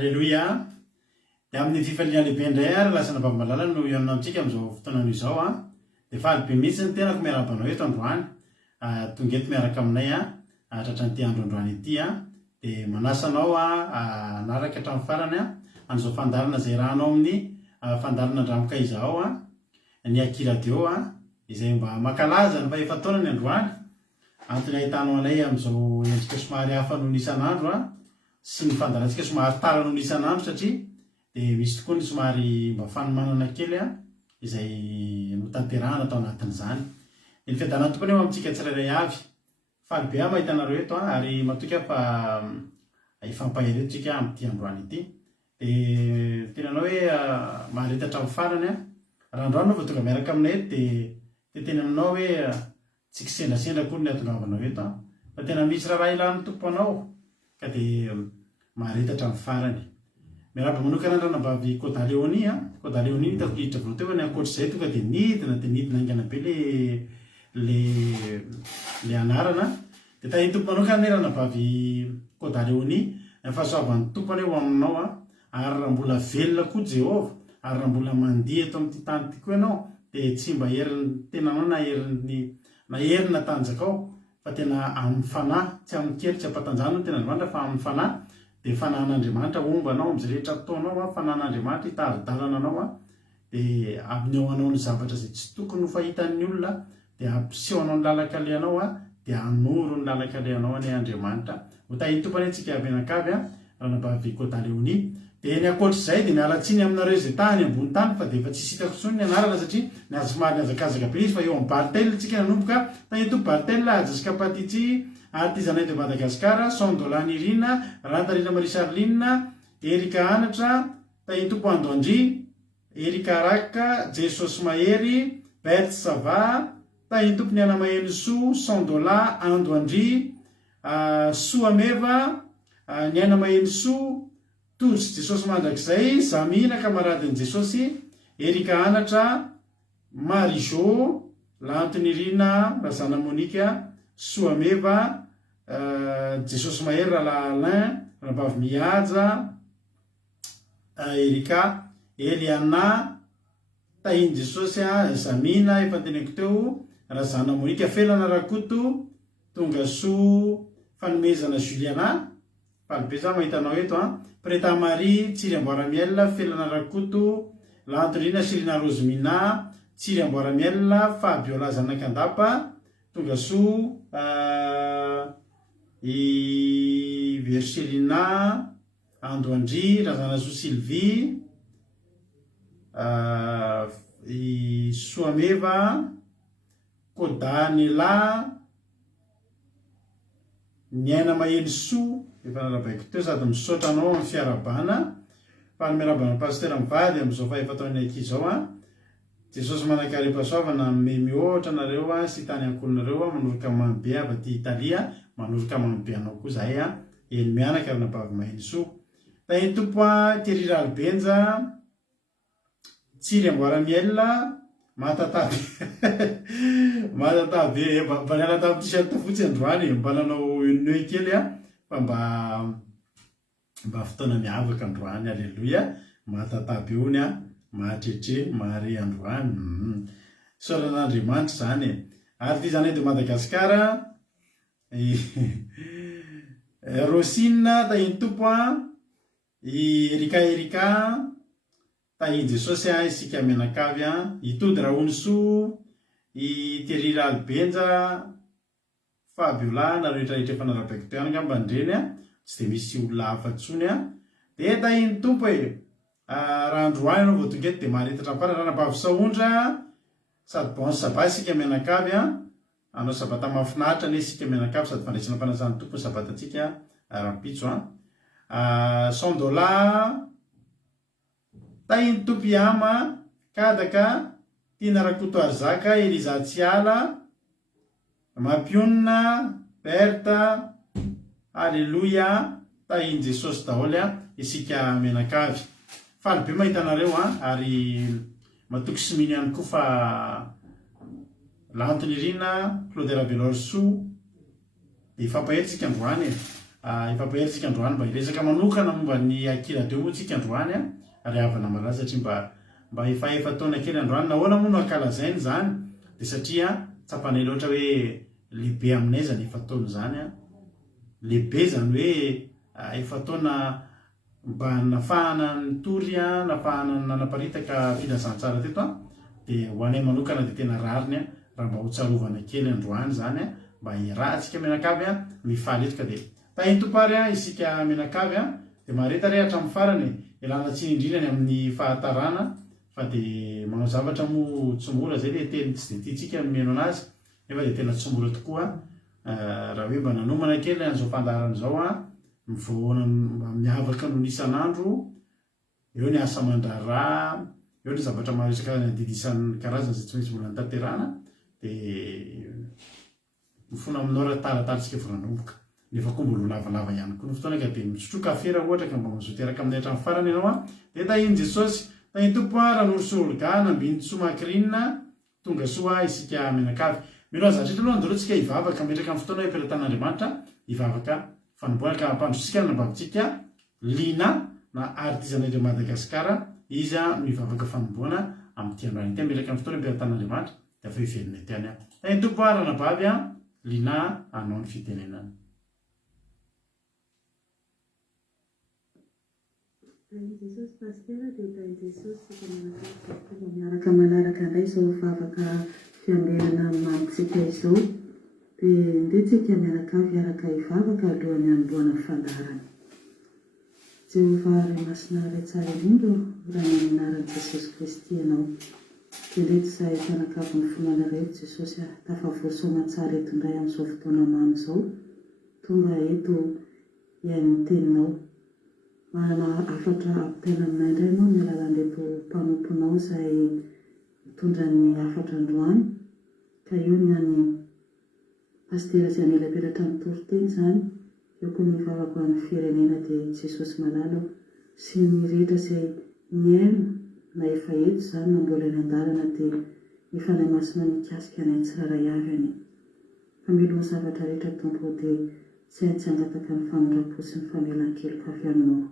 Alleloia. Dia amin'ny fifaliana lehibe indray ary lasana vavimalala no ianona amintsika amin'izao fotoanano izao a. Dia fahalybe mihitsy ny tenako miarabanao eto androany. Tonga eto miaraka aminay tratran'ity andro androany ity dia manasanao naraka hatramin'ny farany an'izao fandarana izay rahanao amin'ny fandarana andramoka izao ny akiradio izay mba makalaza ny efa taona ny androany. Antony ahitanao anay amin'izao endrika somary hafa noho isan'andro sy ny fandarantsika somary tara noho isan'andro satria dia misy tokoa ny somary mba fanomanana kely izay notanterahana tao anatin'izany. Ny fiadanany tompony eo amintsika tsirairay avy. Faly be mahitanareo eto ary matoky fa ifampahery tsika amin'ity androany ity. Dia tenanao hoe maharetatra amin'ny farany raha androany vao tonga miaraka aminay eto dia tena aminao hoe tsy kisendasendra koa ny atongavanao eto fa tena misy raha ilan'ny tomponao ka dia maharetatra amin'ny farany. Miaraba manokana andranambavy Côte-d'Léonie Côte-d'Léonie hitako hiditra vao teo ny ankoatr'izay tonga dia nidina aingana be le anarana. Dia tahiny tompo manokana ny ranambavy Côte-d'Léonie ny fahasoavan'ny tompony eo aminao ary raha mbola velona koa Jehova ary raha mbola mandeha eto amin'ity tany ity koa ianao dia tsy mba herin'ny tenanao na herina tanjakao fa tena amin'ny fanahy tsy amin'ny kely tsy ampatanjahana no tena Andriamanitra fa amin'ny fanahy. Dia fanahin'Andriamanitra ombanao amin'izay rehetra ataonao fanahin'Andriamanitra hitaridarana anao dia amineo anao ny zavatra izay tsy tokony ho fahitan'ny olona dia ampisehoanao ny lalakalehanao dia anoro ny lalakalehanao ny Andriamanitra. Ho tahiny tompany antsika mianakavy ranambavy Côte-d'Léonie. Dia ny ankoatr'izay dia mialatsiny aminareo izay tany ambony tany fa dia efa tsy hitako intsony ny anarana satria ny azo somary niazakazaka be izy fa eo amin'ny Bartel tsika nanomboka tahiny tompo Bartel Ajaska Patitsy artisanat de Madagascar Sondola Nirina Rantarina Marie Charline Erika Anatra tahiny tompo Ando Andry Erika Raka Jesosy Mahery Bert Sava tahiny tompo ny Ana Maheno So Sondola Ando Andry Soameva ny Ana Maheno So Tozy Jesosy mandrakizay Zamina kamaradin'i Jesosy Erika Anatra Marijo Lantinirina Razana Monika Soameva Jesosy Mahery Alain Rabavy Mihaja Erika Eliana tahiny Jesosy Zamina efa teneko teo Razana Monika Felana Rakoto Tonga So fanomezana Juliana falybe za mahitanao eto Preta Marie Tsiry Amboaramiel Felana Rakoto Lantorina Sirina Rosemina Tsiry Amboaramiel Fabio Lazana Kandapa Tonga So i Verselina, Andoandry, Razanazo Sylvie, i Soameva, Kodanila, Niaina Mahely Soa, efa narabaiko teo sady misaotra anao amin'ny fiarabana. Fa miarabana pasteur mivady amin'izao fahefa-taon'ny aky izao a. Jesosy manan-karym-pahasoavana mihoatra anareo a sy tany ankohonareo a manoroka mamy be avy aty Italia, manoroka mamy be anao koa zahay a eny mianaka ary nabavy Mahely Soa. Tany tompo a Thierry Albenja, Tsiry Amboaramiel, matatavy matatavy mba niala tamin'ny t-shirt fotsy androany mba nanao nœud kely a fa mba fotoana miavaka androany. Alleluia, matatavy ony a mahatretre mahare androany. Soran'Andriamanitra zany. Ary ty zany de Madagasikara, Rosine tahiny tompo a, i Erika tahiny Jesosy a isika mianakavy a, i Tody Raonisoa, i Thierry Albenja, Fabiola na rehetrarehetra efa narabaiko teo any ngamba ndreny a, tsy de misy olona hafa ntsony a. De tahiny tompo raha androany anao vao tonga eto de maharitatra afara raha nabavy Saondra, sady bon sabata isika mianakavy a, anao sabata mahafinaritra ane isika mianakavy sady fandraisana fanajana tompo ny sabatatsika rahampitso a. Sandola, tahiny tompo Iama, Kadaka, Tina Rakoto Arzaka, Eliza Tsiala, Mapionina, Berta, Alleluia, tahiny Jesosy daholo a isika mianakavy. Faly be mahitanareo a, ary matoky siminy ihany koa fa Lantony Irina, Claude Ravelorso, ifampaheritsika androany ifampaheritsika androany mba hiresaka manokana momba ny akiradeo moa tsika androany a, ary havana malaza satria mba efa taona kely androany nahoana moa no ankalazainy zany de satria tsapanay loatra hoe lehibe aminay zany efa taona zany a, lehibe zany hoe efa taona mba nafahana nitory a, nafahana nanaparitaka filazantsara teto a, de ho anay manokana de tena rariny a raha mba ho tsarovana kely androany zany a, mba irahantsika mianakavy a mifaly eto. Ka de tahiny topary a isika mianakavy a de mareta re hatramin'ny farany ilana tsinindrinany amin'ny fahatarana fa de manao zavatra mo tsy mora zay le teny tsy de tiatsika meno anazy nefa de tena tsy mora tokoa raha hoe mba nanomana kely an'izao fandaharana zao a, mivoana miavaka noho n'isan'andro, eo ny asa mandrarà, eo ny zavatra maro isan-karazany didisan'ny karazana zay tsy maintsy mbola nitanterana de mifona aminao raha tarataritsika voranomboka nefa koa mbola lavalava ihany koa ny fotoana ka de misotro kafe raha ohatra ka mba mazoteraka amin'ny hatramin'ny farany ianao a. De tahiny Jesosy, tahiny tompo a Ranosologa, Nambiny Tsomakrinina, tonga soa isika mianakavy. Milo zatritra aloha andoroantsika hivavaka metraka amin'ny fotoana hoe ampelantan'Andriamanitra hivavaka fanomboana ka hampandrotsika nabavitsika Lina na artisanay Madagasikara, izy a mivavaka fanomboana amin'ity androany ity metraka amin'ny fotoana ampelantan'Andriamanitra de afa hivelona tiany a. Tahiny tompo a ranabavy a Lina anao ny fitenenana. Tahiny Jesosy pasteur dia tahiny Jesosy sika miaraka manaraka indray izao vavaka fiambelana mampitsika izao dia ndetsika mianakavy araka hivavaka alohan'ny hanomboana ny fandaharana. Jehovah Ray Masina Ray tsara indrindra raha ny anaran'i Jesosy Kristy ianao dia ndraiky izahay mpianakavy ny fonanareo Jesosy tafavoasaona tsara eto indray amin'izao fotoana mamy izao tonga eto hihaino teninao. Manana afatra ampitaina aminay indray moa ny alalan'reto mpanomponao izay mitondra ny afatra androany ka eo ny any pastera izay anela peratra ny toriteny zany, eo koa ny vavako amin'ny firenena dia Jesosy malala sy ny rehetra izay miaino na efa eto zany na mbola ny andalana dia ny fanahy masina mikasika ny tsiraray avy any. Famelona zavatra rehetra tompo dia tsy haitsy hangataka ny famindrapo sy ny famelan-keloka avy aminao.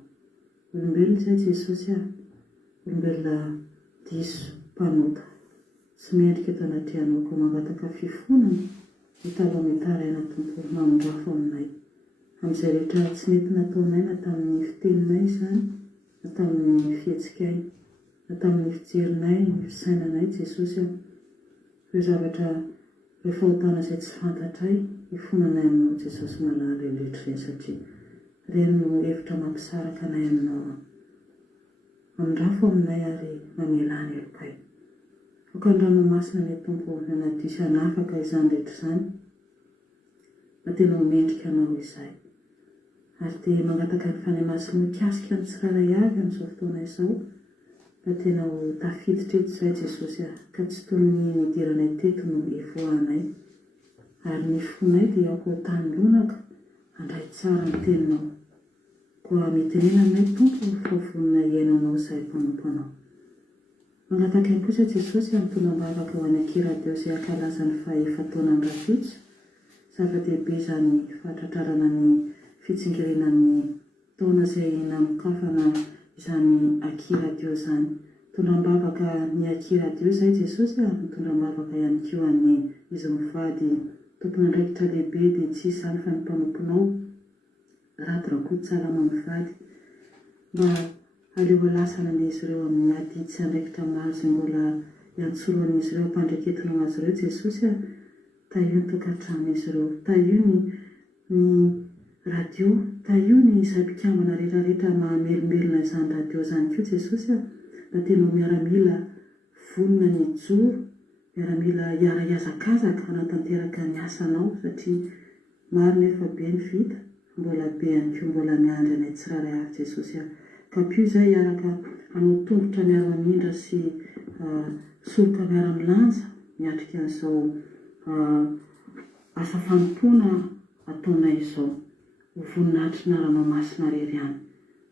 Olombelona izay Jesosy olombelona diso mpanota tsy mendrika eto anaty anao ko mangataka fifonana mitalamitaraina tompo mamindrafo aminay amin'izay rehetra tsy mety nataonay na tamin'ny fiteninay zany na tamin'ny fihetsikainy na tamin'ny fijerinay ny fisainanay Jesosy ireo zavatra ireo fahotana izay tsy fantatray hifonanay aminao Jesosy malala eo rehetra ireny satria ireny no hevitra mampisaraka anay aminao amin'nyrafo aminay ary mamelany elokay. Oka ny ranomasina ny Tompo nanadisana afaka izany rehetra izany mba tena homendrika anao izay ary dia mangataka ny fanahy masina mikasika ny tsiraray avy amin'izao fotoana izao mba tena ho tafiditra eto izay Jesosy ka tsy toy ny nidiranay teto no evoanay ary ny fonay dia ao tany lonaka handray tsara ny teninao koa mitenena aminay Tompo fahavonina iainanao izay mpanompo anao. Mangataka ny kosa Jesosy amin'ny tonam-bavaka ho any Ankiradeo izay ankalaza ny fahefa-taonany Rafitso, zava-dehibe izany fahatratrarana ny fitsingerenan'ny taona izay namokafana izany Ankiradeo izany. Tondram-bavaka ny Ankiradeo izay Jesosy ary mitondram-bavaka ihany koa any izy mivady tompony andraikitra lehibe dia tsy izany fa ny mpanomponao raty rakotsarama mivady mba aleo alasana an'izy ireo amin'ny ady tsy andraikitra maro izay mbola iantsoroan'izy ireo mpandreketina ho azy ireo Jesosy tahio ny tokantrano'izy ireo, tahio ny radio, tahio ny zaim-pikambana rehetrarehetra mahamelomelona izany radio izany koa Jesosy mba tena miaramila vonona ny joro, miaramila hiara-iazakazaka hanatanteraka ny asanao satria maro nefa be ny vita mbola be ihany koa mbola miandry anay tsiraray avy Jesosy ka pio izay hiaraka hanao tongotra miara-mamindra sy soroka miara-milanja miatrika an'izao asa fanompona ataonay izao ho voninahitry na ranomasina rery ihany.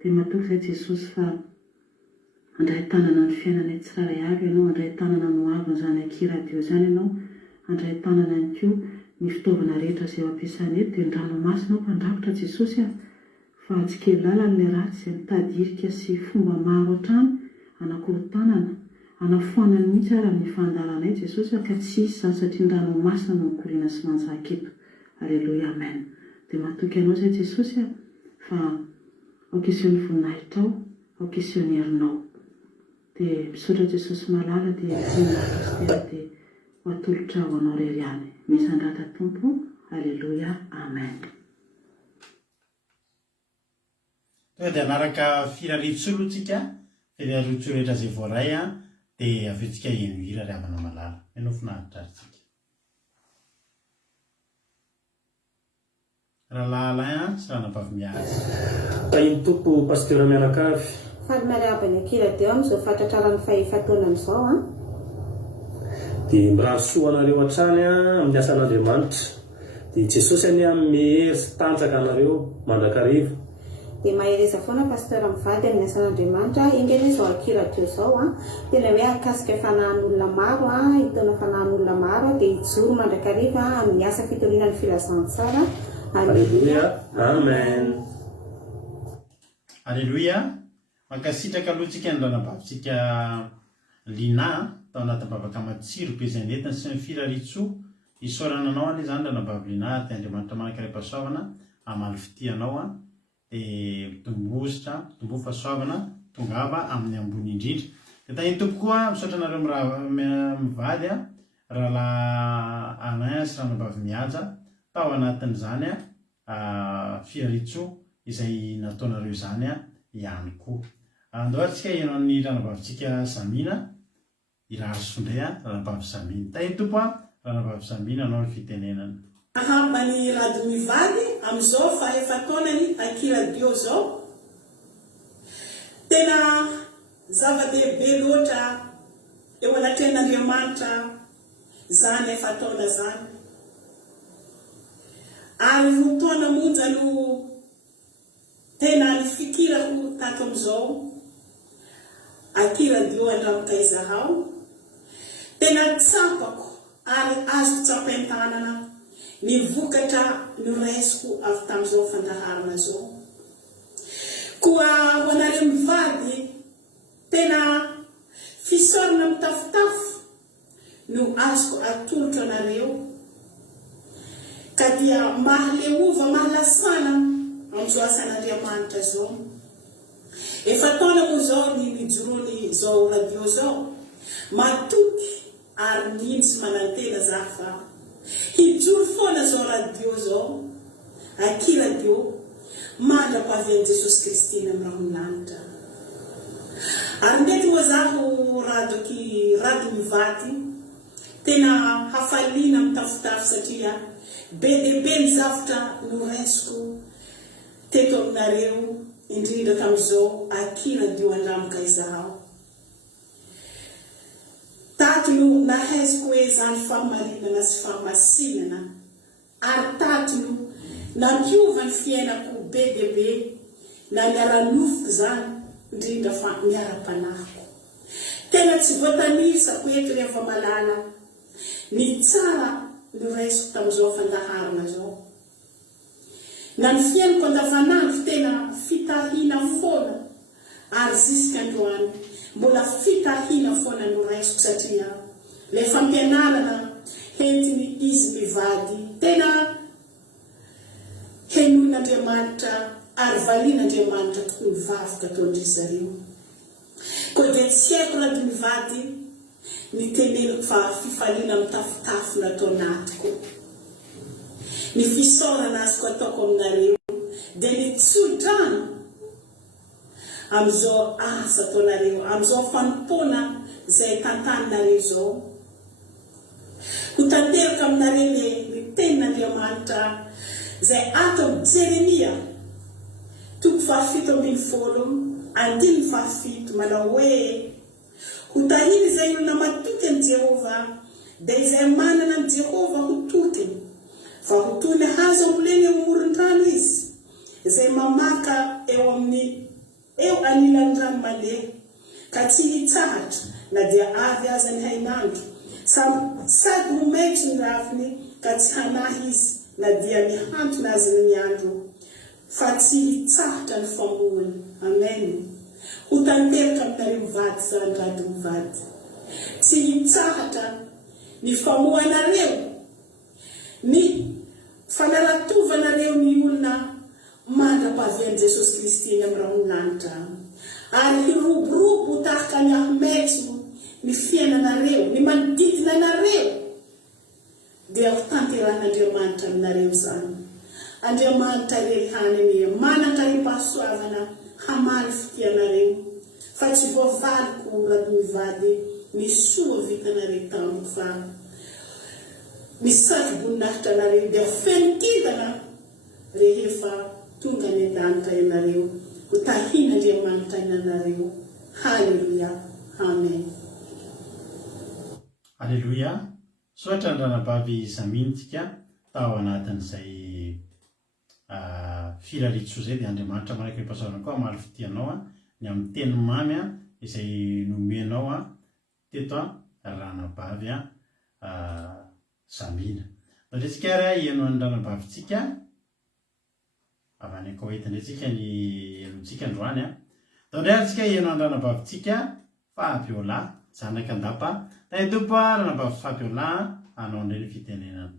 Dia matoa izay Jesosy fa handray tanana ny fiainanay tsiraray avy ianao, handray tanana no avy izany Ankiradeo izany ianao, handray tanana ihany koa ny fitaovana rehetra izay ampiasany eto dia ny ranomasina mpandrafitra Jesosy fa tsy kely lalana ilay ratsy izay mitadirika sy fomba maro hatrany hanakorotanana hanafoanany mihitsy ary amin'ny fandalanay Jesosy ka tsy isy izany satria ny ranomasina no mikoriana sy manjaka eto. Alleluia, amen. Dia matoky ianao izay Jesosy fa aokisiony voninahitrao, aokisiony herinao. Dia misaotra Jesosy malala dia voninahitra dia ho atolotra ho anao rery ihany. Misandrata Tompo. Alleluia, amen. Dia anaraka firarivotsolo tsika, firarivotsolo rehetra izay voaray dia avetsika eno hira ry havana malala. Ianao finaharitraritsika. Rahalahy sy ranabavy mihazy. Tahiny Tompo pasteur mianakavy. Farimariabany Ankiradeo amin'izao fahatratrarany fahefa-taonany izao dia mirary soa anareo hatrany amin'ny asan'Andriamanitra. Dia Jesosy any amin'ny hery sy tanjaka anareo mandrakariva. dia mahereza foana pasteur mivady amin'ny asan'Andriamanitra ingeny izao Ankiradeo izao tena hoe akasika fanahin'olona maro hitona fanahin'olona maro dia hijoro mandrakariva amin'ny asa fitoniana ny filazantsara. Alleluia, amen. Alleluia. Mankasitraka alohantsika ny ranabavitsika Lina tao anaty bavaka matsiro be izay nentina sy ny firaritso isaorana anao anie izany ranabavy Lina dia Andriamanitra manankaray pasoavana amaly fitianao dia mitombo fasoavana tongava amin'ny ambony indrindra. Dia tahiny Tompo koa misaotra anareo mivady rahalahy Alain sy ranabavy mihaja tao anatin'izany firaritso izay nataonareo izany ihany koa. Andohantsika eno amin'ny ranabavitsika Samina iraha sondray ranabavy Samina. Tahiny Tompo ranabavy Samina anao ny fitenenana. Ahambany rady mivady amin'izao fahefa-taonany Ankiradeo izao tena zava-dehibe loatra eo anatrehan'Andriamanitra zany efa-taona zany ary no taona monja no tena ny fikirako tato amin'izao Ankiradeo andramika izahay tena tsapako ary azo tsapain-tanana ny vokatra noraisiko avy tamin'izao fandaharana izao. Koa ho anareo mivady tena fisaorana mitafotafo no azoko atolotra anareo ka dia mahaleova mahalasana amin'izao asan'Andriamanitra izao. Efa taona moa izao ny mijoroany izao radio izao matoky ary nino sy manantena za fa hijoro foana zao radio zao aky radio mandrako avy an Jesosy Kristy amin'ny raha milanitra. Ary mety moa zaho rado mivaty tena hafaliana mitafotafo satria be dia be ny zavatra noraisiko teto aminareo indrindra tamin'izao aky radio andramoka izaho. Tato no nahaiziko hoe zany fahamarinana sy fahamasinana, ary tato no nampiova ny fiainako be dia be na miara-nofoko zany indrindra fa miara-panahiko. Tena tsy voatanisako eto rehefa malala ny tsara noraisiko tamin'izao fandaharana zao. Na ny fiainako andavanandro tena fitahina foana, ary ziska androany mbola fitahina foana noraisiko satria le fampianarana entiny izy mivady tena henon'Andriamanitra ary valian'Andriamanitra tokony mivavaka ataondry zareo. Koa dia tsy haiko raha mivady ny teneniko fa fifaliana mitafotafo natao anatiko. Ny fisaorana azoko ataoko aminareo dia ny tsodrano amin'izao asa ataonareo, amin'izao fanompona izay tantaninareo zao. Ho tanteraka aminareo ny tenin'Andriamanitra izay ato Jeremia 7:7 manao hoe ho tahiny izay olona matoky amin'ny Jehova dia izay manana amin'ny Jehova ho totiny, fa ho toy ny hazo amboleny eo amoron-drano izy, izay mamaka eo anilan'ny rano mandeha ka tsy hitsahatra na dia avy aza ny hainandro, sady ho maitso ny raviny ka tsy hanahy izy na dia mihantona azy ny andro, fa tsy hitsahatra ny famohany. Amen. Ho tanteraka aminareo mivady zany rady mivady, tsy hitsahatra ny famohanareo, ny fanaratovanareo ny olona mandra-pahavian'i Jesosy Kristy amin'ny raha milanitra, ary hiroborobo tahaka ny ahmetso ny fiainanareo, ny manodidina anareo, dia ho tanteran'Andriamanitra aminareo zany. Andriamanitra irery hany manan-karipahasoavana hamaly fitianareo, fa tsy voavaliko rady mivady ny soa vitanareo tamiko, fa misary voninahitra anareo dia fenitidana rehefa tonga ny an-danitra ianareo. Ho tahin'Andriamanitra inanareo. Halleluja. Amen. Halleluja. Soatra ny ranabavy Zamintsika tao anatin'izay filaritso zay dia Andriamanitra manaiky ny pasaorana koa maly fitianao ny amin'ny teny mamy izay nomenao teto ranabavy Zamina. Ndretsika ra ianao ny ranabavitsika avy any Koeta ndretsika ny enotsika androany taondreantsika ianao ny ranabavitsika Fabiola zanaka andapa taitopa ranabavy Fabiola anao ndreny fitenenana.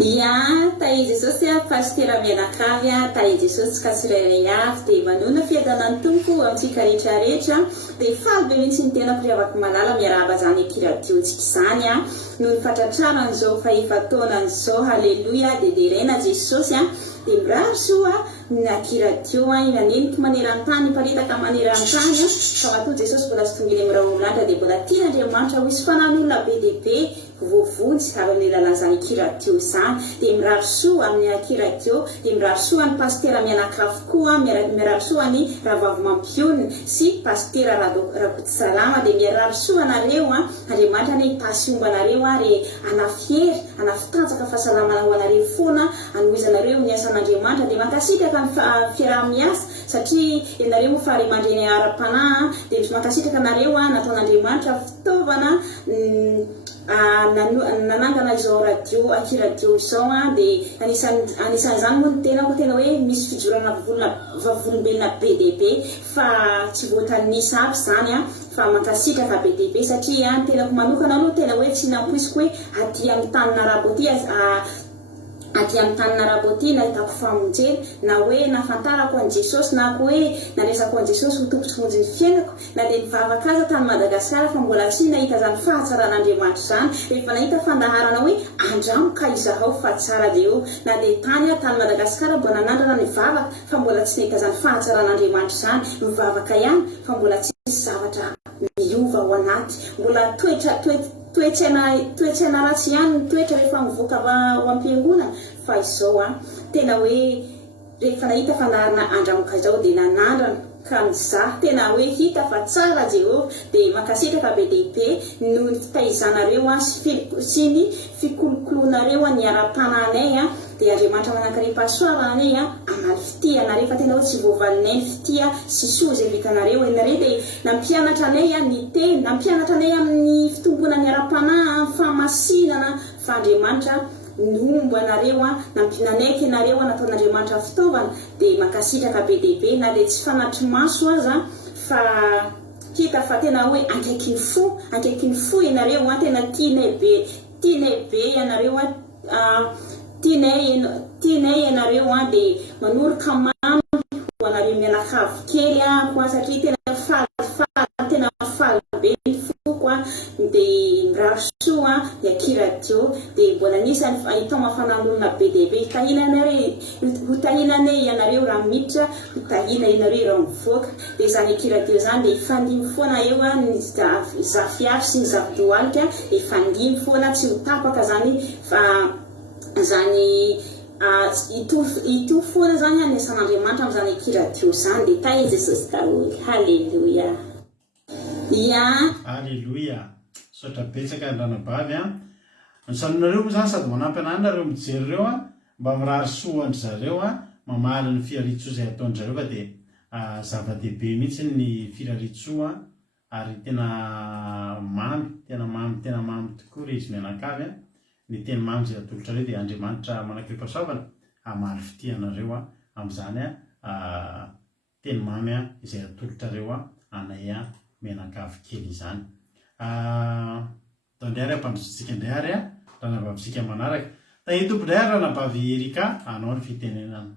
Ya, tahi Jesosy pastera mianakavy, tahi Jesosy kasirairay avy dia manona fiadanan'ny tompo amintsika rehetrarehetra, dia faly be mihitsy ny tenako ry avako malala miarahaba zany akiradionsika izany noho ny fatratraran'izao fahefa-taonan'izao. Halleluja. Dia derena Jesosy dia mirary soa ny akiradio naneniko maneran-tany mparitaka maneran-tany fa matoa Jesosy mbola tsy tonginy amin'ny raha olandra dia mbola tian'Andriamanitra ho isy fanan'olona be dia be vovonjy avy amin'ny lalan'izany akiradio izany. Dia mirary soa amin'ny akiradio, dia mirary soa ny pastera mianakavy koa, mirary soa ny ravavy mampionina sy pastera Rakotosalama, dia mirary soa anareo Andriamanitra ny tasiombanareo ary anafiery anafitanjaka fahasalamana ho anareo foana, anohizanareo ny asan'Andriamanitra dia mankasitraka ny fiaraha-miasa satria ianareo fa ry mandreny ara-panahy dia misy mankasitraka anareo nataon'Andriamanitra fitaovana nanangana izao radio akiradio izao dia anisan'izany moa ny tenako tena hoe misy fijorana vavolombelona be dia be fa tsy voatanisa aby zany fa mankasitraka be dia be satria tenako manokana aloha tena hoe tsy nampoisiko hoe aty amin'ny tanina rabo aty aty amin'ny tanina raboty nahitako famonjely na hoe nafantarako an Jesosy na ko hoe naresako an Jesosy ho tompotsy ny fiainako na dia nivavaka aza tany Madagasikara fa mbola tsy nahita zany fahatsaran'Andriamanitra zany rehefa nahita fandaharana hoe andramoka izaho fa tsara dia eo na dia tany Madagasikara mbola nandrana nivavaka fa mbola tsy nahita zany fahatsaran'Andriamanitra zany mivavaka ihany fa mbola tsy zavatra miova ao anaty mbola toetraina ratsy ihany ny toetra rehefa mivoaka ho am-piangonana fa izao tena hoe rehefa nahita fandaharana andramoka izao dia nanandrana ka mizaha tena hoe hita fa tsara Jehovah dia makasitraka be dehibe noho ny fitaizanareo sy ny fikolokoloanareo ny ara-pananay dia Andriamanitra manankarim-pahasoavana anay amaly fitianareo fa tena hoe tsy voavalinay ny fitia sy soa izay vitanareo ianareo dia nampianatra anay ny teny nampianatra anay amin'ny fitombona ny ara-panahy famasinana fa Andriamanitra nombo anareo nampinanaiky anareo nataon'Andriamanitra fitaovana dia makasitraka be dehibe na dia tsy fanatry maso aza fa hita fa tena hoe ankaiky ny fo ianareo tena tianay be ianareo tianay ianareo dia manoroka mamy ho anareo mianakavy kely ko satria tena faly be ny foko dia mirary soa ny akiradio dia mbola nisany itao mafanan'olona be dehibe hotahinanay ianareo raha miditra hotahina ianareo raha mivoaka dia zany akiradio zany dia ifandimy foana eo ny zafiafy sy ny zafidoalika ifandimy foana tsy hotapaka zany fa zany ito foana zany anesan'Andriamanitra amin'izany akiradio zany dia ta Jesosy daholo. Halleluia. Halleluia. Sotra betsaka andranabavy ny saninareo moa zany sady manampy anareo mijery reo mba mirary soandry zareo mamaly ny firaritsoa izay ataon'zareo fa dia zava-dehibe mihitsy ny firaritsoa ary tena mamy tokoa re izy mianakavy ny teny mamy izay atolotra reo dia Andriamanitra manankarim-pahasoavana amaly fitianareo amin'izany teny mamy izay atolotra reo anay mianakavy kely izany. Tandray ary ampandrosotsika indray ary ranabavitsika manaraka tahia tompondray ary ranabavy Erika anao ny fitenenana.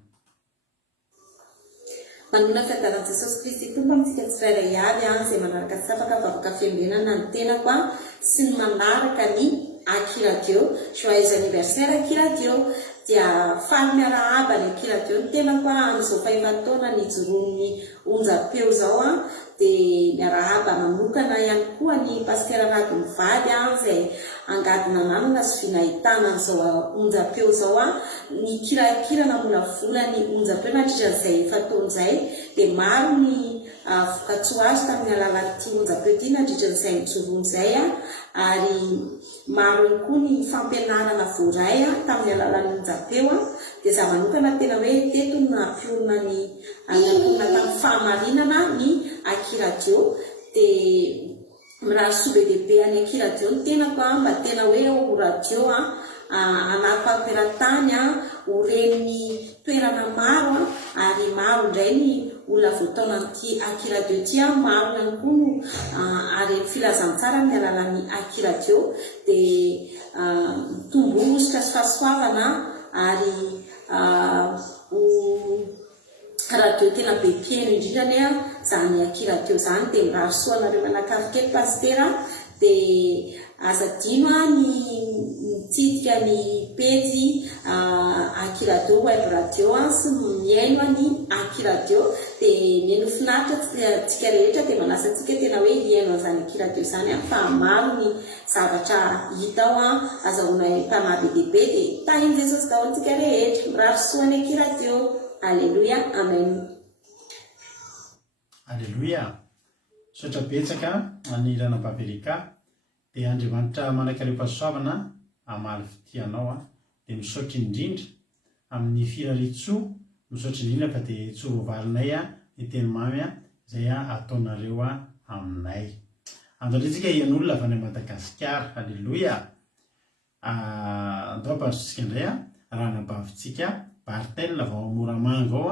Manona fiandaran'i Jesosy Kristy tompo amintsika tsirairay avy izay manaraka tsapaka vavaka fiangonana ny tenako sy ny manaraka ny akiradio joyeux anniversaire akiradio dia faly miarahaba ny akiradio ny tenako amin'izao fahivan-taona ny joroan'ny onjam-peo zao dia miarahaba manokana ihany koa ny pasteur Rady Mivady izay angadina namana sy vinahitana an'izao onjam-peo zao ny kirakira namolavona ny onjam-peo nandritran'izay fataon'izay dia maro ny vokatsoa azy tamin'ny alalan'ity onjam-peo ity nandritran'izay nijoroan'izay ary maro ihany koa ny fampianarana voaray tamin'ny alalan'ny onjam-peo dia za manokana tena hoe teto nampiorina ny anampiorina tamin'ny fahamarinana ny akiradio dia mirary soa be dehibe any akiradio ny tenako mba tena hoe ho radio anapamperatany ho reniny toerana maro ary maro indray ny olona voataona n'ity akiradio ity maro ihany koa no ary filazantsara amin'ny alalan'ny akiradio dia tomborosika sy fahasoavana ary radio tena be mpiaino indrindrany zany akiradio zany dia mirary soa anareo manakavy kely pastera dia azadino ny mitsidika ny pejy akiradio web radio sy miaino ny akiradio dia miaino finaritra tsika rehetra dia manasa antsika tena hoe hiaino an'izany akiradio zany fa maro ny zavatra hita ao azahoana mpanahy be dehibe dia tahiny Jesosy daholo tsika rehetra mirary soa ny akiradio. Alleluia, amen. Alleluia. Sotra betsaka ny ranabavy Erika dia Andriamanitra manankarim-pahasoavana amaly fitianao dia misaotra indrindra amin'ny firaritsoa misaotra indrindra fa dia tsy voavalinay ny teny mamy izay ataonareo aminay. Andritsika ian'olona avy any Madagasikara. Alleluia. Andao ampandrosotsika indray ranabavitsika Bartel vao Moramanga ao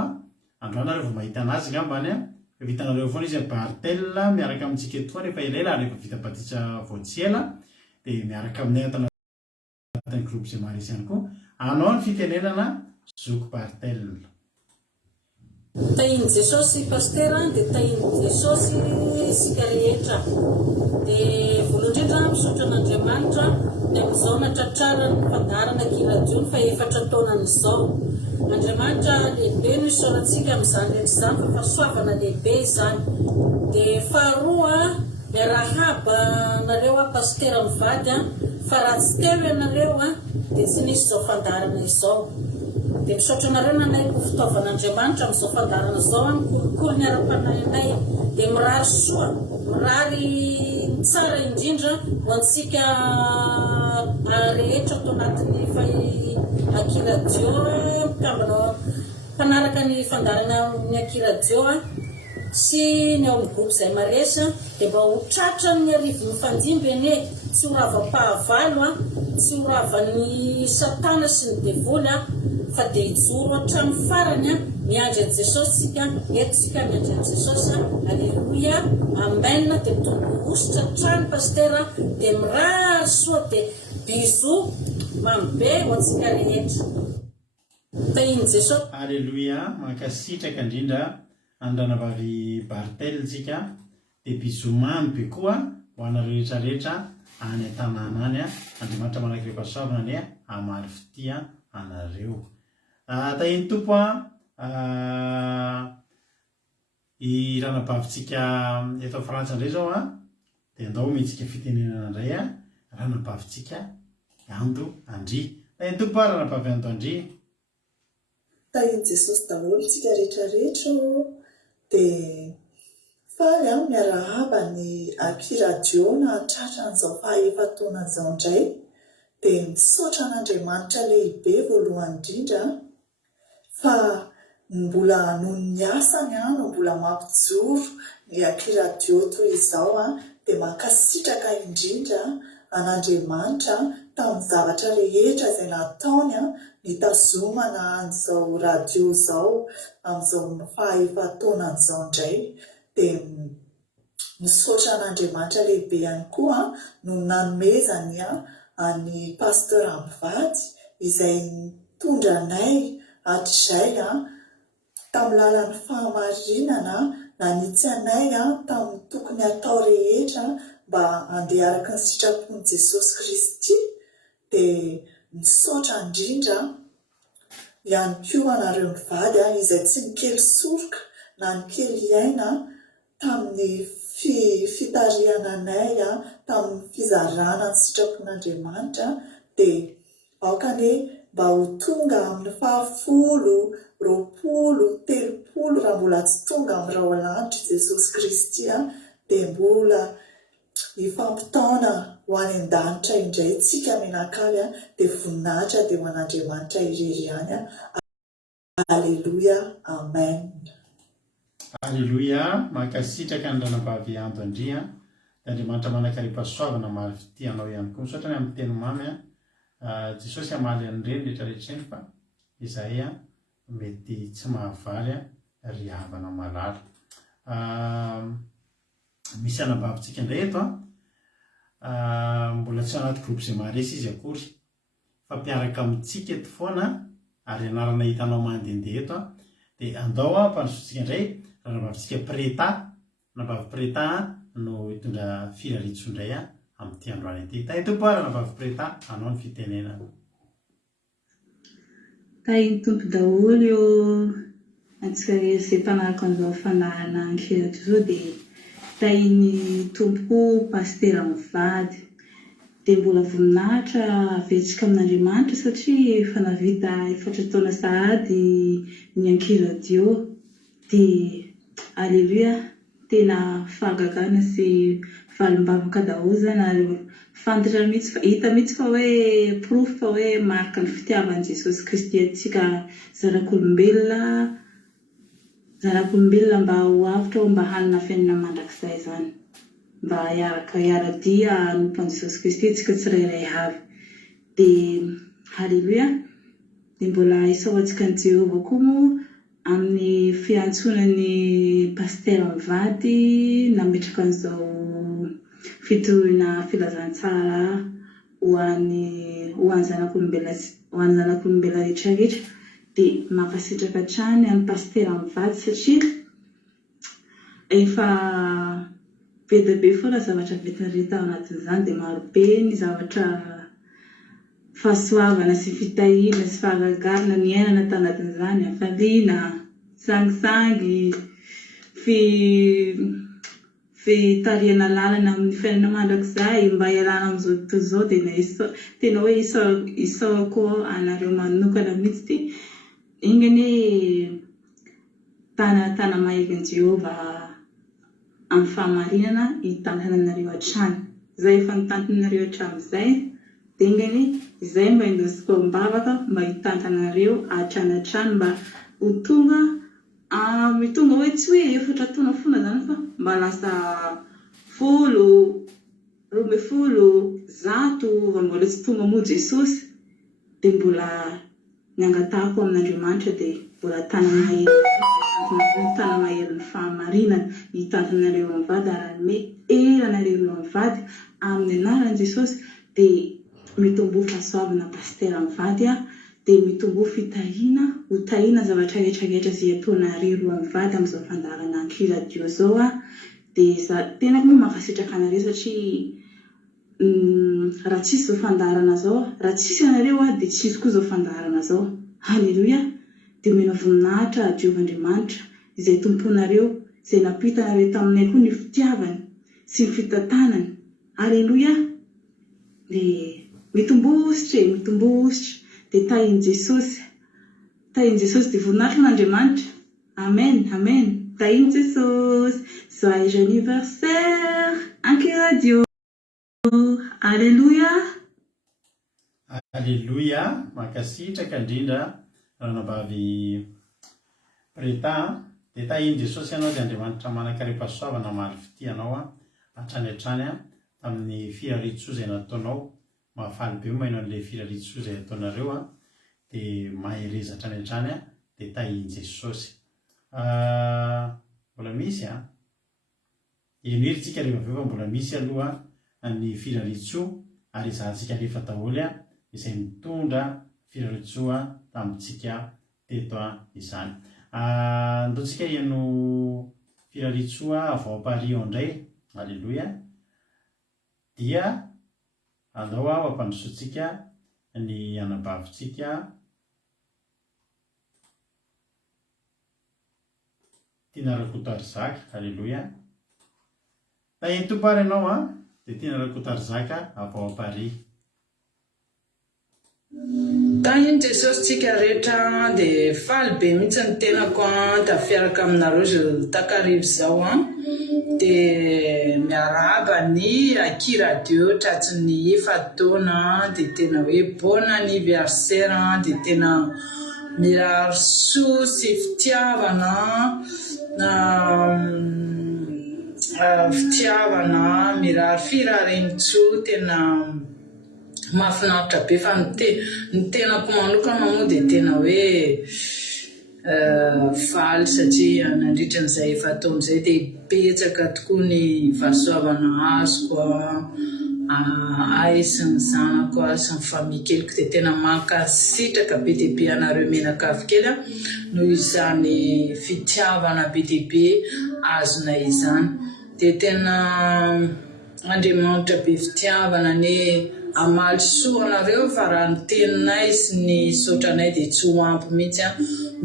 androanareo vao mahita anazy ngambany vitanareo foana izy Bartel miaraka amintsika eto rehefa elaela rehefa vita batisa voatsiela dia miaraka aminay anatin'ny groupe izay maro izy ihany koa. Anao ny fitenenana Zouk Bartel. Tahiny Jesosy pastera dia tahiny Jesosy isika rehetra. Dia voalohany indrindra misaotra an'Andriamanitra ny amin'izao mahatratrara ny fandarana kilajiony fa 4 taonany izao. Andriamanitra lehibe no isaorantsika amin'izany rehetra izany fa fahasoavana lehibe izany. Dia faharoa miarahaba nareo pastera mivady fa raha tsy teo ianareo dia tsy nisy izao fandarana izao. Dia misaotra anareo nanayko fitaovan'Andriamanitra amin'izao fandarana izao mikolokolo ny ara-panahinay dia mirary soa, mirary tsara indrindra ho antsika rehetra atao anatin'ny akiradio mpikambana mpanaraka ny fandarana ny akiradio sy ny ao amin'ny groupe izay maresa dia mba ho tratra ny arivon'ny fandimby ene, tsy ho rava-pahavalo tsy ho ravan'ny satana sy ny devoly fa dia hijoro hatramin'ny farany miandry an'i Jesosy sika, eto sika miandry an'i Jesosy. Alleluia, amen. Dia mitombo ositra trano pastera dia mirary soa dia bisou mamy be ho antsika rehetra. Tahiny Jesosy. Alleluia, mankasitraka indrindra andranavavy Bartel tsika dia bisou mamy be koa ho anareo rehetrarehetra any an-tanàna any. Andriamanitra manakireo pasoavana ny hamary fitia anareo. Tahiny tompo i ranabavitsika eto Frantsa indray zao dia andao mihitsika fitenenana indray ranabavitsika Ando Andry. Tahiny tompo ranabavy Ando Andry. Tahiny Jesosy daholo tsika rehetrarehetra dia faly miarahaba ny akiradio na tratran'izao faha-4 indray dia misaotra an'Andriamanitra lehibe voalohany indrindra fa mbola noho ny asany no mbola mampijoro ny akiradio toy izao dia mankasitraka indrindra an'Andriamanitra tamin'ny zavatra rehetra izay nataony nitazomana an'izao radio izao amin'izao faha-4 izao indray. Dia misaotra an'Andriamanitra lehibe ihany koa no nanomezany any pasteur mivady izay nitondra anay hatrizay tamin'ny lalan'ny fahamarinana nanitsy anay tamin'ny tokony atao rehetra mba handeha araka ny sitrapon'i Jesosy Kristy. Dia misaotra indrindra ihany koa anareo mivady izay tsy nikely soroka na nikely iaina tamin'ny fitariana anay tamin'ny fizarana ny sitrapon'Andriamanitra. Dia aokany mba ho tonga amin'ny 10, 20, 30 raha mbola tsy tonga amin'ny rahaolanitra Jesosy Kristy dia mbola hifampitaona ho any an-danitra indray tsika menakavy dia voninahitra dia ho an'Andriamanitra irery any. Alleluia, amen. Alleluia, mankasitraka ny ranabavy Ando Andry dia Andriamanitra manakaripa soavana mary fitianao ihany koa. Misaotra ny amin'ny teny mamy Jesosy hamaly an'ireny rehetrarehetra eny fa izahay mety tsy mahavaly ry havana malala. Misy anabavitsika indray eto mbola tsy anaty groupe izay maresy izy akory fa mpiaraka amintsika eto foana ary anarana hitanao mandehandeha eto dia andao mpanosotsika indray ranabavitsika Preta. Ranabavy Preta no hitondra firaritso indray amin'ity androany ity. Tahiny tompo ranabavy Preta, anao ny fitenenana. Tahiny tompo daholo eo antsika izay mpanaraka an'izao fanahana akiradio zao dia tahiny tompo pastera mivady dia mbola voninahitra avetsika amin'Andriamanitra satria efa navita 4 taona sahady ny akiradio. Dia alleluia, tena fahagagana sy valimbavaka daholo zany ary fantatra mihitsy fa hita mihitsy fa hoe proof fa hoe marika ny fitiavan'i Jesosy Kristy antsika zanak'olombelona mba ho avitra mba hanana fiainana mandrakizay zany, mba hiaradia nompon'i Jesosy Kristy antsika tsirairay avy. Dia alleluia, dia mbola isaoantsika ny Jehova koa moa amin'ny fiantsonany pastera mivady nametraka an'izao fitoroina filazantsara ho an'ny zanak'olombelona rehetrarehetra dia mankasitraka hatrany amin'ny pastera mivady satria efa be dia be foana zavatra vetareta ao anatin'izany dia marobe ny zavatra fahasoavana sy fitahiana sy fahagagarina ny ainana tanatin'izany, hafaliana, sangisangy, fitarihana lalana amin'ny fiainana mandrakizay mba hialana amin'izao tontolo izao dia tena hoe isaoko anareo manokana mihitsy dia ingany tana mahery Jehovah amin'ny fahamarinana hitantana anareo hatrany. Izay efa nitantanareo hatramin'izay dia ingany izay mba indosiko mbavaka mba hitantana anareo hatrany hatrany mba ho tonga mitonga hoe tsy hoe efatra taona foana zany fa mba lasa 10, 20, 100 mbola tsy tonga moa Jesosy dia mbola niangatahako amin'Andriamanitra dia mbola tanana mahery ny fahamarinana hitantanareo mivady ary me eranareo mivady amin'ny anaran'i Jesosy dia mitombo fahasoavana pastera mivady dia mitombo fitahiana ho tahiana zavatra rehetrarehetra izay ataonareo mivady amin'izao fandarana ankiradio izao dia tena moa mankasitraka anareo satria raha tsisy izao fandarana izao, raha tsisy anareo dia tsisy koa izao fandarana izao. Halleluia. Dia mena voninahitra Jehovahandriamanitra izay tomponareo izay nampita anareo taminay koa ny fitiavany sy ny fitantanany. Halleluia. Dia mitombositra dia tahin'i Jesosy dia voninahitra n'Andriamanitra. Amen, amen. Tahin'i Jesosy. Joyeux anniversaire Ankiradio. Alléluia. Alléluia. Mankasitraka indrindra ranabavy Preta dia tahin'i Jesosy ianao dia Andriamanitra manankaream-pahasoavana maro fitianao hatrany hatrany tamin'ny firaritsoa izay nataonao. Mahafaly be maheno an'ilay firaritsoa izay ataonareo dia mahereza hatrany hatrany dia tahin'i Jesosy. Mbola misy enoheritsika rehefa avy eo fa mbola misy aloha ny firaritsoa ary izahantsika rehefa daholo izay mitondra firaritsoa tamintsika teto izany. Ndoantsika eno firaritsoa avao Paris indray. Alleluia. Dia andao ampandrosoantsika ny anabavintsika Tiana Rakotarizaka. Alleluia. Tahiny tompo ary ianao dia Tiana Rakotarizaka avao Paris. Tahiny Jesosy tsika rehetra dia faly be mihitsy ny tenako tafiaraka aminareo zao takarivo izao dia miarahaba ny Ankiradio tratsin'ny efataona dia tena hoe bon anniversaire dia tena mirary soa sy fitiavana mirary firarenitsoa tena mahafinaritra be fa ny tenako manokana moa dia tena hoe faly satria nandritra n'izay efataona izay dia betsaka tokoa ny fahasoavana azoko sy ny zanako sy ny famille keliko dia tena mankasitraka be dia be anareo menakavy kely noho izany fitiavana be dia be azonay izany. Dia tena Andriamanitra be fitiavana ny amaly soa anareo fa raha ny teninay sy ny sotranay dia tsy ho ampy mihitsy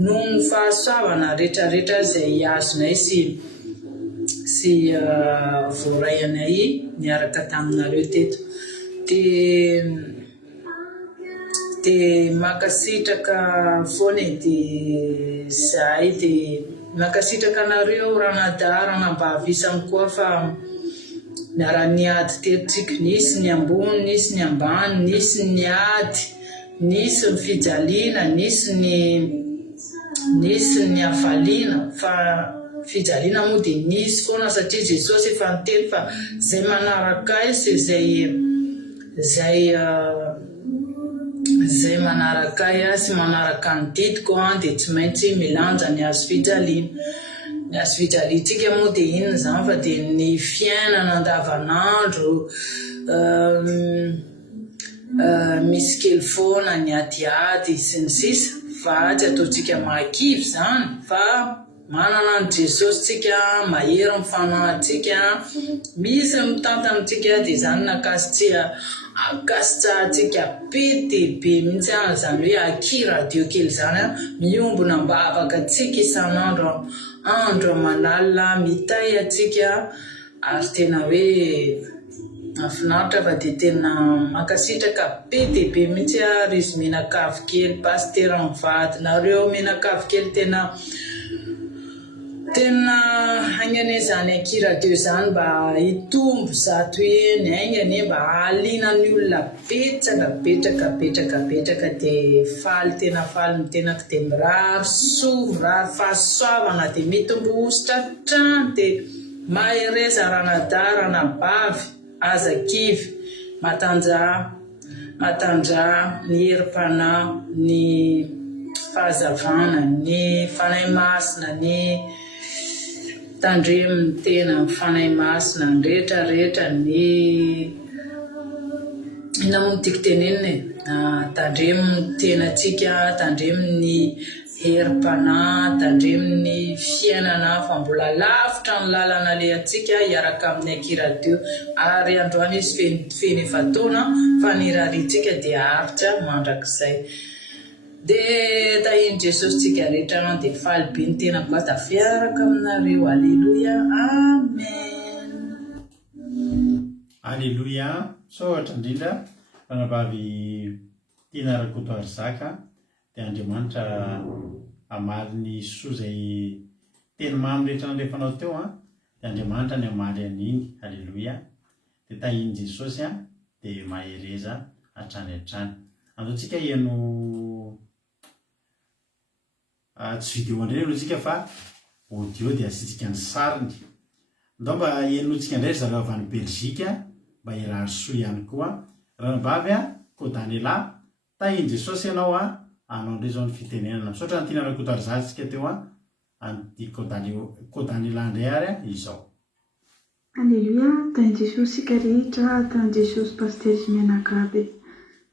noho ny fahasoavana rehetrarehetra izay azonay sy voarayanay niaraka taminareo teto. Dia mankasitraka foana dia zahay dia mankasitraka anareo ranabavy isany koa fa miara-niady tetontsika, nisy ny ambony, nisy ny ambany, nisy ny ady, nisy ny fijaliana, nisy ny hafaliana fa fijaliana moa dia nisy foana satria Jesosy efa niteny fa izay manaraka sy izay manaraka sy manaraka ny didiko dia tsy maintsy milanja ny azo fijaliana. Ny azo fijaliantsika moa dia inona izany fa dia ny fiainana andavanandro misy kely foana ny adiady sy ny sisa fa tsy ataontsika mahakivy zany fa manana ny Jesosy tsika mahery mifanahintsika misy mitantanitsika dia zany nakasitsia akasitsahantsika be dia be mihitsy zany hoe aki radio kely zany miombona mba afaka atsika isan'andro andro aman'alina mitay atsika ary tena hoe mahafinaritra fa dia tena mankasitraka be dia be mihitsy ary izy menakavy kely pastera mivadinareo menakavy kely tena haingane zany aki radio zany mba hitombo zato eny haingane mba aliana ny olona betraka dia faly tena faly ny tenako dia mirary soa mirary fahasoavana dia mitombo ostratrany dia mahereza ranadara bavy aza kivy matandra ny herim-panahy ny fahazavana ny fanahy masina ny tandremin'ny tena mifanahy masina ny rehetrarehetra ny inamono tiako tenenina tandremin'ny tenatsika tandremin'ny herim-panahy tandremin'ny fiainana fa mbola lavitra ny lalana le atsika hiaraka amin'ny aki radio ary androany izy feny efa taona fa ny rarintsika dia aritra mandrakizay dia tahiny Jesosy tsika rehetra dia faly be ny tena mba tafiaraka aminareo. Alleluia, amen. Alleluia. Sohatra indrindra fanavavy tiana rakoto ary zaka dia Andriamanitra amaly ny soa izay teny mamy rehetra nalefanao teo dia Andriamanitra ny amaly an'iny. Alleluia. Dia tahiny Jesosy dia mahereza hatrany hatrany. Andoantsika eno tsy vidéo indray enotsika fa audio dia asitsika ny sariny. Ndao mba enotsika indray zareo avy any Belzika mba hirary soa ihany koa. Ranabavy Kodanela tahiny Jesosy ianao anao indray zao ny fitenenana. Misaotra ny tiana rakoto ary zatsika teo anty Kodanela indray ary izao. Alleluia, tahiny Jesosy sika rehetra, tahiny Jesosy pastery Menakabe.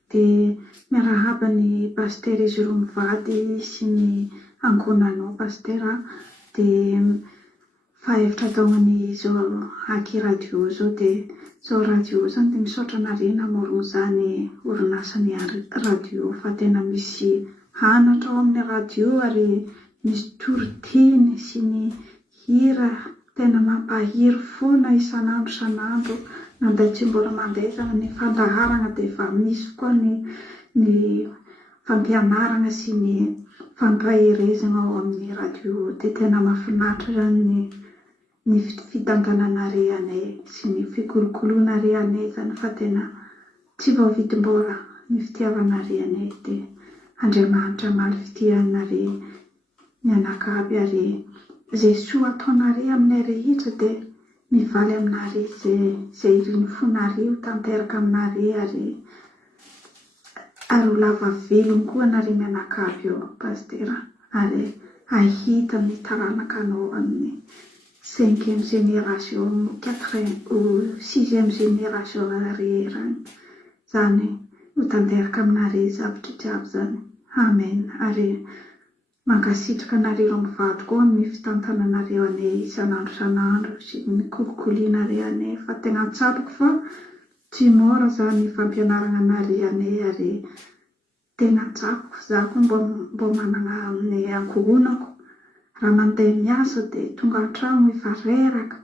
Dia miarahaba ny pastery izy roa mivady sy ny ankonanao pastera dia fahevitra taonany izao aki radio zao dia zao radio zany dia misaotra nareo namorona zany orinasany radio fa tena misy hanatra ao amin'ny radio ary misy torotiny sy ny hira tena mampahiry foana isan'andro nanday tsy mbola mandeha ny fandaharana dia efa misy koa ny fampianarana sy ny fampaherezana ao amin'ny radio dia tena mahafinaritra ny fitantanana rehanay sy ny fikolokoloana rehanay zany fa tena tsy vaovidim-bola ny fitiavana rehanay dia Andriamanitra maly fitiavanare mianakaby ary izay soa ataonare aminay rehetra dia mivaly aminare izay iriny fonare ho tanteraka aminare ary ho lava velony koa nare mianakaby eo pastera ary ahita ny taranaka anao amin'ny 5e génération 6e génération rehetra zany ho tanteraka aminare zavatra jiaby zany. Amen. Ary mankasitraka nareo mivady koa amin'ny fitantananareo anay isan'andro sy ny kolokoliana rehanay fa tena tsapako fa tsy mora zany fampianarana nare anay ary tena tsapako za koa mbo manana amin'ny ankohonako raha mandeha miasa dia tonga an-trano efa reraka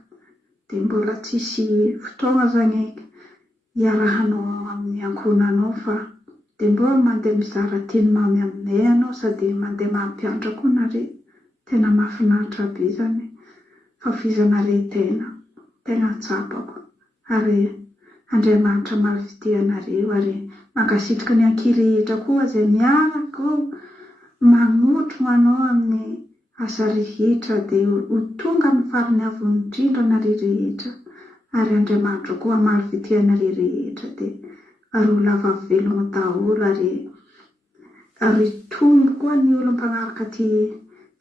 dia mbola tsisy fotoana zany hiarahanao amin'ny ankohonanao fa dia mbola mandeha mizara teny mamy aminay anao sady mandeha mampianatra koa nare tena mahafinaritra be zany fa fizanare tena tsapako ary Andriamanitra maly fitiavanareo ary mankasitraka ny ankizy rehetra koa izay miaraka manotro manao amin'ny asa rehetra dia ho tonga amin'ny farany avo indrindra nareo rehetra ary Andriamanitra koa maly fitiavanareo rehetra dia ary ho lava velona daholo ary tombo koa ny olom-panaraka ty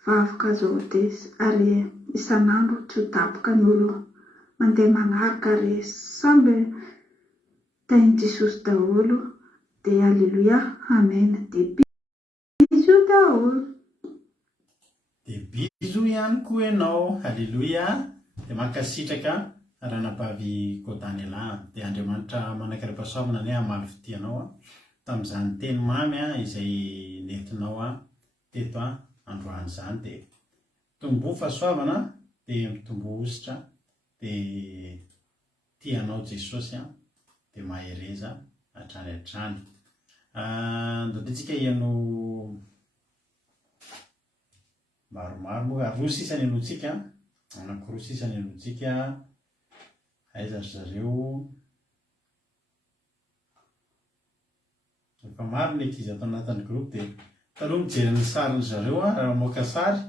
vavaka zao dia ary isan'andro tsy ho tapoka ny olo mandeha manaraka ary samby tahiny Jesosy daholo dia alleloia, amen. Dia biso daholo. Dia biso ihany koa ianao, halleloia. Dia mankasitraka ranabavy Kodanyala. Dia Andriamanitra manankaram-pahasoavana ny hamaly fitianao tamin'izany teny mamy izay nentinao teto androany izany. Dia tombo fahasoavana, dia mitombo ositra, dia tianao Jesosy dia mahereza hatrany hatrany. Ndotentsika iano maromaro moa, roa sisa ny anotsika, anankiroa sisa ny anotsika, aiza zareo. Efa maro ny ankizy atao anatin'ny groupe. Dia taloha mijery ny sarin'ny zareo raha moka sary,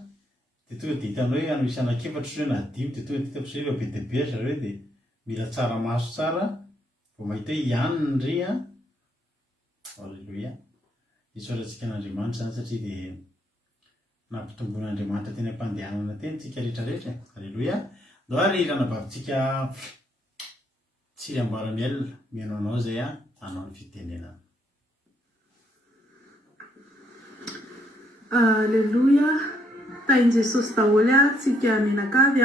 dia tonga dia hitanao hoe ano isana kefatra hoe na dimy, dia tonga dia hitako zareo be dia be zareo. Dia mila tsara maso tsara vao mahita hoe ihany ny ry halleloia. Isaorantsika an'Andriamanitra izany satria dia nampitomboin'Andriamanitra teny am-pandehanana teny tsika rehetrarehetra. Halleloia. Ndao ary ranabavitsika Tsiriambaramiel mihaino anao izay hanao ny fitenenana. Alleluia. Tain'i Jesosy daholo tsika menakavy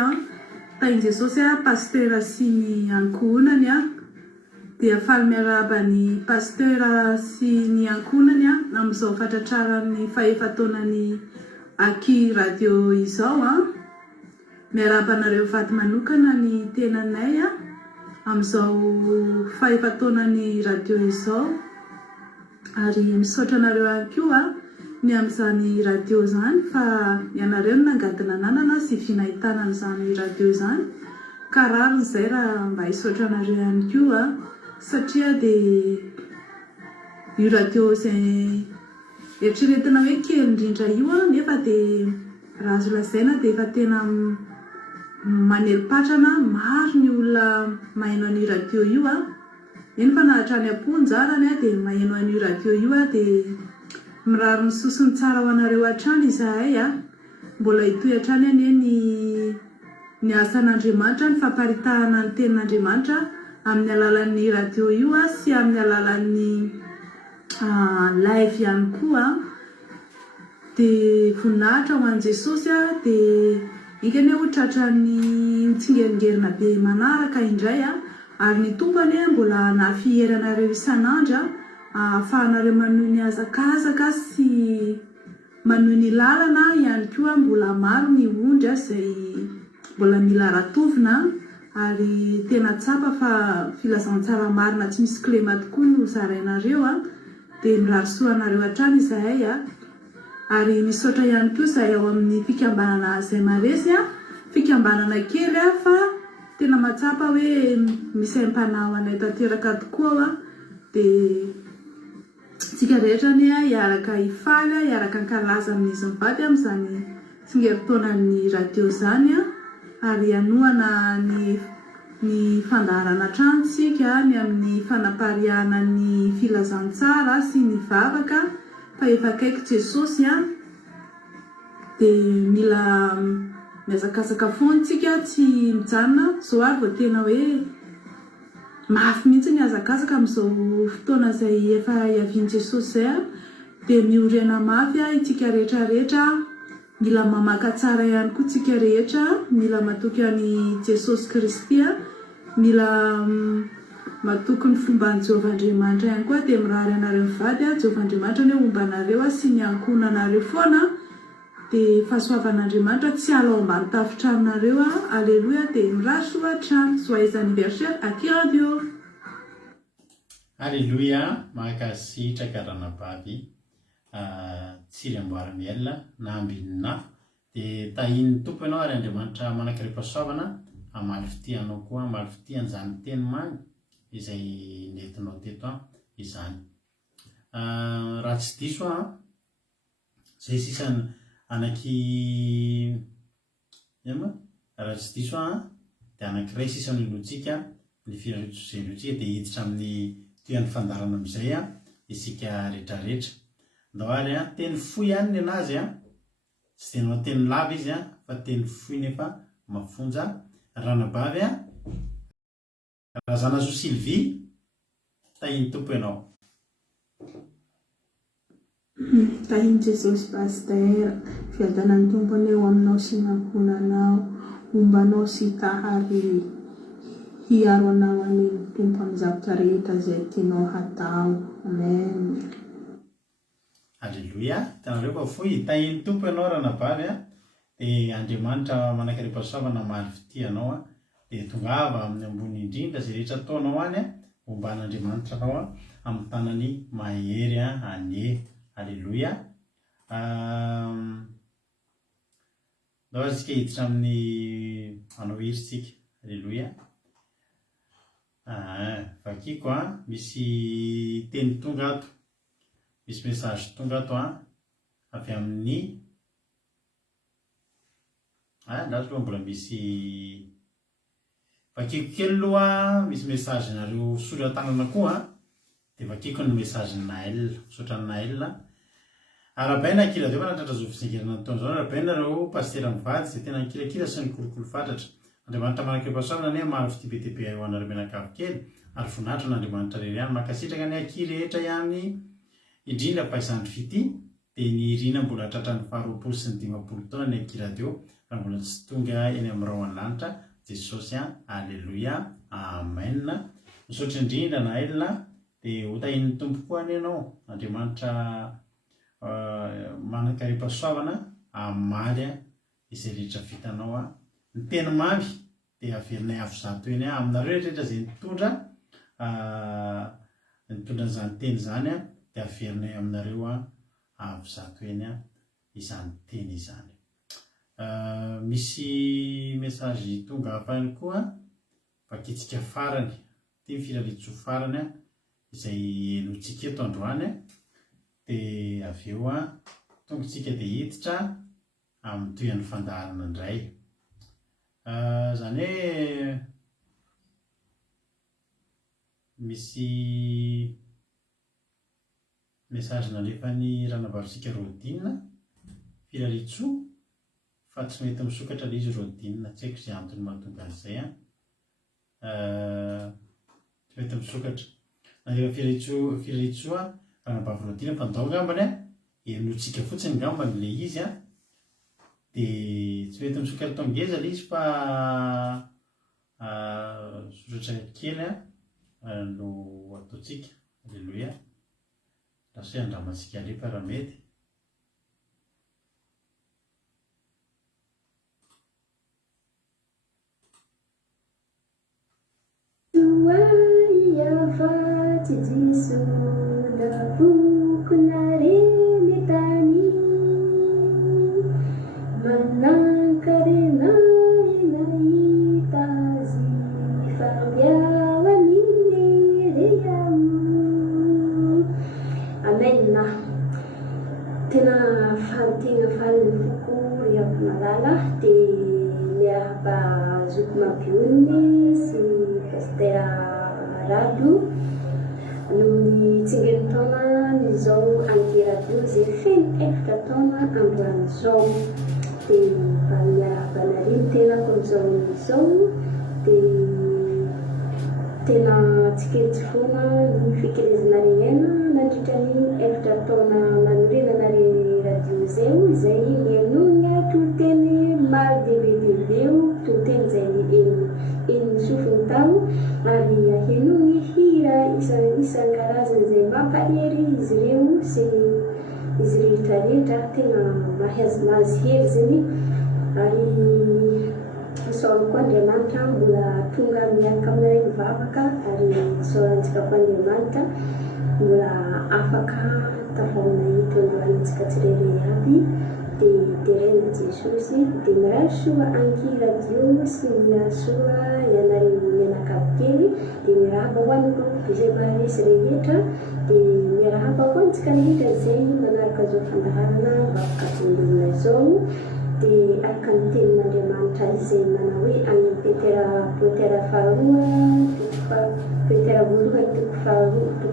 tain'i Jesosy pastera sy ny ankohonany dia faly miaraba ny pastera sy ny ankohonany amin'izao fatratraran'ny fahefa-taonany Aki radio izao miaraba anareo vaty manokana ny tenanay amin'izao fahefa-taonany radio izao, ary misaotra anareo ihany koa ny amin'izany radio izany fa ianareo no nangadina nanana sy vinahitana an'izany radio izany, ka rariny izay raha mba hisaotra anareo ihany koa satria dia io radio izay eritreretina hoe kely indrindra io nefa dia raha azo lazaina dia efa tena manelo-patrana maro ny olona maheno an'io radio io eny fa na hatrany am-ponjarany dia maheno an'io radio io dia mirary ny sosiny tsara ho anareo hatrany izahay mbola hitoy hatrany anie ny asan'Andriamanitra, ny famparitahana ny tenin'Andriamanitra amin'ny alalan'ny radio io sy amin'ny alalan'ny live ihany koa. Dia voninahitra ho an'i Jesosy dia ikany ho tratran'ny mitsingerongerina be manaraka indray ary ny tompony mbola nafiheranareo isan'andro ahafahanareo manohy ny hazakazaka sy manohy ny lalana ihany koa. Mbola maro ny ondry izay mbola mila ratovina ary tena tsapa fa filazantsara marina tsy misy klema tokoa no zarainareo dia mirary soa anareo hatrany izahay ary misaotra ihany koa izahay ao amin'ny fikambanana izay maresy fikambanana kely fa tena matsapa hoe misy aim-panahy anay tanteraka tokoa dia tsika rehetra hiaraka hifaly hiaraka ankalaza amin'izy mivady amin'izany tsingeritaonan'ny radio izany ary hanohana ny fandaharana trantsika ny amin'ny fanapariana ny filazantsara sy ny vavaka fa efa akaiky Jesosy dia mila miazakazaka foana tsika tsy mijanona zao ary vao tena hoe mafy mihitsy ny hazakazaka amin'izao fotoana izay efa hiavian'i Jesosy izay dia mioriana mafy itsika rehetrarehetra, mila mamaka tsara ihany koa tsika rehetra, mila matoky an'i Jesosy Kristy, mila matoky ny fomban'i Jehovahandriamanitra ihany koa. Dia mirary anareo mivady Jehovahandriamanitra ny ombanareo sy ny ankohonanareo foana dia fahasoavan'Andriamanitra tsy alo ambany tafitranonareo. Alleluia. Dia mirary soa hatrany. Joyeux anniversaire Aki radio. Alleluia. Mankasitraka ranabavy Tsiriambaramiel na ambinina dia tahin'ny tompo ianao ary Andriamanitra manankaream-pahasoavana hamaly fitianao koa, hamaly fitian'izany teny mamy izay nentinao teto izany. Raha tsy diso izay sisany raha tsy diso dia anankiray sisany ilotsika ny firantsika dia hiditra amin'ny toan'ny fandarana amin'izay isika rehetrarehetra. Ndao ary teny fohy ihany ny anazy tsy dia teny lava izy fa teny fohy nefa mafonja. Ranabavy Razanazo Sylvie tahin'ny tompo ianao. Tahiny Jesosy Paster, fiadanany tompony eo aminao sy nankonanao, ombanao sy tahary hiaro anao any tompo amin'ny zavatra rehetra izay tianao hatao. Amen. Alleluia. Tanareo fa fohy tahiny tompo ianao raha nabavy a, dia Andriamanitra manakaripasoavana maly fitianao a, dia tongava amin'ny ambony indrindra izay rehetra ataonao any a, omban'Andriamanitra anao a amin'ny tanany mahery a anie. Alleluia. Ndao azika hiditra amin'ny manao hery. Alleluia. Vakiko a, misy teny tonga ato, misy message tonga ato a, avy amin'ny ndazy loha mbola misy vakiko kely aloha, misy message nareo soratanana koa, dia vakiko ny message Naël, sotra Naël. Arabaina akiradeo fa natratra zo fisengerana nataony zao, arabaina reo pastera mivady izay tena kirakira sy ny kolokolo fatratra. Andriamanitra manakaripasoavana ane maro fitibetebe ho anareo menakavy kely, ary voninahitra n'Andriamanitra rery ihany makasitraka ny aky rehetra ihany indrindra fa izandry fity, dia ny irina mbola tratran'ny 20 sy ny 50 taona ny akiradeo raha mbola tsy tonga eny amin'ny rao an-lanitra. Jesosy a, alleluia, amen. Misaotra indrindra Naël, dia ho tahin'ny tompo koa any ianao, Andriamanitra manakaripasoavana amaly izay rehetra vitanao a. Ny teny mamy dia averinay avy zato eny a, aminareo rehetra izay nitondra izany teny izany a, dia averinay aminareo a avy zato eny a izany teny izany. Misy message tonga hafany koa vakitsika farany, ty firalitso farany a izay enotsika eto androany a, dia avy eo a tongotsika dia hiditra amin'ny toeran'ny fandaharana indray. Zany hoe misy message nalefany ranabavitsika Rodine firalitso fa tsy mety misokatra ilay izy Rodine, tsy haiko izay antony mahatonga an'izay a, tsy mety misokatra. Narehefa firalitso a ranabavy Rodine fa ndao ngambany a enotsika fotsiny ngambany ilay izy a, dia tsy mety misokatra tao ngeza ilay izy fa soratra kely a no ataontsika. Alleluia. Lasa andramantsika alefa raha mety. Tena faly tokoa Riako Malala, dia miarahaba Zoko Mabiony sy Pastera Radio noho ny tsingen'ny taona izao anty radio izay feno efatra taona androan'izao, dia mba miarahaba nareo tenako amin'izao izao, dia tena tsiketsy foana ny fikerezanareo aina nandritra ny efatra taona manorenanareo radio zay, izay mianonona toloteny maro debedebeo, toloteny izay eny sofiny tao, ary ahenony hira isan-karazany izay mampahery izy ireo sy izy rehetrarehetra, tena mahazy hery zany. Ary isaorako Andriamanitra mbola tonga miaraka aminareo mivavaka, ary isaorantsika koa Andriamanitra mbola afaka tafahona eto androanitsika tsirairay aby, dia terena Jesosy, dia mirasoa anky radio sy mirasoa ianareo menakavy kely, dia mirahaba ho aniko izay maharesy rehetra, dia mirahaba ho antsika rehetra izay manaraka izao fandaharana vavaka tendrona izao, dia araka ny tenin'Andriamanitra izay manao hoe any Petera faharoa Petera voalohany toko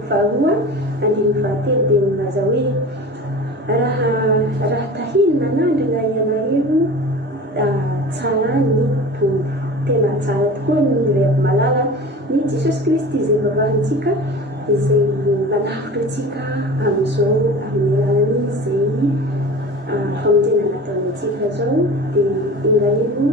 faharoa andiny fahatelo, dia milaza hoe raha tahinina nandrina ianareo tsara ny tombo, tena tsara tokoa ny Riako Malala ny Jesosy Kristy izay vavahantsika, izay manavitra antsika amin'izao amin'ny alalany izay famonjena nataony antsika zao dia ingalelo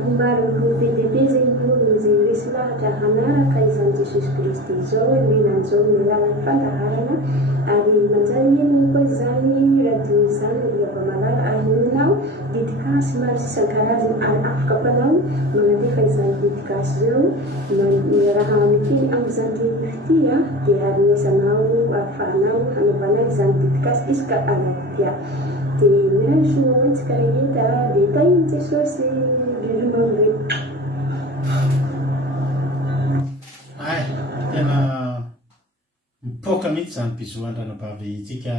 hombariny be dia be zay olona izay resy lahatra hanaraka izany Jesosy Kristy izao milan'izao amin'ny alalan'ny fandaharana ary manjary eny koa izany radio izany Riava Malala ahinao dedikasy maro isan-karazany ary afaka mpanao manandefa izany dedikasy zao raha miteny amin'izany ity dia arinesanao ahafahanao hanaovana izany dedikasy isaka anatia dia miranysonao antsika rehetra dia tahiny Jesosy riromambe ay tena mipoka mihitsy zany mpizoan-dranabavy itsika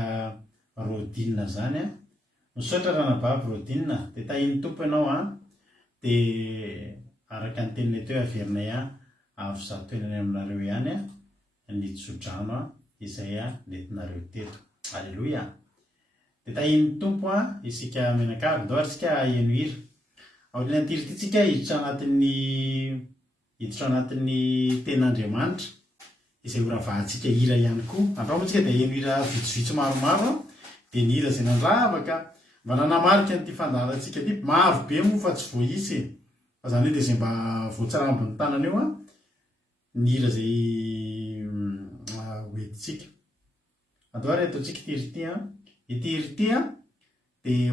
Rodinina zany misaotra ranabavy Rodinina dia tahiny tompo ianao dia araka ny teniny teo averinay avy zato enany aminareo ihany ny tsodrano izay nentinareo teto. Alleluia. Dia tahiny tompo isika menakavy ndao ary sika eno hira aorin'ny antiritsika hiditra anatin'ny ten'Andriamanitra izay horavahantsika hira ihany koa. Andao moa tsika dia eno hira vitsivitsy maromaro dia ny hira izay nandravaka mba nanamarika n'ity fandaharantsika ity maro be moa fa tsy voaisy fa zany hoe dia izay mba voatsarambony tanana eo ny hira izay hoentintsika. Andao ary ataontsika ity hira ity dia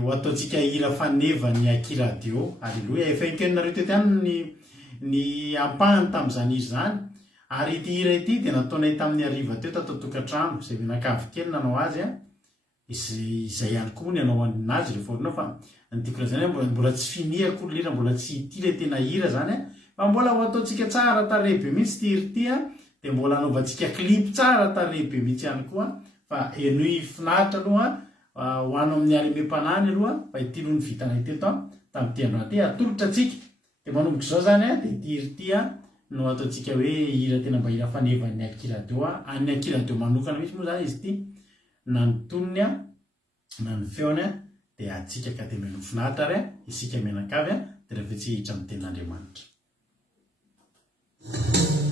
ho ataontsika hira faneva ny Akiradio. Alleluia. Efa ekenareo teto ihany ny ampahany tamin'izany hira zany ary ity hira ity dia nataonay tamin'ny hariva teo tatao tokantrano izay menakavy kely nanao azy izay ihany koa ny anao azy rehefa orinao fa nydikona zany mbola tsy finihako lera mbola tsy ity le tena hira zany fa mbola ho ataontsika tsara tarebe mihitsy ity hira ity dia mbola anaovantsika clip tsara tarebe mihitsy ihany koa fa enoy finaritra aloha ho anao amin'ny alemem-panany aloha fa ity noho ny vitanay teto tamin'ity andro aty atolotra atsika dia manomboka izao zany dia ity hira ity no ataontsika hoe hira tena mba hira fanevan'ny Akiradio any Akiradio manokana mihitsy moa zany izy ity na ny tonony na ny feony dia atsika ka dia meno finaritra ary isika menakavy dia rehefa tsy hiditra amin'ny ten'Andriamanitra. Saya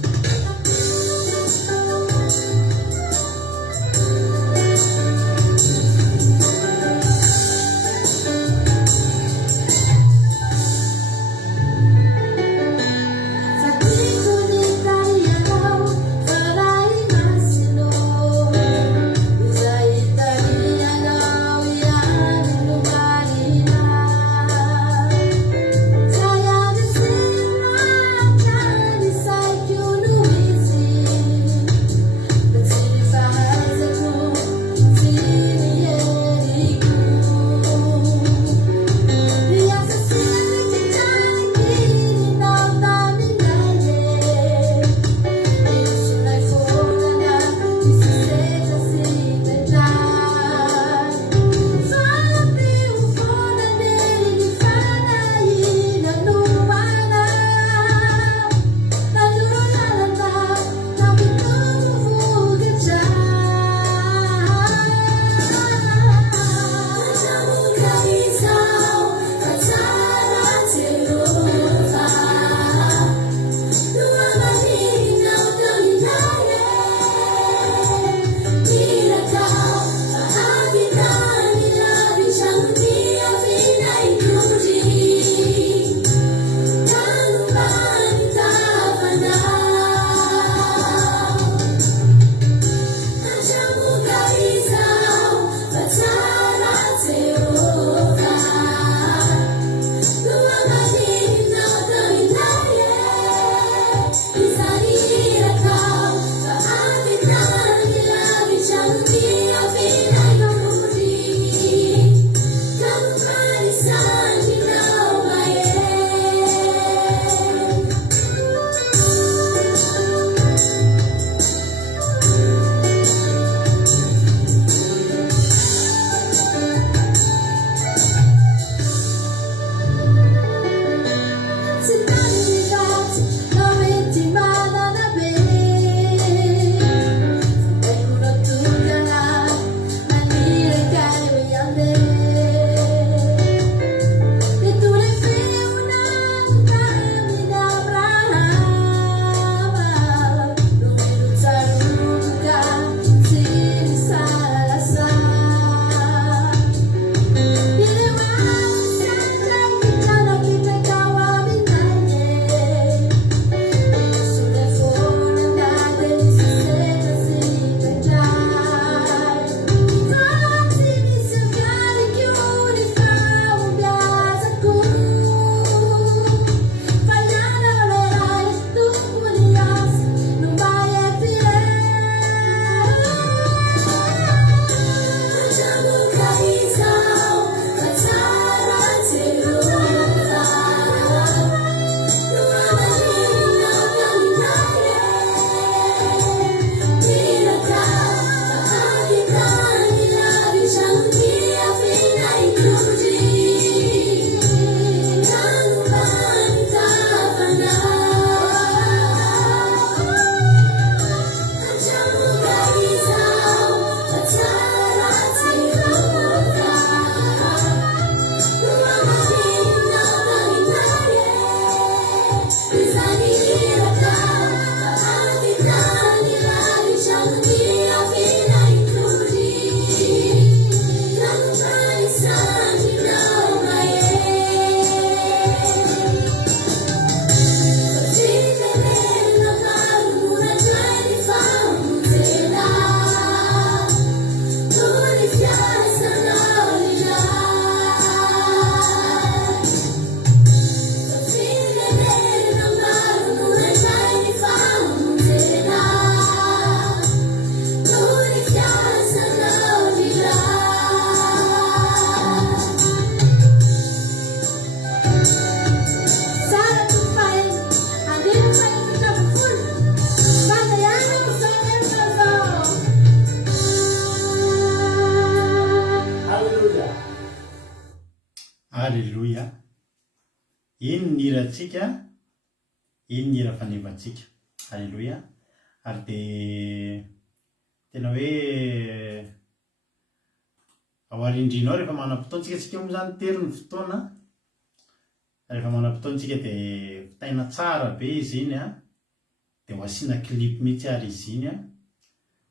Alleloia. Iny ny hiratsika, iny ny hira fanevantsika. Alleloia. Ary dia tena hoe ao arindrinao rehefa manam-potoantsika tsika moa zany tery ny fotoana, rehefa manam-potoantsika dia fitaina tsara be izy iny a, dia ho asiana clip mihitsy ary izy iny a,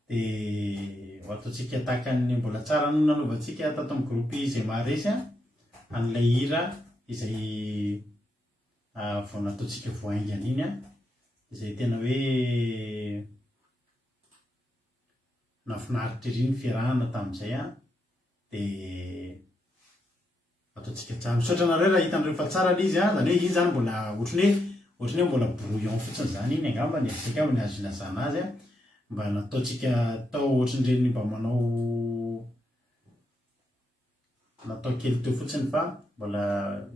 dia ho ataontsika tahaka ny mbola tsara no nanaovantsika tato amin'ny groupe izay maharesy a, an'ilay hira izay vao nataontsika voaingana iny a, izay tena hoe nafinaritra ery ny fiarahana tamin'izay a, dia ataontsika tsara. Misaotra anareo raha hitanareo fa tsara ilay izy a, zany hoe iny zany mbola ohatrany hoe mbola brouillon fotsiny zany iny angamba ny asika ao ny azo ilazana azy a, mba nataontsika tao ohatran'ireny mba natao kely teo fotsiny fa mbola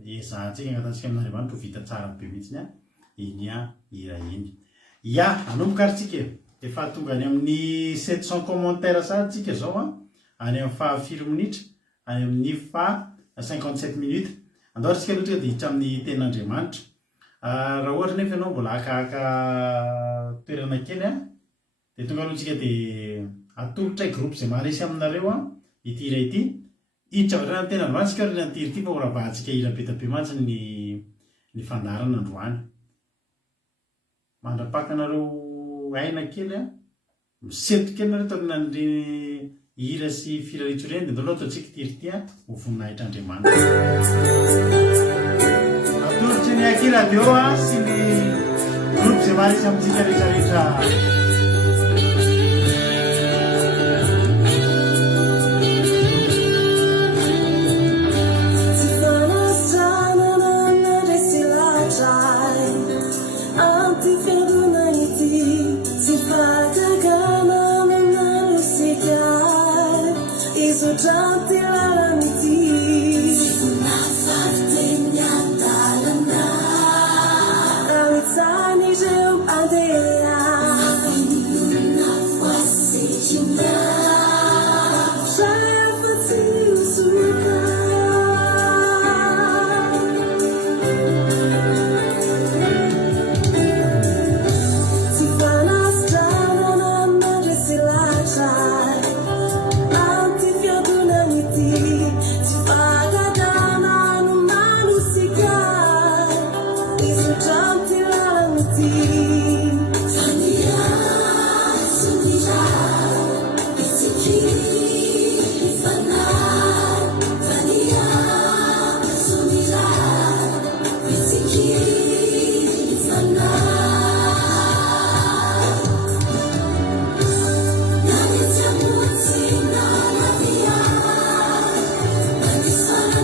ezahantsika agnatantsika amin'Andriamanitra ho vita tsara be mihitsiny a iny a hira iny. Ya, anomboka ary tsika efa tonga any amin'ny 700 commentaire sara tsika zao a, any amin'ny fa 4 minitra, any amin'ny fa 57 minutes. Andao ary tsika aloha dia hiditra amin'ny tenin'Andriamanitra. Raha ohatra nefa ianao mbola haka toerana kely a, dia tonga aloha tsika dia atolotra groupe izay maharesy aminareo a, ity hira ity. Hiditra avy ny tenin'Andriamanitra tsika ary ny ity fa ho ravahantsika hira be tabe mantsy ny fandarana androany. Mandrapaka anareo aina kely a, misetoka kely nareo taokana ny hira sy firaritso ireny, dia ndao ataontsika ity hira ity a ho voninahitra Andriamanitra. Atolotry ny Aki Radio a sy ny groupe izay maharesy amintsika rehetrarehetra. This one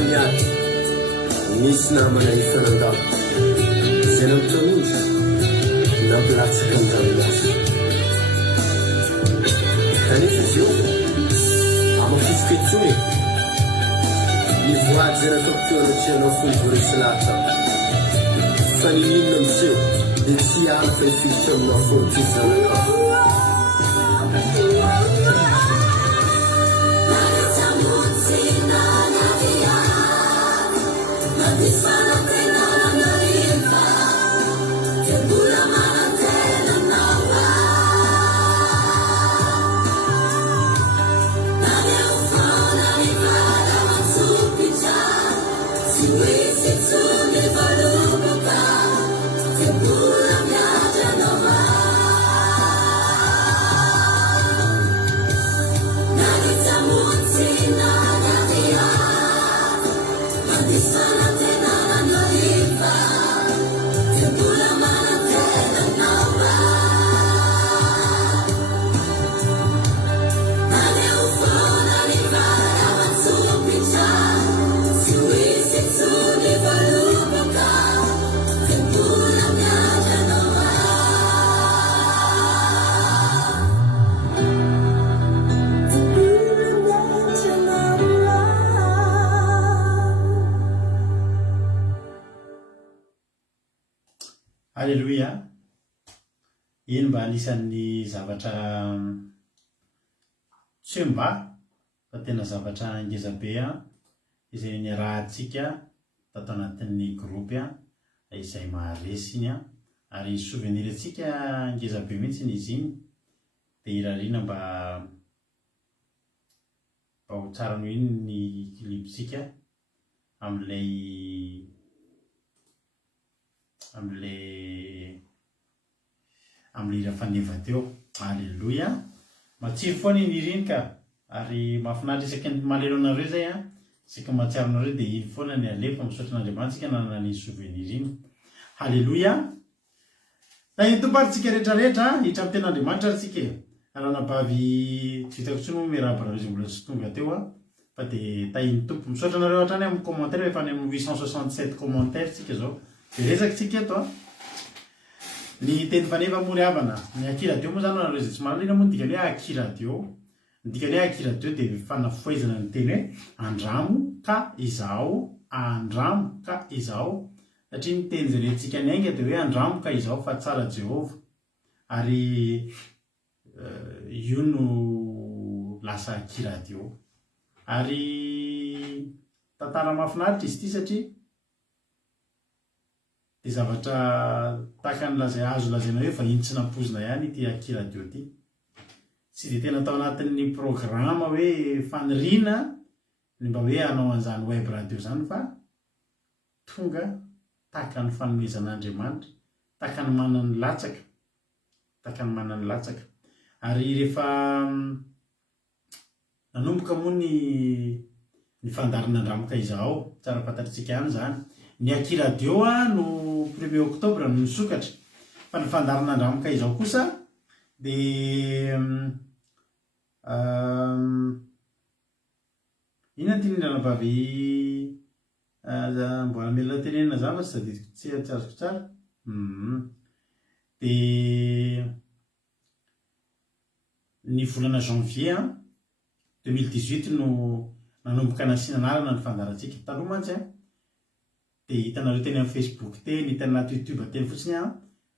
miady misy namana ifanandao zay nampitanondra nampilatsaka andranolasy kanefa izy io amafisoka itsony nivoady zay natapitoanatrianao fony voresy lahatra fa nininona amizeo dia tsy ala fa ifiditra aminao fony ty zanaka Alleluia. Iny mba anisan'ny zavatra tsy mba fa tena zavatra ngezabe izay niarahantsika tato anatin'ny groupe izay maharesy iny ary souvenir antsika ngezabe mihitsy izy iny dia irarina mba ho tsara noho iny ny clipsika amin'ilay ira faneva teo. Alleluia. Matsiro foana iny iriny ka ary mahafinaritra isaky ny malelo anareo zay isaky mahatsiaro anareo dia iny foana ny alefa misaotra n'Andriamanitsika nanana ny souvenir iny. Alleluia. Iny tomparitsika rehetrarehetra hitra amin'ny ten'Andriamanitra atsika ranabavy tsy hitako tsony moa miarabana izy mbola tsy tonga teo fa dia tahiny tompo misaotra anareo hatrany amin'ny commentaire efa any amin'ny 867 commentaire tsika zao dia resaky tsika eto ny teny faneva mory havana ny akiradio moa zany nareo izay tsy mahalina moa ny dikany hoe akiradio ny dikany hoe akiradio dia fanafoezana ny teny hoe andramo ka izao andramo ka izao satria ny teny zay rentsika ny ainga dia hoe andramo ka izao fa tsara Jehova ary io no lasa akiradio ary tantara mahafinaritra izy ity satria dia zavatra tahaka ny lazay azo lazaina hoe vahiny tsy nampozina ihany ity akiradio ity tsy dia tena tao anatin'ny programa hoe faniriana ny mba hoe hanao an'izany web radio zany fa tonga tahaka ny fanomezan'Andriamanitra tahaka ny manany latsaka tahaka ny manany latsaka ary rehefa nanomboka moa ny fandarin'andramoka izao tsara fantatritsika ihany zany ny akiradio no 1er octobre no nisokatra fa ny fandarin'andramoka izao kosa dia inona ty nranabavy mbola melona tenenina zany fa tsy tadidiko tsy azoko tsara dia ny volana janvier 2018 no nanomboka nasina anarana ny fandarantsika taloha mantsy dia hitanareo teny amin'ny Facebook teny hitana anaty YouTube teny fotsiny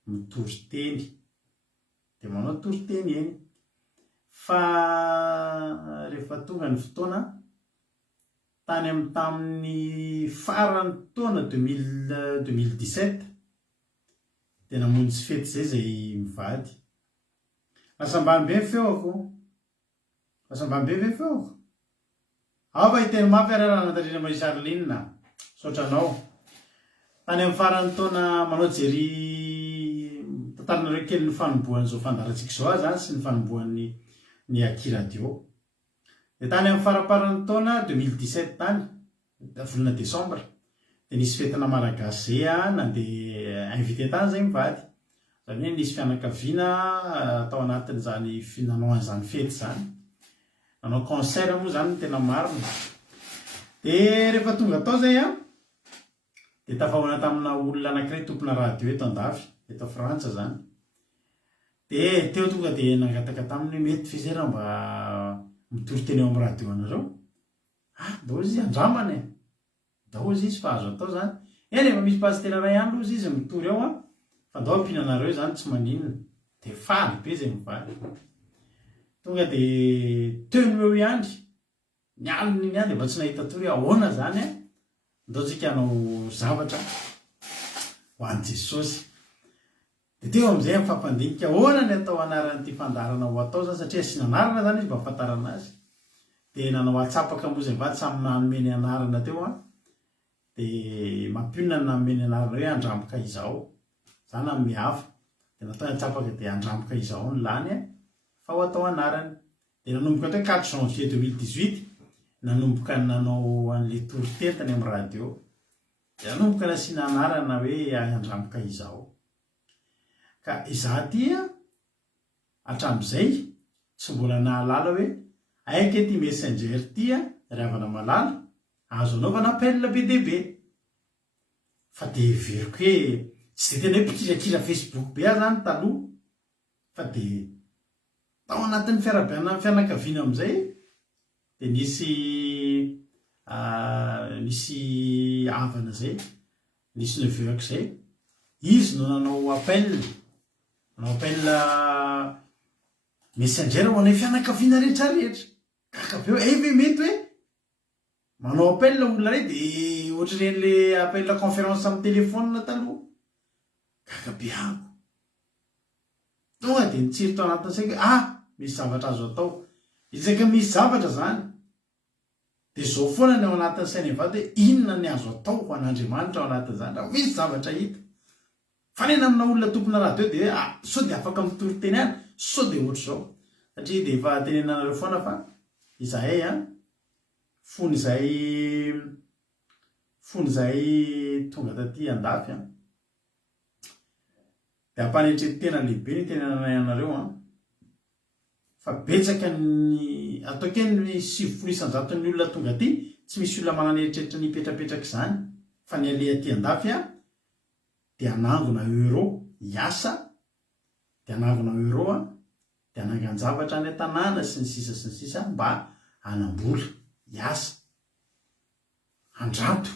mitory teny dia manao tory teny eny fa rehefa tonga ny fotoana tany amin'ny tamin'ny farany taona 2017 dia namonjy fety zay mivady lasambany be feoko lasambany be feoko ao fa hiteny mafy ararana tadrina Marie Charline saotranao tany amin'ny farany taona manao jery tantaranareo kely ny fanombohan'izao fandarantsika zao zany sy ny fanombohan'ny ny akiradio dia tany amin'ny faraparany taona 2017 tany volana décembre dia nisy fetina malagasy zay nandeha invité tany zay mivady zany hoe nisy fianakaviana tao dia rehefa tonga tao zay a dia tafahoana tamina olona anankiray tompona radio eto andafy eto Frantsa zany. Dia teo tonga dia nangataka taminy mety fizera mba mitory teny eo amin'ny radio anareo. Daholo izy andramana e, daholo izy fa azo atao zany. Eny efa misy pasitera ray andro izy mitory ao a, fa dao ampihinanareo zany tsy maninona. Dia faly be zay mivaly. Tonga dia teo eo iandry, ny aliny iny any mba tsy nahita tory ahoana zany a, ndao tsika hanao zavatra ho an'i Jesosy. Dia teo amin'izay mifampandinika ahoana ny atao anaran'ity fandarana ho atao zany satria sy nanarana zany izy mba ahafantarana azy. Dia nanao atsapaka moa zay va tsy amin'ny nanome anarana teo a. Dia mampionina ny nanome anarana hoe andramboka izao. Zany amin'ny hafa. Dia natao atsapaka dia andramboka izao ny lany fa ho atao anarany. Dia nanomboka teo 4 janvier 2018 nanomboka nanao an'ilay toritentany amin'ny radio. Dia nanomboka nasiana anarana hoe andramboka izao. Ka izaho ty hatramin'izay tsy mbola nahalala hoe aika ty messenger ty ravana malala azo anaovana appel be dia be. Fa dia veriko hoe tsy dia tena hoe mpikirakira Facebook be zany taloha. Fa dia tao anatin'ny fianakaviana amin'izay dia nisy havana zay, nisy neveuako zay. Izy no nanao appel messenger ho anay fianakaviana rehetrarehetra. Kakabe ve mety hoe manao appel olona ray dia ohatran'ireny appel conférence amin'ny téléphone taloha. Kakabe ako. Tonga dia nitsiry tao anatin'ny saiko misy zavatra azo atao. Izaka misy zavatra zany. Dia izao foana ny ao anatin'ny sainy mivady hoe inona ny azo atao ho an'Andriamanitra ao anatin'izany raha misy zavatra hita. Fa nena amina olona tompona radio dia sao dia afaka mitory teny any, sao dia ohatr'izao. Satria dia efa tenenanareo foana fa izahay fony izay tonga taty andafy dia ampanetrety tena lehibe ny tenenanay anareo fa betsaka ny ataokeny 9,900 ny olona tonga aty tsy misy olona manana eritreritra ny hipetrapetraka izany fa ny aleha aty andafy dia anangona euro hiasa, dia anangona euro dia anangan-javatra any an-tanàna sy ny sisa mba hanambola hiasa andrato.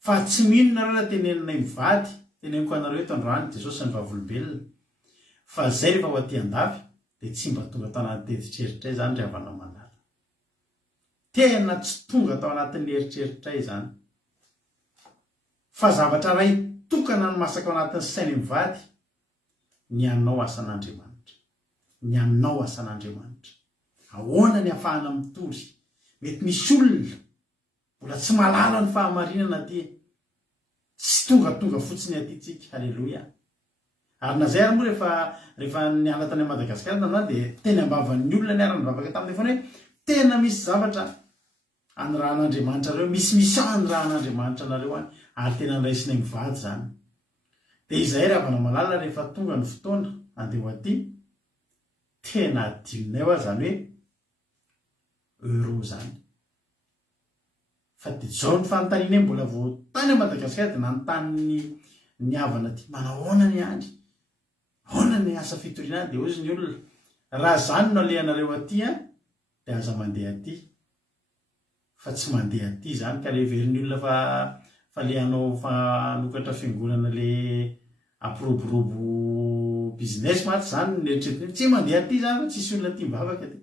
Fa tsy mihinona raha teneninay mivady, teneniko anareo eto androany Jesosy ny vavolombelona. Fa zay rehefa ho aty andafy dia tsy mba tonga tao anaty eritreritray zany ravana malala. Tena tsy tonga tao anatin'ny eritreritray zany. Fa zavatra ray tokana ny masaka ao anatin'ny sainy mivady, ny anao asan'Andriamanitra. Ny anao asan'Andriamanitra. Ahoana ny ahafahana mitory? Mety misy olona mbola tsy malala ny fahamarinana aty. Tsy tonga fotsiny aty tsika. Halleloia. Ary na zay ary moa rehefa niala tany Madagasikara tana dia tena ambavan'ny olona niarana mivavaka tamin'ny foana hoe tena misy zavatra any raha an'Andriamanitra reo, misy any raha an'Andriamanitra nareo any, ary tena niraisinay mivady zany. Dia izahay ravana malala rehefa tonga ny fotoana andeha ho aty, tena adinonay ho zany hoe euro zany. Fa dia zao ny fanontaniana mbola vao tany Madagasikara dia nanontany ny havana aty manahoana ny andry, ahoana ny asa fitoriana dia ozy ny olona raha zany no alehanareo aty dia aza mandeha aty. Fa tsy mandeha aty zany ka le verin'ny olona fa le hanao fanokatra fiangonana le ampiroborobo business maty zany neritreritiny tsy mandeha aty zany fa tsisy olona aty mivavaka aty.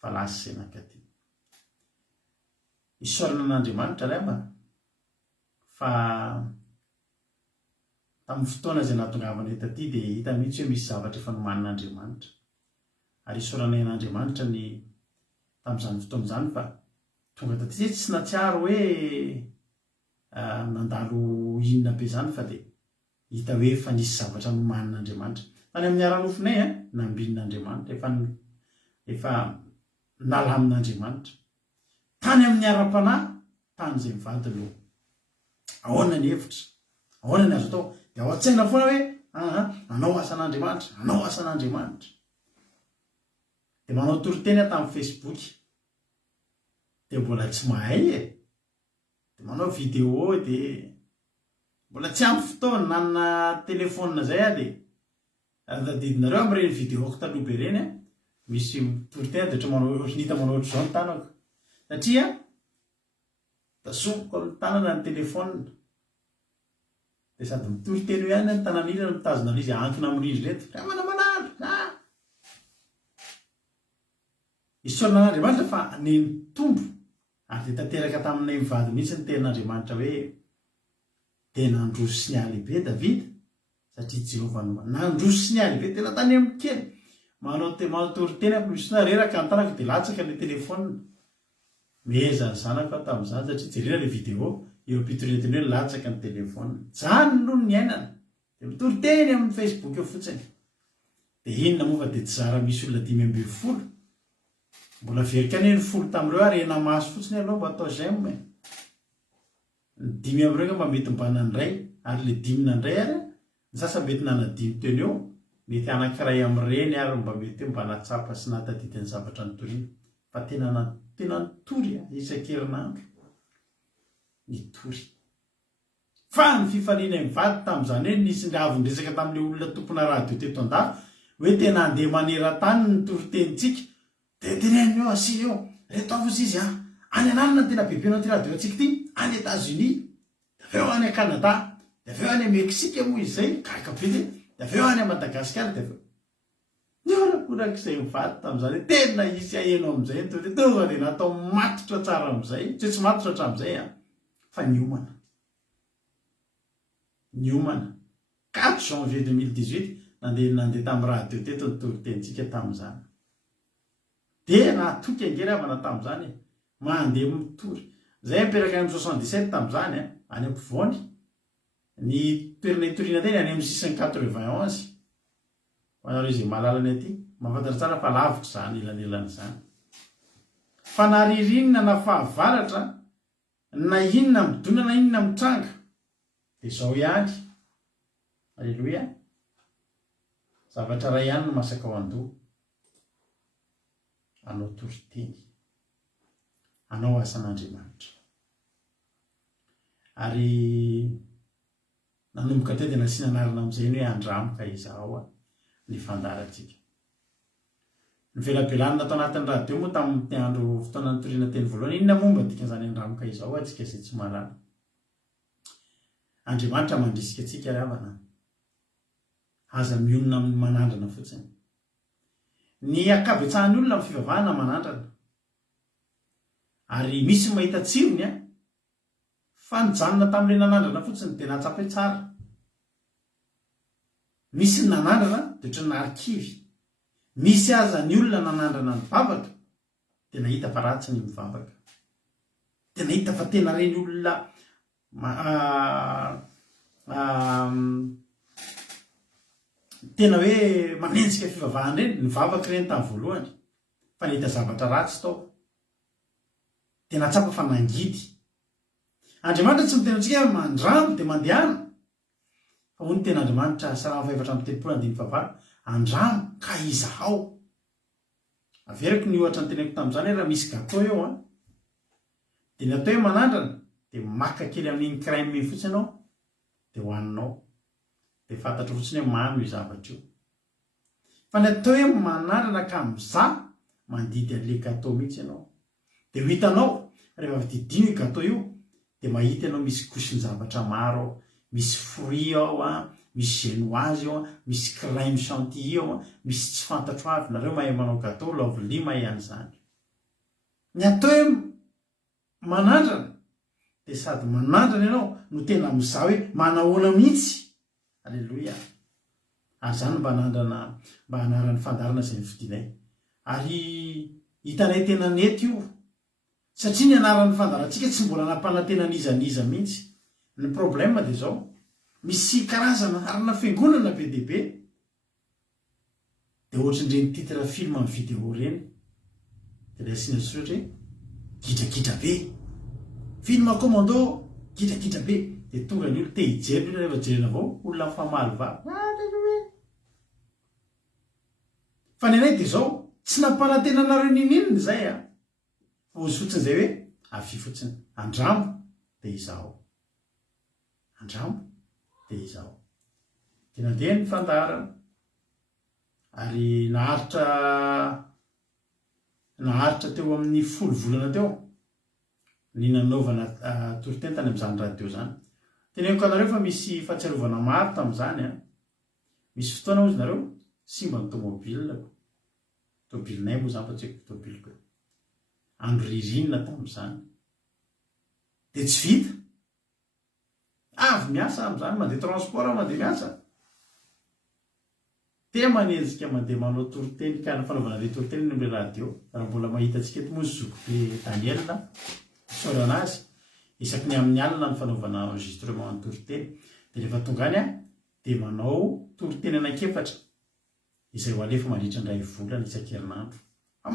Fa lasa senaka aty. Isorana an'Andriamanitra ray mba fa tamin'ny fotoana izay nahatongavana eto aty dia hita mihitsy hoe misy zavatra efa nomanin'Andriamanitra. Ary isoranay an'Andriamanitra ny tamin'izany fotoana izany fa tonga taty izay tsy natsiaro hoe nandalo inona be zany fa dia hita hoe efa nisy zavatra nomanin'Andriamanitra. Tany amin'ny ara-nofinay nambinin'Andriamanitra, efa nalamin'Andriamanitra. Tany amin'ny ara-panahy, tany izay mivady no ahoana ny hevitra, ahoana ny azo atao. Dia ao an-tsaina foana hoe anao asan'Andriamanitra, anao asan'Andriamanitra. Dia manao toriteny tamin'ny Facebook. dia mbola tsy mahay dia manao vidéo dia mbola tsy ampy fotoana nanana telefônina zay dia tadidinareo amin'ireny vidéoko taloha be reny misy toritena dia ohatra nita manao ohatra izao ny tanako satria tasomoko amin'ny tanana ny telefônina dia sady mitoritena eo ihany ny tanan'ilana mitazona an'izy ankina amin'ny rindry reto fa manamanandro isoran'Andriamanitra fa neny tombo ary dia tanteraka taminay mivady mihitsy ny tenin'Andriamanitra hoe tena nandroso sy nialehibe Davida satria Jehovah nandroso sy nialehibe tena tany amin'ny kely manao toritena misona reraka ny tanako dia latsaka ny telefônina meza ny zanako tamin'izany satria jerena ilay vidéo eo ampitoriana hoe latsaka ny telefônina zany noho ny ainana dia mitoriteny amin'ny Facebook eo fotsiny dia inona moa fa dia tsy zara misy olona 520 mbola verika ny 10 tamin'ireo ary ena maso fotsiny aloha mba atao j'aime ny 5 amin'ireo mba mety mbana ndray ary le 10 nandray ary ny sasa mety nanadimy teny eo mety anankiray amin'ireny ary mba mety mba natsapa sy natadidiny zavatra nitoriana fa tena nitory isan-kerinandro nitory fa ny fifaliana mivady tamin'izany hoe nisy avondresaka tamin'ilay olona tompona radio teto an-dafy hoe tena andeha maneran-tany ny toritentsika dia teneny eo asy eo reto avy izy any anarina tena bebenao ty radio antsika ty any États-Unis dia aveo any Canada dia aveo any Mexique moa izay karakabe dia aveo any Madagasikara dia aveo niorakorak'izay mivady tamin'izany hoe tena isy aheno amin'izay tonga dia natao matotra tsara amin'izay tsy matotra hatramin'izay fa niomana 4 janvier 2018 nandeha tamin'ny radio teto ny toritentsika tamin'izany dia nahatoky angeravana tamin'izany mandeha mitory zay miperaka amin'ny 77 tamin'izany any ampovoany ny toerana hitoriana teny any amin'ny 691 hoanareo izay mahalalany aty mahafantatra tsara fa lavitra zany elanelana zany fa na ririnina na fahavaratra na inona midona na inona mitranga dia izao ihany alleloia zavatra ray ihany no masaka ao an-doha anao toriteny anao asan'Andriamanitra ary nanomboka teo dia nasiana anarana amin'izay ny hoe andramoka izaho ny fandarantsika ny velabelany natao anatin'ny radio moa tamin'ny andro fotoana nitoriana teny voalohany inona momba dikan'izany andramoka izaho atsika izay tsy mahalala Andriamanitra mandrisika atsika ry havana aza mionona amin'ny manandrana fotsiny ny akabetsahan'ny olona amin'ny fivavahana manandrana ary misy mahita tsirony fa nijanona tamin'ilay nanandrana fotsiny dia natsapa hoe tsara misy ny nanandrana dia ohatry ny narikivy misy aza ny olona nanandrana ny vavaka dia nahita fa ratsy ny mivavaka dia nahita fa tena reny olona tena hoe manenjika fivavahana reny ny vavaka reny tamin'ny voalohany fa nahita zavatra ratsy tao dia natsapa fa nangidy Andriamanitra tsy miteny antsika mandramo dia mandehana fa hoy ny ten'Andriamanitra Salamo 4:30 andramo ka izaho averiko ny ohatra ny teneko tamin'izany raha misy gatao eo dia ny atao hoe manandrana dia maka kely amin'iny crème fotsiny ianao dia hohaninao dia fantatro fotsiny hoe mamy io zavatra io fa ny atao hoe manandrana ka mizaha mandidy an'ilay gatao mihitsy ianao dia ho hitanao rehefa vididino io gatao io dia mahita ianao misy kosiny zavatra maro misy fruit ao misy genoise ao misy crème chantilly ao misy tsy fantatro avy nareo mahay manao gatao lovely mahay an'izany ny atao hoe manandrana dia sady manandrana ianao no tena mizaha hoe manahoana mihitsy alleloia ary zany mba anandrana mba anaran'ny fandarana izay nividinay ary hitanay tena nety io satria ny anaran'ny fandarantsika tsy mbola nampanantenan'izaniza mihitsy ny problème dia zao misy karazana arina fiangonana be dia be dia ohatr'ireny titre film amin'ny vidéo reny dia ilay asiana soratra hoe gidragidra be film commando gidragidra be dia tonga ny olo te hijery io rehefa jerena avao olona mifamaly vavy fa ny anay dia zao tsy nampanantenanareo nin'inona izay fa ozy fotsiny izay hoe avy fotsiny andramo dia izaho andramo dia izaho dia nandeha ny fandarana ary naharitra teo amin'ny 10 volana teo ny nanaovana toriteny tany amin'izany radio zany. Teneniko anareo fa misy fahatsiarovana maro tamin'izany a. Misy fotoana ozy nareo simba ny tomobilinay moa zany fa tsy haiko tomobiliko andro ririnina tamin'izany dia tsy vita avy miasa amin'izany mandeha transport mandeha miasa dia manenjika mandeha manao toriteny ka ny fanaovana le toriteny amin'ny radio raha mbola mahita antsika eto moa zoko be Daniel sorana azy isaky ny amin'ny alina ny fanaovana enregistrement ny toriteny dia rehefa tonga any a dia manao toriteny anankiefatra izay ho alefa mandritra indray volana isan-kerinandro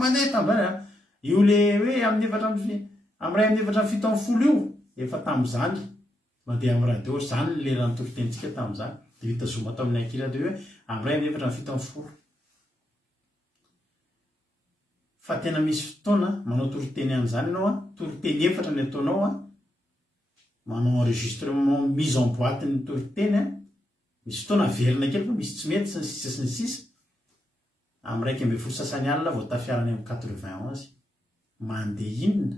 mandeha tamin'izany a io le hoe amin'ny efatra amin'ny ray amin'ny efatra amin'ny 70 io efa tamin'izany mandeha amin'ny radio zany ny leran'ny toritentsika tamin'izany dia vitazoma atao amin'ny ankiradio hoe amin'ny ray amin'ny efatra amin'ny 70 fa tena misy fotoana manao toriteny an'izany ianao a toriteny efatra ny ataonao a manao enregistrement mise en boîte ny toriteny a misy fotoana averina kely fa misy tsy mety sy ny sisa amin'ny raiky amby folo sasany alina vao tafiarany amin'ny 91 mandeha inona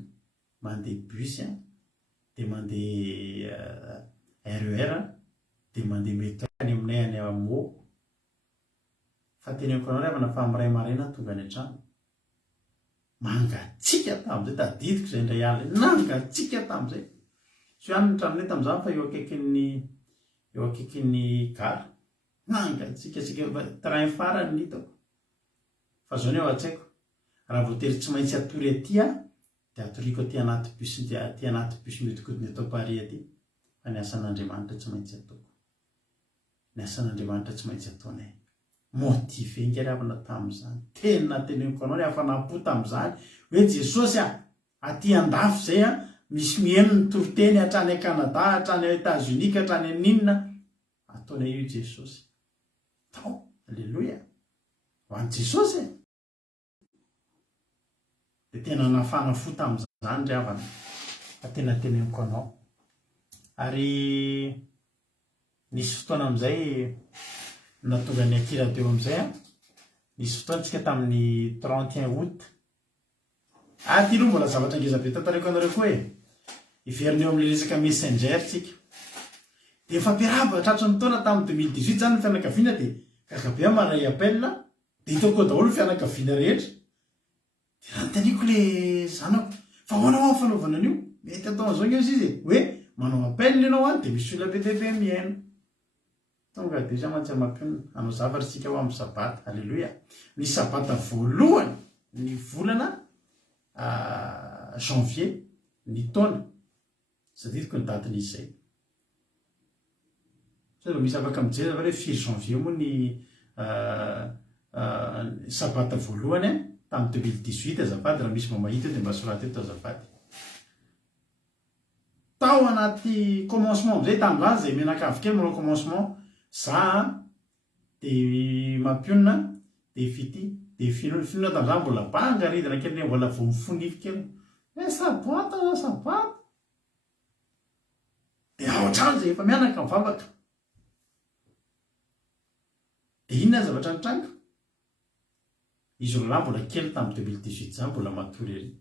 mandeha bus a dia mandeha RER dia mandeha métro any aminay any amo fa teneniko anao rehefa nafa amin'ny ray maraina tonga any an-trano mangatsika tamin'izay tadidiko izay indray alina nangatsika tamin'izay sy ihany ny tranonay tamin'izany fa eo akaikin'ny gara nangatsika sika train farany ny hitako fa zao ny ao an-tsaiko raha voatery tsy maintsy atory aty a dia atoriako aty anaty bus metikodiny atao Paris aty fa ny asan'Andriamanitra tsy maintsy ataoko ny asan'Andriamanitra tsy maintsy ataonay motive ingaravana tamin'izany tena teneniko anao ny hafanampo tamin'izany hoe Jesosy aty andafy zay a misy mihaino ny toriteny hatrany Canada hatrany États-Unis ka hatrany aninona ataonay io Jesosy tao alleloia ho an'i Jesosy dia tena nafana fo tamin'izany ry havana fa tena teneniko anao ary nisy fotoana amin'izay natonga ny ankiradio amin'izay a nisy fotoana tsika tamin'ny 31 août ty aloha mbola zavatra ngeza be tantareko anareo koa iverineo amin'le resaka messenger tsika dia efa mpiaraba tratran'ny taona tamin'ny 2018 zany ny fianakaviana dia kakabe maray appel dia hitako daholo ny fianakaviana rehetra dia raha nytaniko le zanako fa hoana ho amin'ny fanaovana an'io mety ataon'izao ny izy hoe manao appel ianao any dia misy olona be dia be miaino tonga dia za mantsy mampionona anao zavatra tsika ho amin'ny sabata alleloia ny sabata voalohany ny volana janvier ny taona zadidiko ny datin'izay sao misy afaka mijery hoe 4 janvier moa ny sabata voalohany tamin'ny 2018 azafady raha misy mamahita eo dia mba soraty eto azafady tao anaty commencement am'izay tamin'izany zay menakavy kely manao commencement za dia mampionona dia fity dia finona tamin'izany mbola bangaridina kely mbola vao mifonify kely sabata dia ao an-trano zay efa mianaka mivavaka dia inona zavatra nitranga izy ololahy mbola kely tamin'ny 2018 zany mbola matory ery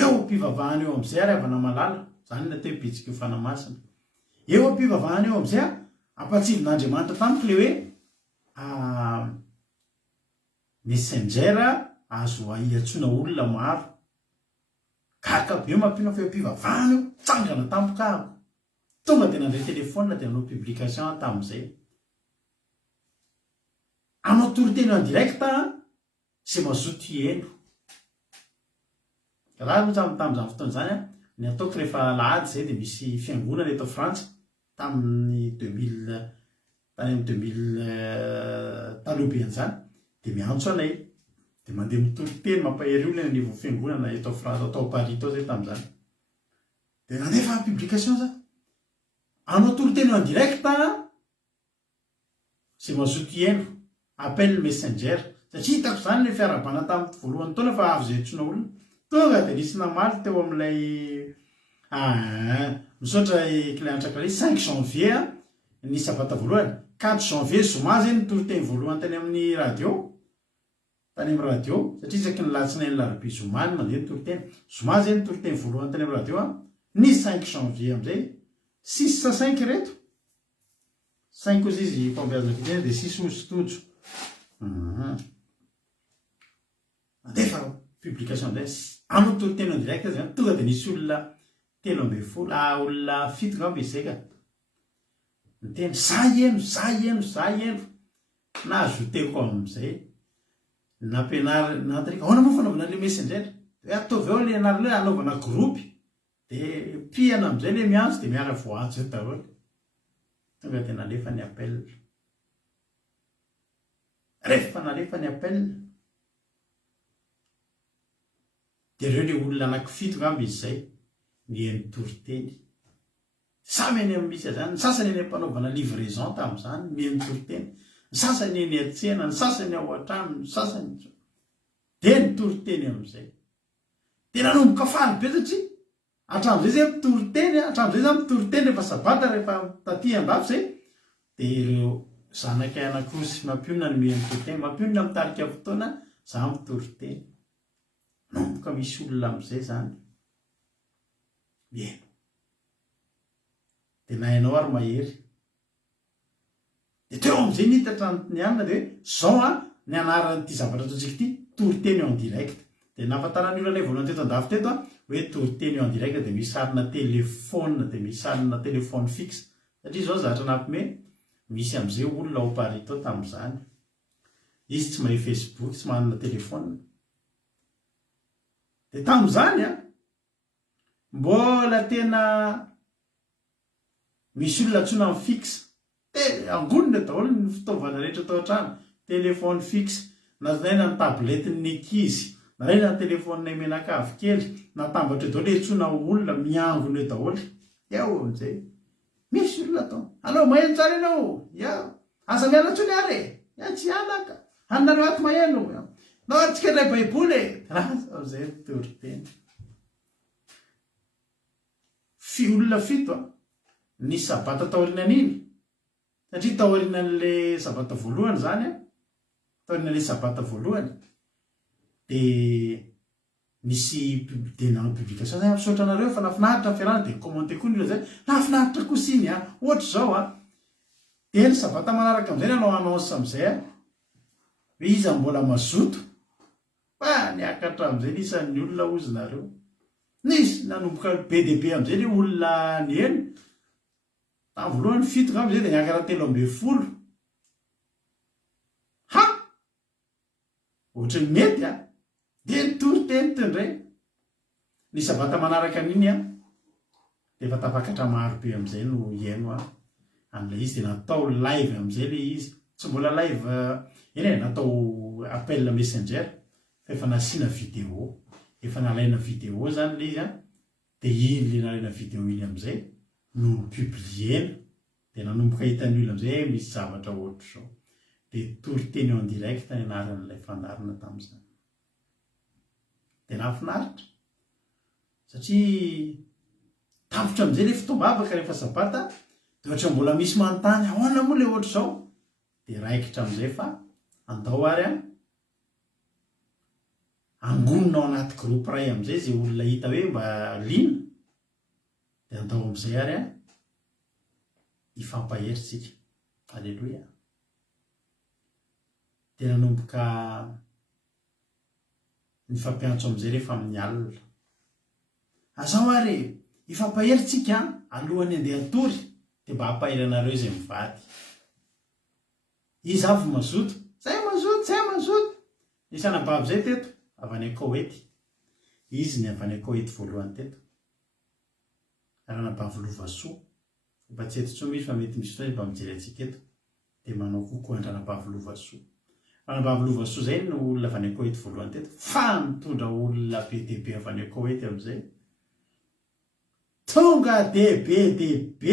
eo mpivavahana eo amin'izay ary avana malala zany nateo bitsika io fanamasina eo mpivavahana eo amin'izay ampatsivin'Andriamanitra tamiko le hoe messenger azo iantsona olona maro kakabe mampiona fa eo mpivavahana eo tsangana tampoka ako tonga dia nandray telefona dia nanao publication tamin'izay anao toriteny en direct c'est mazoto hieno raha moa tamin'izany fotoana zany ny ataoko rehefa lahady zay dia misy fiangonana eto Frantsa tamin'ny 2000 taloha be an'izany dia miantso anay dia mandeha mitoriteny mampahery olona ny niveau fiangonana eto Frantsa atao Paris tao zay tamin'izany dia nandefa publication za anao toriteny en direct c'est mazoto hieno appel messenger satria hitako zany le fiarabana tamin'ny voalohany taona fa avy zay tsona olona tonga de nisy namaly teo amin'ilay misaotra clientrakale 5 janvier ny sabata voalohany 4 janvier zoma zay nytoroteny voalohany tany amin'ny radio tany amin'ny radio satria isaky ny latsinainy larobia zoma ny mandeha nytoroteny zoma zay nytoroteny voalohany tany amin'ny radio ny 5 janvier am'izay 6 sa 5 reto 5 kozy izy mpambeazana fiteny de 6 ozy tojo andefa publication am'izay amin'ny toroteny en direct zany tonga de nisy olona 13 olona 7 ngamba izy zay ka miteny za eno na ajouteko am'izay nampianary natrika ahoana moa fanaovana le messenger de ataovy ao le anary le anaovana groupe de piana am'izay le miantso de miara voantso zay daholo tonga de nalefa ny appel rehefa nalefa ny appel de reo le olona anankifito ngamba izy zay mieny toroteny samy eny amin'ny misy zany ny sasany eny ampanaovana livraison tam'izany mieny toroteny ny sasany eny atsena ny sasany ao an-trano ny sasany de ny toroteny am'izay de nanomboka faly be satria atram'izay zay mitoroteny atram'izay zany mitoroteny rehefa sabata rehefa taty andafy zay de ireo zanaky anakosy mampionina ny mieny toroteny mampionina mitarika fotoana za mitoroteny nomboka misy olona am'izay zany mieno de nahainao ary mahery de teo am'izay nitatrany anina de zao ny anaran'ity zavatra ataontsika ity toroteny eo en direct de nafatarany olona lay voalohany teto andafy teto hoe toroteny eo en direct de misy sarina telefona de misy sarina telefone fixe satria zao zatra nampime misy am'izay olona ao Paris tao tam'izany izy tsy mahay Facebook tsy manana telefona de tam'izany mbola tena misy olona tsona amin'ny fixe angonina daholo ny fitaovana rehetra tao an-trano telefone fixe na zaina ny tablety ny ankizy na zaina ny telefone menakavy kely natambatra eo daholo le tsona olona miangona eo daholo eo am'izay misy olona tao allo maheno tsara ianao ya asa miala tsony ary ya tsy alaka anareo ato maheno nao atsika indray baiboly am'izay toroteny olona fito ny sabata taorinan'iny satria taorinan'le sabata voalohany zany taorinan'le sabata voalohany de nisy de nanao publication zay misaotra anareo fa nafinahitra fiarana de commenté koa nilo zay nafinahitra kosiny ohatra zao de ny sabata manaraka am'izay nanao annonce am'izay hoe iza mbola mazoto fa niakatra am'izay nisan'ny olona ozy nareo nisy nanomboka be de be am'izay le olona ny eny tamin'ny voalohany fito ngamba zay de niakatra 13 ha ohatry ny mety de nitoroteny tendray ny sabata manaraka an'iny de efa tafakatra maro be am'izay no ieno am'ilay izy de natao live am'izay le izy tsy mbola live eny natao appel messenger fa efa nasina vidéo efa nalaina vidéo zany le izy de iny le nalaina vidéo iny am'izay no publiena de nanomboka hitan'ny olona am'izay misy zavatra ohatra zao de toroteny en direct ny anaran'ilay fandarina tam'izany de nafinaritra satria tampotra am'izay le fitombavaka rehefa sabata de ohatra mbola misy manontany ahoana moa le ohatra zao de raikitra am'izay fa andao ary angonina ao anaty groupe ray am'izay zay olona hita hoe mba lina de andao am'izay ary ifampaheritsika alleloia de nanomboka ny fampiantso am'izay rehefa amin'ny alina azao ary ifampaheritsika alohany andeha atory de mba hampaheranareo zay mivady izy avy mazoto zay mazoto nisy anabavy zay teto avy any Koweït izy ny avy any Koweït voalohany teto ary anabavy Lovasoa mba tsy eto tsony izy fa mety misy fotoana mba mijery antsika eto de manao kokoa andranabavy Lovasoa anabavy Lovasoa zay no olona avy any Koweït voalohany teto fa mitondra olona be dehibe avy any Koweït am'izay tonga dehibe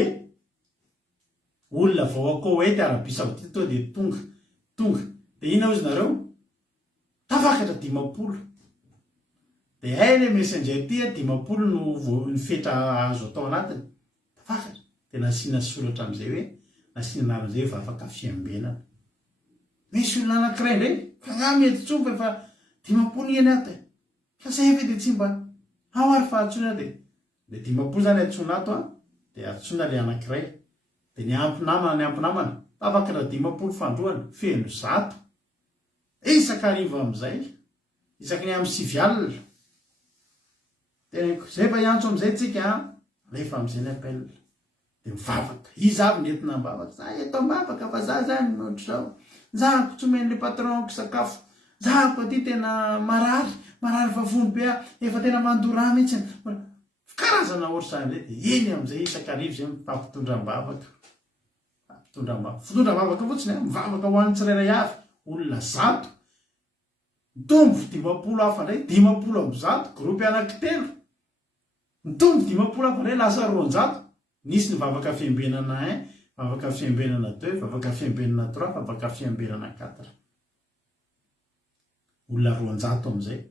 olona vao a Koweït Arabia Saoudite to de tonga de ina ozy nareo tafakatra 50 dia ay le messenger ty 50 no fetra azo atao anatiny tafakatra dia nasiana soratra amin'izay hoe nasiana an'izay hoe vavaka fiambenana misy olona anankiray indray ka nga mety tsompa efa 50 eny ato ka zay ve dia tsy mba ao ary fa atsoina dia 50 zany atsoina ato dia atsoina le anankiray dia ny ampinamana tafakatra 50 fandroany feno 100 isakariva amin'izay isaky ny amin'ny 9 alina teneko zay fa iantso amin'izay tsika rehefa amin'izay ny appel dia mivavaka izy avy nentina mivavaka za eto mivavaka fa za zany nohatra zao zahako tsomen'le patronko sakafo zahako aty tena marary vavony be efa tena mandora mihitsy karazana ohatr'izany zay dia eny amin'izay isakariva zay mifampitondram-bavaka fitondram-bavaka fotsiny mivavaka ho an'ny tsirairay avy olona 100 mitombo 50 hafa ndray 50 amby 100 gropy anankitelo mitombo 50 hafa ndray lasa 200 nisy ny vavaka fiambenana 1 vavaka fiambenana 2 vavaka fiambenana 3 vavaka fiambenana 4 olona 200 amin'izay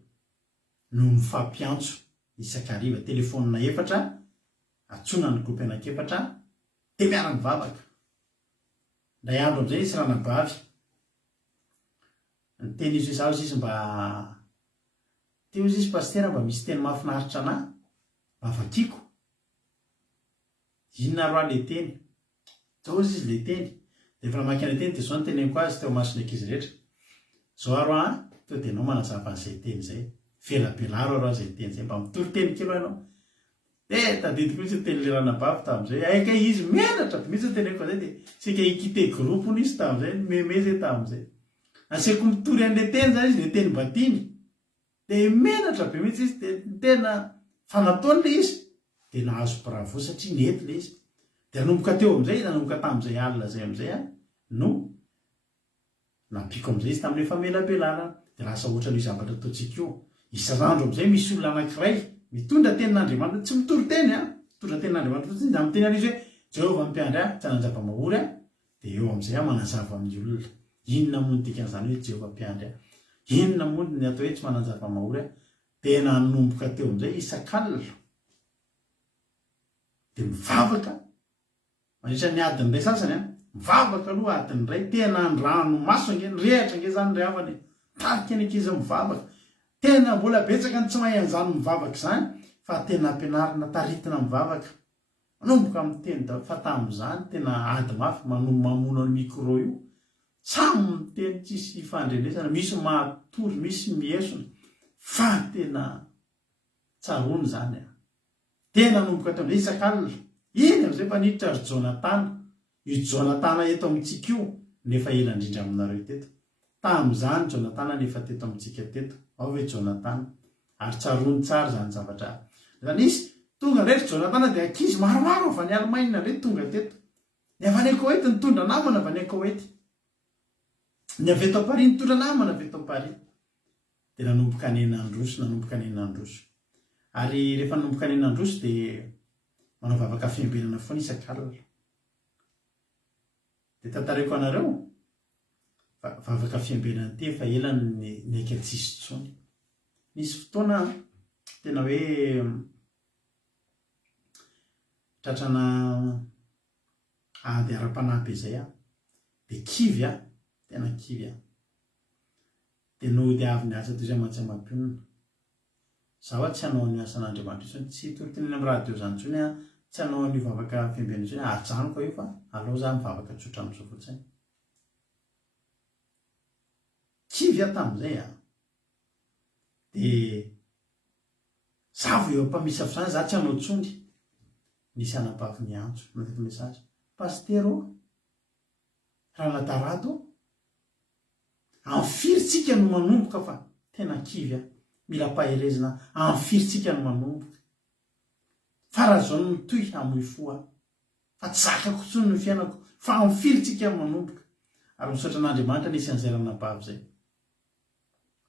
no mifampiantso isakariva telefonina 4 atsona ny gropy anankefatra dia miara mivavaka ndray andro amin'izay isy ranabavy ny teny izy hoe zaho izy mba teo izy pastera mba misy teny mahafinaritra anahy mba vakiako inona roa le teny zao izy le teny dia efa namaky ny teny dia zao ny teneniko azy teo masony ankizy rehetra zao aroa teo dia anao manazava an'izay teny zay velabelaro aroa zay teny zay mba mitory teny kelo ianao dia tadidiko mihitsy teny le ranabavy tamin'izay aika izy menatra mihitsy teneniko zay dia sika ikite gropony izy tamin'izay meme zay tamin'izay aseko mitory an'le teny zany izy le teny batiny dia menatra be mihitsy izy dia tena fanataony le izy dia nahazo bravo satria nety le izy dia nanomboka teo amin'izay nanomboka tamin'izay alina zay amin'izay no nampiko amin'izay izy tamin'le famelabelana dia lasa ohatra ny zavatra ataontsika io isan'andro amin'izay misy olona anankiray mitondra tenin'Andriamanitra tsy mitory teny mitondra tenin'Andriamanitra fotsiny da miteny an'izy hoe Jehovah mpiandry tsy hananjava-mahory dia eo amin'izay manazava amin'ny olona inona moa ny dikan'izany hoe Jehovah mpiandry inona moa ny atao hoe tsy mananjava-mahory tena nanomboka teo amin'izay isan-kalina dia mivavaka mandritra ny adiny iray sasany mivavaka aloha adiny iray tena ndrano maso nge nyrehatra nge zany ry havany tarika ny ankizy mivavaka tena mbola betsaka ny tsy mahay an'izany mivavaka izany fa tena ampianarina taritina mivavaka manomboka amin'ny teny da fa tamin'izany tena ady mafy mamono ny micro io samy miteny tsisy fandrenesana misy mahatory misy miesona fa tena tsarony zany tena nomboka teo amin'izay isan-kalina iny amin'izay fa niditra ry Jonatana io Jonatana eto amintsika io nefa ela indrindra aminareo teto tamin'izany Jonatana nefa teto amintsika teto ao hoe Jonatana ary tsarony tsara zany zavatra zany izy tonga ndray ry Jonatana dia ankizy maromaro avy any Alemaina ndray tonga teto ny avy any Koety nitondra namana avy any Koety ny avy eto Paris nitondra namana avy eto Paris dia nanomboka any Enandroso ary rehefa nanomboka any Enandroso dia manao vavaka fiambenana foana isan-kalina dia tantarako anareo vavaka fiambenana ty efa ela ny aika tsisy tsony nisy fotoana tena hoe tratrana ady ara-panampy izay dia kivy tena kivy dia no dia avy ny asa toy izay mantsy mampionona zaho tsy hanao ny asan'Andriamanitra intsony tsy toritiny amin'ny radio zany intsony tsy hanao ny vavaka fiambenana intsony ajanoko io fa aleo za mivavaka tsotra amin'izao fotsiny kivy tamin'izay dia zavo eo mpamisy zany za tsy hanao tsony nisy anabavy ny antso natety mesazy pastero raha nadarado amfiritsika no manomboka fa tena kivy mila paherezina amfiritsika no manomboka farazao no mitoy amoy foa fa tsy zakako tsony ny fiainako fa amfiritsika no manomboka ary misaotra an'Andriamanitra nisy an'izay ranabavy zay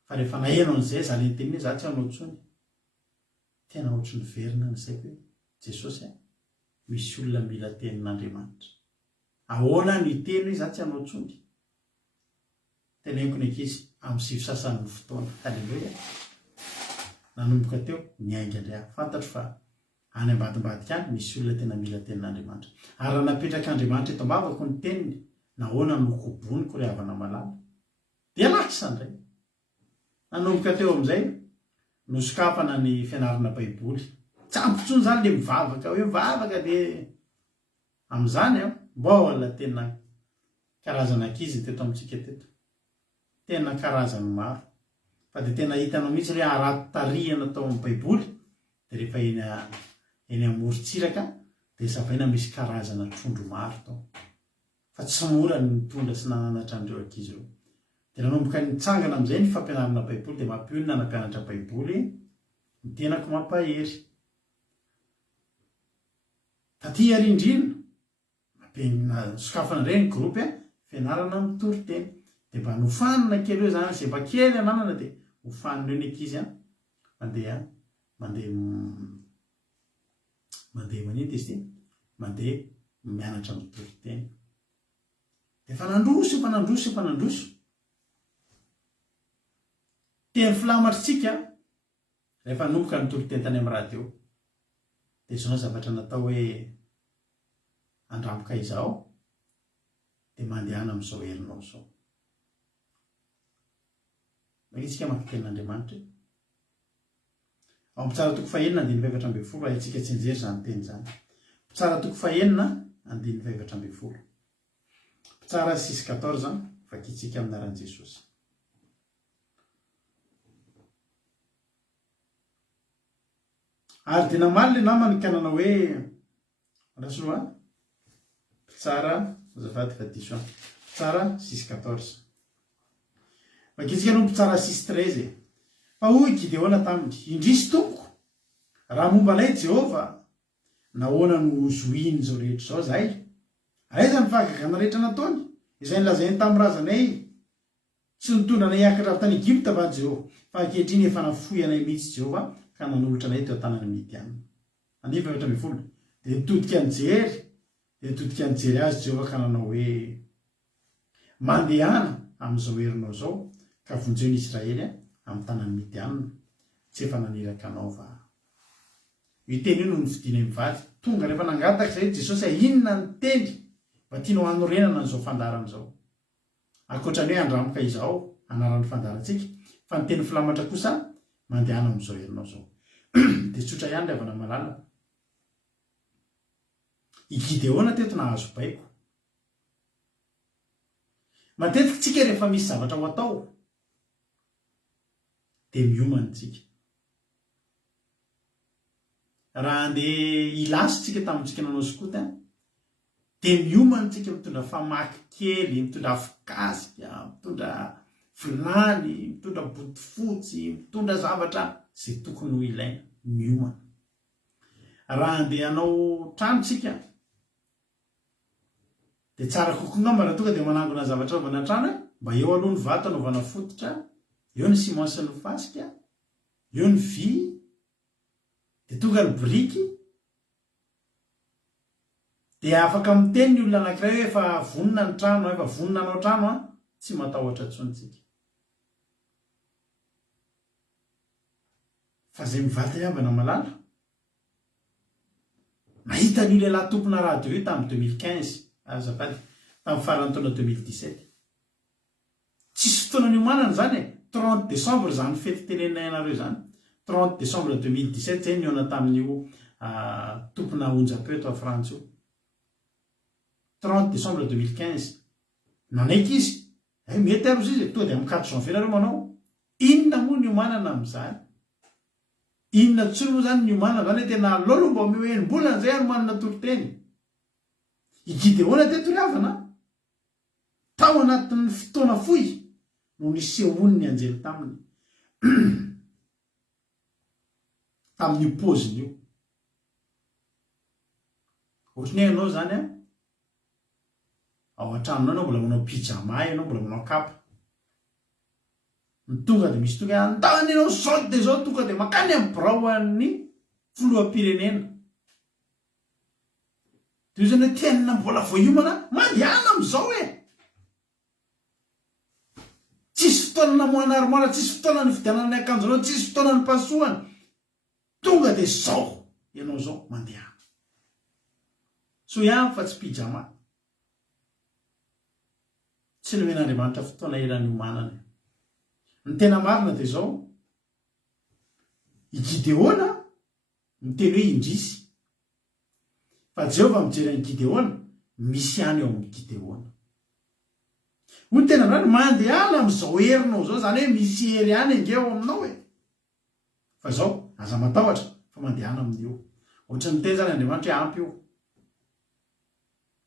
fa rehefa naheno an'izay za le teny hoe za tsy hanao tsony tena ohatry ny verina nyzay hoe Jesosy misy olona mila tenin'Andriamanitra ahoana ny teny hoe za tsy hanao tsony teneniko ny ankizy amin'ny sivy sasan'ny fotoana haleloia nanomboka teo niainga indray fantatro fa any ambadimbadika any misy olona tena mila tenin'Andriamanitra ary raha napetraka Andriamanitra eto ambavako ny teniny nahoana no koboniko ry havana malala dia lasa indray nanomboka teo amin'izay nosokafana ny fianarana baiboly tsy ampitsony zany le mivavaka hoe mivavaka le amin'izany mbola tena karazana ankizy teto amintsika teto tena karazany maro fa dia tena hitanao mihitsy hoe araty tarihana tao amin'ny baiboly dia rehefa eny amorontsiraka dia zavaina misy karazana trondro maro tao fa tsy mora ny mitondra sy nananatra an'ireo ankizy ireo dia nanomboka nitsangana amin'izay ny fampianarana baiboly dia mampiolina nampianatra baiboly ny tenako mampahery taty arindrina sokafana indray ny gropy fianarana mitory-teny dia mba nofanina kely eo zany zay mba kely ananana dia hofanina eo ny ankizy mandeha manintona izy ty mandeha mianatra mitory-teny dia fa nandroso teny filamatritsika rehefa nomboka nitory-teny tany amin'ny radio dia zao zavatra natao hoe andramoka izao dia mandehana amin'izao herinao zao isika mankitenin'Andriamanitra ao mpitsara toko fahenina 9:20 aitsika tsy enjery zany teny zany mpitsara toko fahenina 9:20 mpitsara 6:14 vakitsika aminaran'i Jesosy ary dia namaly le namany ka nanao hoe rasoa mpitsara azafady fa diso mpitsara 6:14 vakitsika no mpitsara 6:13 fa hoy Gideona taminy indrisy tompoko raha momba anay Jehovah nahoana no zoiny zao rehetra zao zahay aiza ny fahagagana rehetra nataony izay nilazainy tamin'ny razanay sy nitondra anay hiakatra tany Egypta va Jehovah fa ankehitriny efa nafoy anay mihitsy Jehovah ka nanolotra anay teo an-tanany Midiana 9:20 dia nitodika nijery azy Jehovah ka nanao hoe mandehana amin'izao herinao zao ka vonjeo ny Israely amin'ny tanany Midiana tsy efa naniraka anao va io teny io no nividina mivady tonga rehefa nangataka zay Jesosy inona ny teny mba tianao hanorenana n'izao fandaran'izao ankoatrany hoe andramoka izao anaran'ny fandarantsika fa ny teny filamatra kosa mandehana amin'izao herinao zao dia tsotra ihany ravana malala i Gideona teto nahazo baiko matetika tsika rehefa misy zavatra ho atao dia miomana tsika raha andeha hilasitsika tamintsika nanao skota dia miomana tsika mitondra famaky kely mitondra afikasika mitondra vilany mitondra botifotsy mitondra zavatra zay tokony ho ilaina miomana raha andeha hanao tranotsika dia tsara kokoa ngamba raha tonga dia manangona zavatra anaovana trano mba eo aloha ny vato anaovana fototra eo ny simansy ny fasika eo ny vy dia tonga ny biriky dia afaka miteny ny olona anankiray hoe efa vonona ny trano efa vonona anao trano tsy matahotra tsonitsika fa zay mivady ambana malala nahita ny lehilahy tompona radio io tamin'ny 2015 azafady tamin'ny farany taona 2017 tsisy fotoana ny omanana zany 30 décembre zany fety tenenina ianareo zany 30 décembre 2017 zay niona tamin'io tompona onjapeo eto a Frantsa io 30 décembre 2015 nanaiky izy mety arozy izy tonga dia amin'ny 4 janvier nareo manao inona moa ny omanana amin'izany inona tsony moa zany ny omanana zany hoe tena lolomba hoe mbola nizay anomanana toriteny i Gideona teto ry havana tao anatin'ny fotoana foy no nisehony ny anjely taminy tamin'io poziny io ohatrany ianao zany ao an-tranonao ianao mbola manao pyjama ianao mbola manao kapa ny tonga dia misy tonga andany ianao zao dia zao tonga dia makany amin'ny braoan'ny filoham-pirenena dia io zany hoe tenina mbola voahiomana mandehana amin'izao fotoana namoana armoara, tsisy fotoana ny fidianana ny akanjonao, tsisy fotoana ny pasoana. Tonga dia zao ianao zao mandeha. So ihany fa tsy pijama. Tsy nomen'Andriamanitra fotoana eran'ny omanana. Ny tena marina dia zao, i Gideona miteny hoe indrisy. Fa Jehovah mijery an'i Gideona, misy ihany eo amin'ny Gideona. Hoy tena andrany mandeha amin'izao herinao zao, zany hoe misy hery ihany engeo aminao e. Fa zao aza matahotra fa mandehana amin'io. Ohatra ny teny zany Andriamanitra hoe ampy io.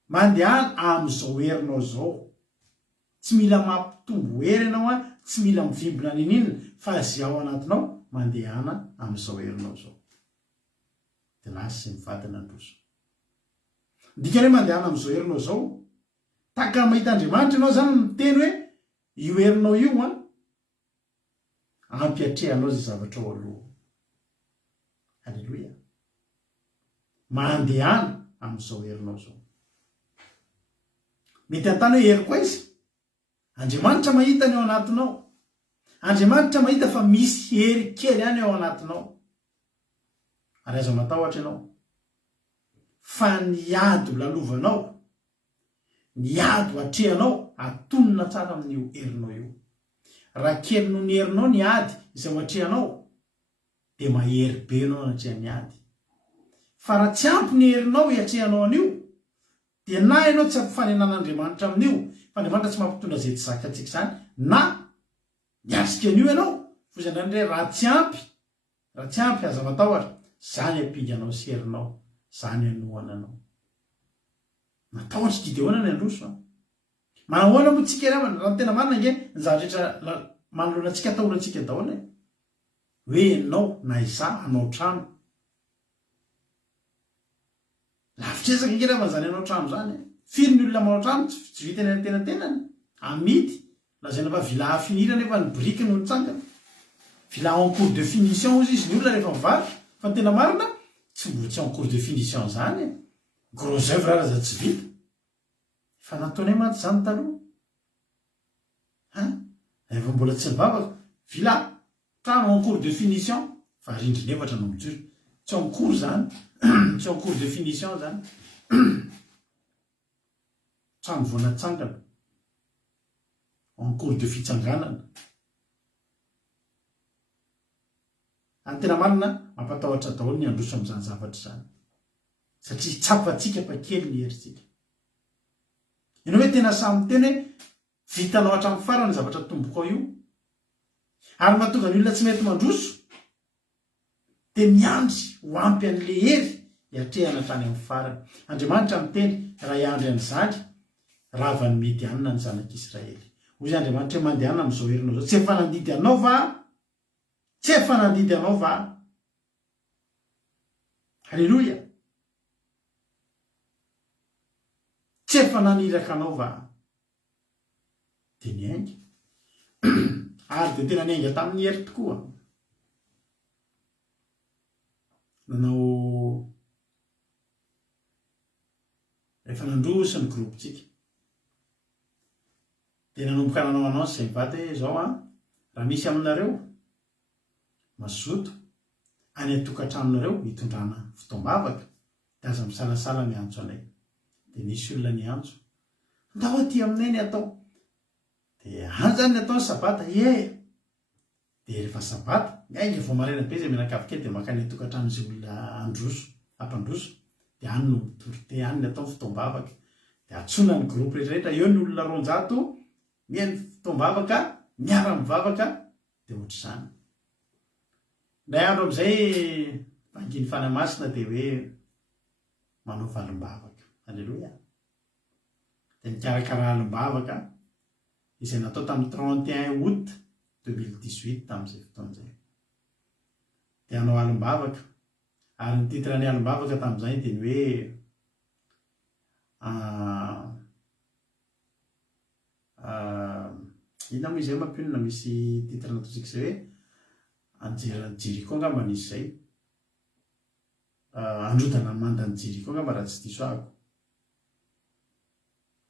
Mandehana amin'izao herinao zao. Tsy mila mampitombo hery ianao a, tsy mila mivimbina ninina, fa zay ao anatinao mandehana amin'izao herinao zao. Dia lasa sy mivadina androso. Dikany hoe mandehana amin'izao herinao zao, taka mahita Andriamanitra ianao zany miteny hoe io herinao io a, ampiatrehanao zay zavatra ao aloha. Halleluja. Mandehana amin'izao herinao zao. Mety antany hoe hery koa izy. Andriamanitra mahita ny ao anatinao. Andriamanitra mahita fa misy hery kely ihany ao anatinao. Ary aza matahotra ianao. Fa niady ho lalovanao, niady ho atrehanao, atonona tsara amin'io herinao io. Raha kely noho ny herinao niady izay ho atrehanao, dia mahery be ianao anatreha niady. Fa raha tsy ampy ny herinao hiatrehanao an'io, dia na ianao tsy ampifanenan'Andriamanitra amin'io, fa Andriamanitra tsy mampitondra zay tsy zakatsika zany, na miatrika an'io ianao, fa izy andrany raha tsy ampy aza matahotra, zany ampiganao sy herinao, zany anohana anao. Matahotra Gideona ny androso. Manahoana moa tsika ramana, raha tena marina nge ny zavatra manoloana antsika atahorantsika daholo e. Hoe ianao na izaho hanao trano. Lavitresaka nge ramana zany hanao trano zany. Firy ny olona manao trano tsy vita ny tenantenany. Amidy, lazaina fa villa finira nefa ny briky no nitsangana. Villa en cours de finition izy ny olona rehefa mivarotra. Fa tena marina, tsy mbola tsy en cours de finition zany. Gros œuvre raza tsy vita. Fa nataonay mantsy zany taloha. Efa mbola tsy mivavaka. Villa, trano en cours de finition. Fa rindrina efatra no mijoro. Tsy en cours zany. Tsy en cours de finition zany. Trano vao natsangana. En cours de fitsanganana. Any tena marina, mampatahotra daholo ny androso amin'izany zavatra zany. Satria tsapatsika fa kely ny herintsika. Ianao hoe tena samy teny hoe vitanao hatramin'ny farany zavatra tomboko ao io. Ary mahatonga ny olona tsy mety mandroso, dia miandry ho ampy an'le hery hiatrehana hatrany amin'ny farany. Andriamanitra miteny raha hiandry an'izany, ravan'ny Midianina ny zanak'Israely. Hoy Andriamanitra mandehana amin'izao herinao zao. Tsy efa nandidy anao va? Tsy efa nandidy anao va? Halleluja. Tsy efa naniraka anao va? Dia niainga. Ary dia tena niainga tamin'ny hery tokoa. Nanao efa nandroso ny gropitsika. Dia nanomboka nanao annonce izay mivady hoe zao raha misy aminareo mazoto any atokantranonareo hitondrana fotoam-bavaka, dia aza misalasala miantso anay. Dia nisy olona niantso. Ndao aty aminay ny atao. Dia any zany ny atao ny sabata. Dia rehefa sabata, miainga vao maraina be izay mianakavika dia makany atokantrano izay olona androso, ampandroso. Dia any no mitorite, any ny atao ny fotoam-bavaka. Dia atsona ny groupe rehetrarehetra, eo ny olona 200 mihaino fotoam-bavaka, miara-mivavaka, dia ohatr'izany. Ndray andro amin'izay vanginy fanamasina dia hoe manao valim-bavaka. Halleluja. Dia nikarakara alim-bavaka izay natao tamin'ny 31 août 2018 tamin'izay fotoan'izay. Dia hanao alim-bavaka. Ary ny titrany alim-bavaka tamin'izay dia ny hoe ina moa izay mampionina misy titre nataontsika izay hoe anjerana Jeriko angamba nisy izay. Androdana mandany Jeriko angamba raha tsy diso ahako.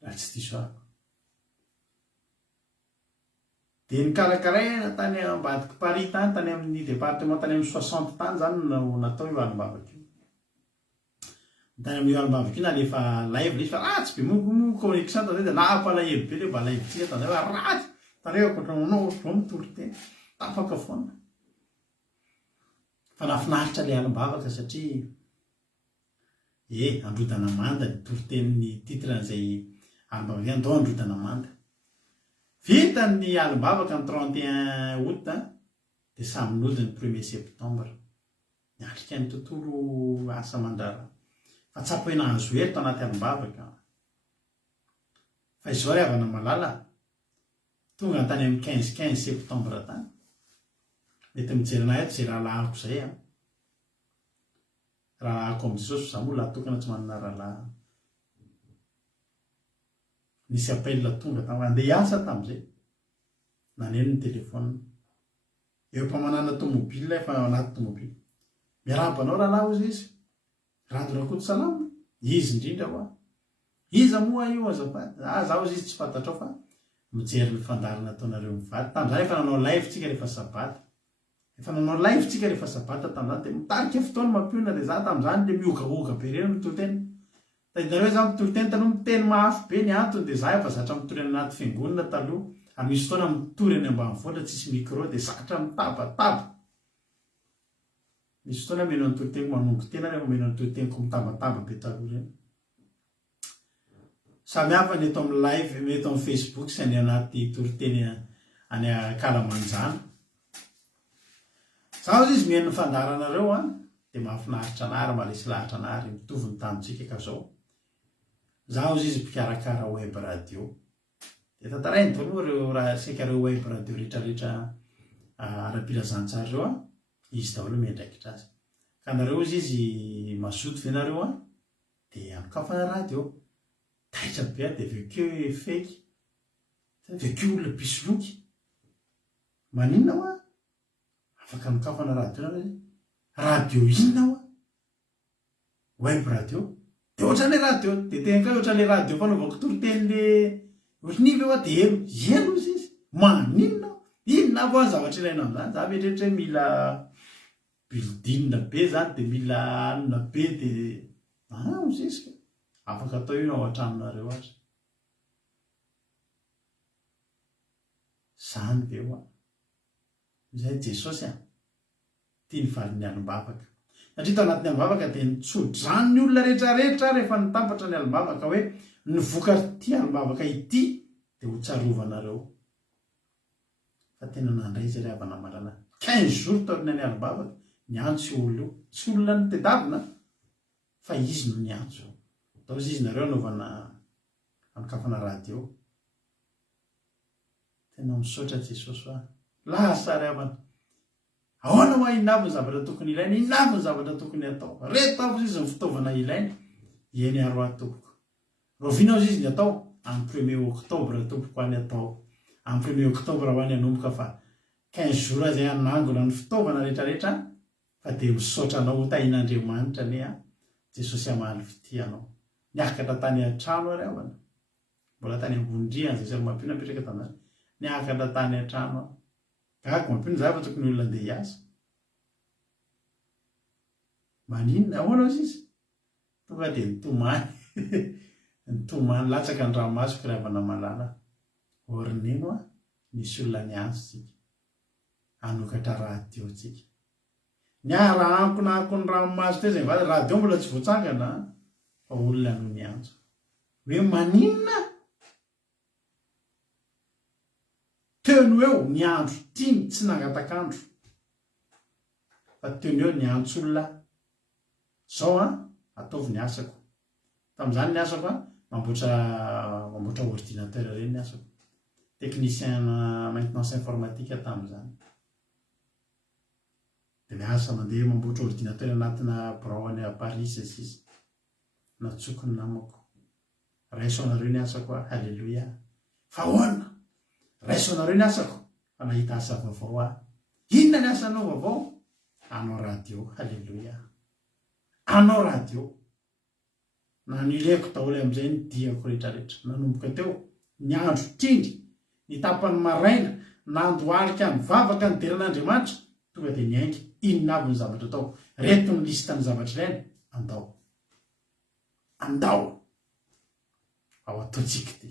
Raha tsy diso ahako. dia nikarakaraina tany ambadiky Paris tany amin'ny département tany amin'ny 60 tany zany no natao io alim-bavaka io. Tany amin'ny alim-bavaka io na lefa live le izy fa ratsy be mo connexion tany dia napalahelo be le mba live-tsika tany hoe ratsy tany hoe akoatranao vao mitory teny tapaka foana. Fa nafinaritra le alim-bavaka satria androdana manda ny toritenin'ny titran'izay alim-bavaka andao androdana manda. Vita ny alim-bavaka ny 31 août dia samy nody ny 1er septembre. Niatrika ny tontolo asa mandrara. Fa tsapo hoe nahazo hery tao anaty alim-bavaka. Fa izao ry havana malala tonga tany amin'ny 15 septembre tany. Mety mijerana eto izay rahalahako izay rahalahako amin'i Jesosy za moa lahatokana tsy manana rahalahy. Nisy appel tonga andeha hiasa tamin'izay naneno ny telefona eo mpamanana tomobile efa anaty tomobile miarabanao rahalahy ozy izy rado rakoto salama izy indrindra hoa iza moa io azafady zaho izy tsy fantatrao fa mijery ny fandarina ataonareo mivady tamin'izany efa nanao live tsika rehefa sabata tamin'izany dia mitarika fotoana mampiona dia za tamin'izany dia miogaoga be reny mitotena tadinareo hoe za mitoroteny taloha miteny mahafy be ny antony dia za efa zatra mitoreny anaty fiangonana taloha ary misy fotoana mitory any ambanivohitra tsisy micro dia zatra mitabataba. Misy fotoana meno ny toriteniko manongo tena rehefa meno ny toriteniko mitabataba be taloha reny. Samy hafa ny eto amin'ny live eto amin'ny Facebook sy any anaty toriteny any Kalamanjana. Zaho izy mihaino ny fandaranareo dia mahafinaritra anary malesy lahatra anary mitovy ny tamintsika ka zao. Zaho izy mpikarakara web radio. Dia tantarainy taloha reo raha seka reo web radio rehetrarehetra ara-pilazantsara reo izy daholo miandraikitra azy. Ka nareo izy mazoto ve nareo dia anokafana radio. Taitra be dia vekeo fake. Vekeo olona pisoloky. Maninona afaka anokafana radio radio inona web radio dia ohatran'le radio dia tenka ohatran'le radio fanaovako toriteny le ohatran'ivy eo dia elo izy maninona inona avo zavatra ilaina amin'izany za mietrehitra hoe mila building be zany dia mila anona be dia zisika afaka atao io ao an-tranonareo azy zany be hoa izay Jesosy tia ny valin'ny alim-bavaka satria tao anatin'ny alim-bavaka dia nitsodrano ny olona rehetrarehetra rehefa nitambatra ny alim-bavaka hoe nivoaka ty alim-bavaka ity dia ho tsarovana fa tena nandray izy ry havana malala 15 jours taorina ny alim-bavaka niantso olo tsy olona ny tedavina fa izy no niantso atao izy nareo anaovana anokafana radio tena misaotra Jesosy lasa ry havana ahoana hoa inavy ny zavatra tokony ilaina inavy ny zavatra tokony atao reto avy izy ny fitaovana ilaina eny aro atopoko rovinao izy ny atao amin'ny 1er octobre atopoko any atao amin'ny 1er octobre ho any anomboka fa 15 jours zay anangona ny fitaovana rehetrarehetra fa dia misaotranao ho tahin'Andriamanitra ne Jesosy amaly fitianao niakatra tany an-trano ary avana mbola tany ambondriana zay sary mampiona mipetraka tamin'izany niakatra tany an-trano gago mampiona za fa tokony olona andeha hiasa maninona ahoana izy tonga dia nitomany latsaka ny ranomasoko ry havana malala orineno nisy olona niantsika anokatra radio tsika niara ankonako ny ranomasoko teo zay vady radio mbola tsy voatsangana fa olona no niantso hoe maninona teny eo niandro tiny tsy nangatakandro fa teny eo niantso olona zao ataovy ny asako tamin'izany ny asako mamboatra ordinateur reny ny asako technicien maintenance informatique tamin'izany dia miasa mandeha mamboatra ordinateur anatina braony a Paris sisy natsokony namako raiso anareo ny asako halleloia fa hoana raiso anareo ny asako fa nahita asa vaovao inona ny asanao vaovao anao radio halleloia anao radio na nileko daholo amin'izay ny diako rehetrarehetra nanomboka teo ny andro tindry ny tapany maraina nandoalika mivavaka ny deran'Andriamanitra tonga dia niainga inona avy ny zavatra atao reto ny listany zavatra ilaina andao ao ataontsika ty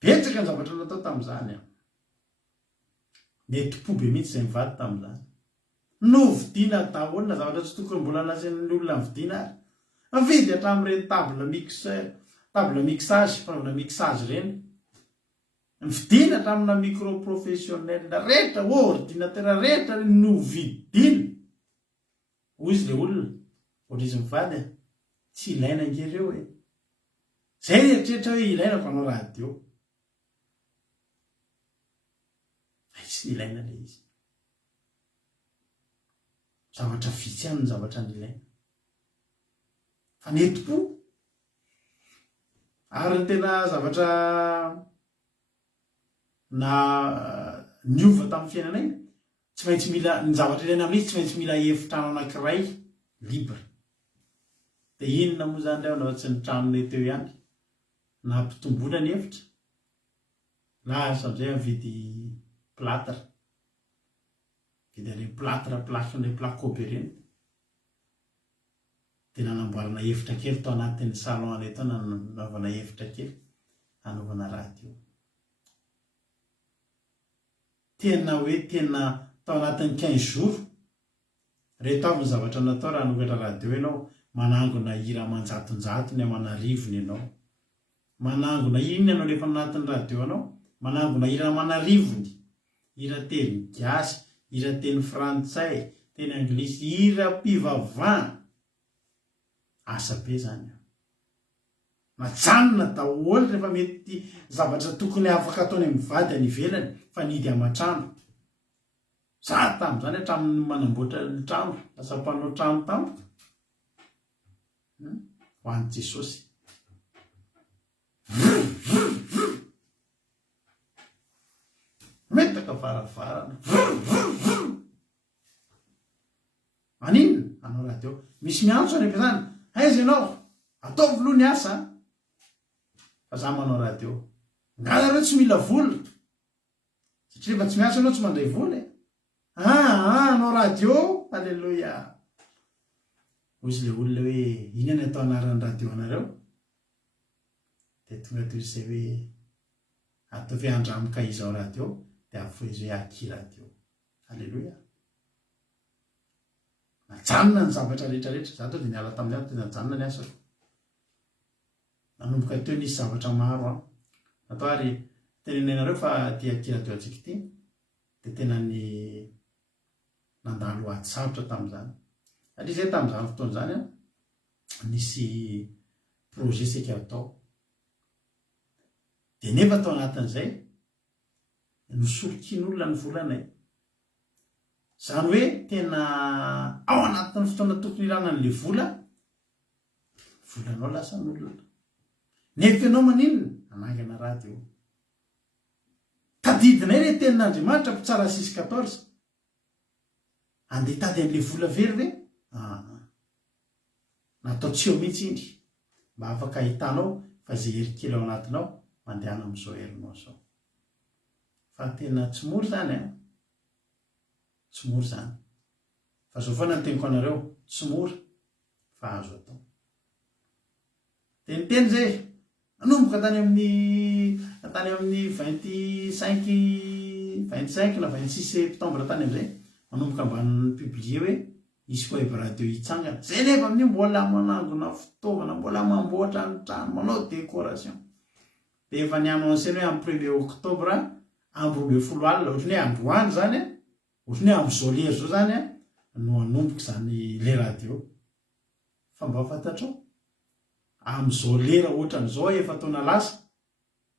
betsaka ny zavatra natao tamin'izany mety-po be mihitsy izay mivady tamin'izany no vidiana daholo zavatra tsy tokony mbola nasen'ny olona mividiana ary vidy hatramin'ireny table mixage fanaovana mixage ireny mividiana hatramina micro professionnel rehetra ordinateur rehetra no vidiana hoy izy le olona ohatry izy mivady tsy ilaina angereo zay eritreretra hoe ilaina fanao radio tsy ilaina le izy zavatra vitsy ihany ny zavatra ny ilaina fa netim-po ary ny tena zavatra na niova tamin'ny fiainanay tsy maintsy mila ny zavatra ilaina amin'izy tsy maintsy mila efitrano anankiray libre dia inona moa zany leo na tsy ny tranonay teo ihany na mpitomboana ny efitra lasa amizay mividy plâtre vidy ale plâtre plafonay placobe reny dia nanamboarana efitra kely tao anatin'ny salon anay tao nanaovana efitra kely anaovana radio tena hoe tena tao anatin'ny 15 jours reto avy ny zavatra natao raha nokatra radio ianao manangona hira manjatonjatony amanarivony ianao manangona inona ianao rehefa anatin'ny radio anao manangona hira manarivony hira teny gasy hira teny frantsay teny anglisy hira mpivavana asa be zany matsanona daholo rehefa mety zavatra tokony afaka ataony amin'ny vady any ivelany fa nidy amatrano za tamin'izany hatramin'ny manamboatra ny trano lasa mpanao trano tampoka ho an'i Jesosy metaka varavarana maninona anao radio misy miantso any ampiasana aiza ianao ataovy loha ny asa fa za manao radio nganareo tsy mila vola satria fa tsy miasa anao tsy mandray vola anao radio alleloia hoy izy le olona hoe inona atao anaran'ny radio anareo dia tonga toy izay hoe ataovy andramoka izao radio dia avy izy hoe Aki radio alleloia najanona ny zavatra rehetrarehetra za to dia niala tamin'ny ato dia najanona ny asako nanomboka teo nisy zavatra maro natao ary tenenainareo fa ty Aki radio antsika ty dia tena ny nandalo aty sarotra tamin'izany satria zay tamin'izany fotoana zany nisy projet sika atao dia nefa tao anatin'izay nosolokin'olona ny volanay zany hoe tena ao anatin'ny fotoana tokony ilana n'le volanao lasa n'olona nefa ianao maninona anangana radio tadidinay re tenin'Andriamanitra mpitsara 6-14 andeha tady an'le vola very ve natao tsy eo mihitsy indry mba afaka hitanao fa zay hery kely ao anatinao mandehana amin'izao herinao zao fa tena tsy mora zany tsy mora zany fa zao foana ny teniko anareo tsy mora fa azo atao teniteny zay nanomboka tany amin'ny 25 na 26 septembre tany amin'izay manomboka ambanin'ny publier hoe isy koa eby radio hitsangana zay nefa amin'ny mbola manangona fitaovana mbola mamboatra ny trano manao décoration dia efa niano anseny hoe amin'ny 1er octobre amby 20 alina ohatry ny hoe androany zany ohatry ny hoe amin'ny zolera zao zany no anomboka zany le radio fa mba fantatrao amin'izao lera ohatran'izao efa taona lasa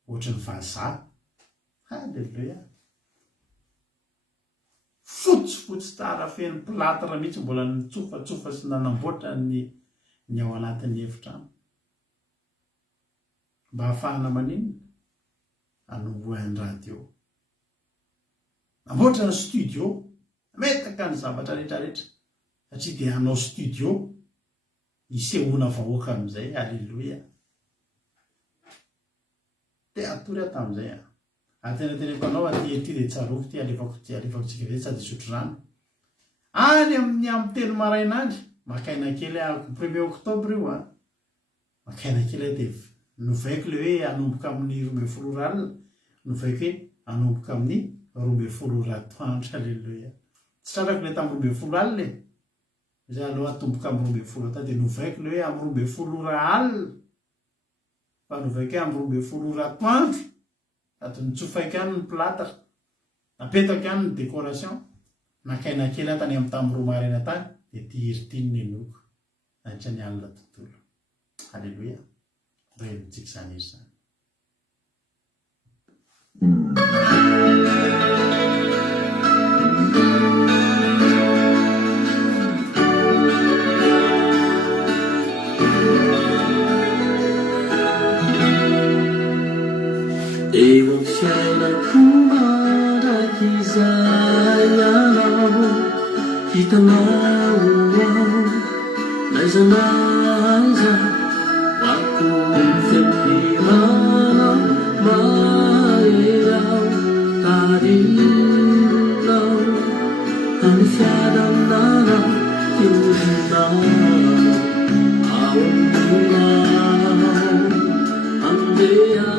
ohatry ny vazaha halleluia fotsifotsy tsara feno plâtre mihitsy mbola nitsofatsofa sy nanamboatra ny ao anatin'ny efitrano mba hahafahana maninona anombohan'ny radio namboatra ny studio metaka ny zavatra rehetrarehetra satria dia hanao studio isehoana vahoaka amin'izay alleloia dia atory aho tamin'izay atenateneko anao aty dia tsaroako ty alefako tsika ve sady isotro rano any amin'ny telo marainandry makaina kely 1er octobre io makaina kely dia novaiko le hoe anomboka amin'ny 12 alina novaiko hoe anomboka amin'ny 12 atoandro. Alleluia. Tsy trarako le tamin'ny 12 alina zay aloha atomboka amin'ny 12 ta dia novaiko le hoe amin'ny 12 alina fa novaiko hoe amin'ny 12 atoandro ato nitsofaiko ihany ny platatra napetako ihany ny décoration nakaina kely tany amin'ny tamin'ny 2 maraina tany dia ty heritiny ny enoko nahitra ny alina tontolo. Alleluia. Renitsika izany izy zany. Eo amin'ny fiainako mandrakizay ianao hitanao ao naizanaiza ako fiampirana maherao tarinao amin'ny fiadanana tiorinao ao aminao andeha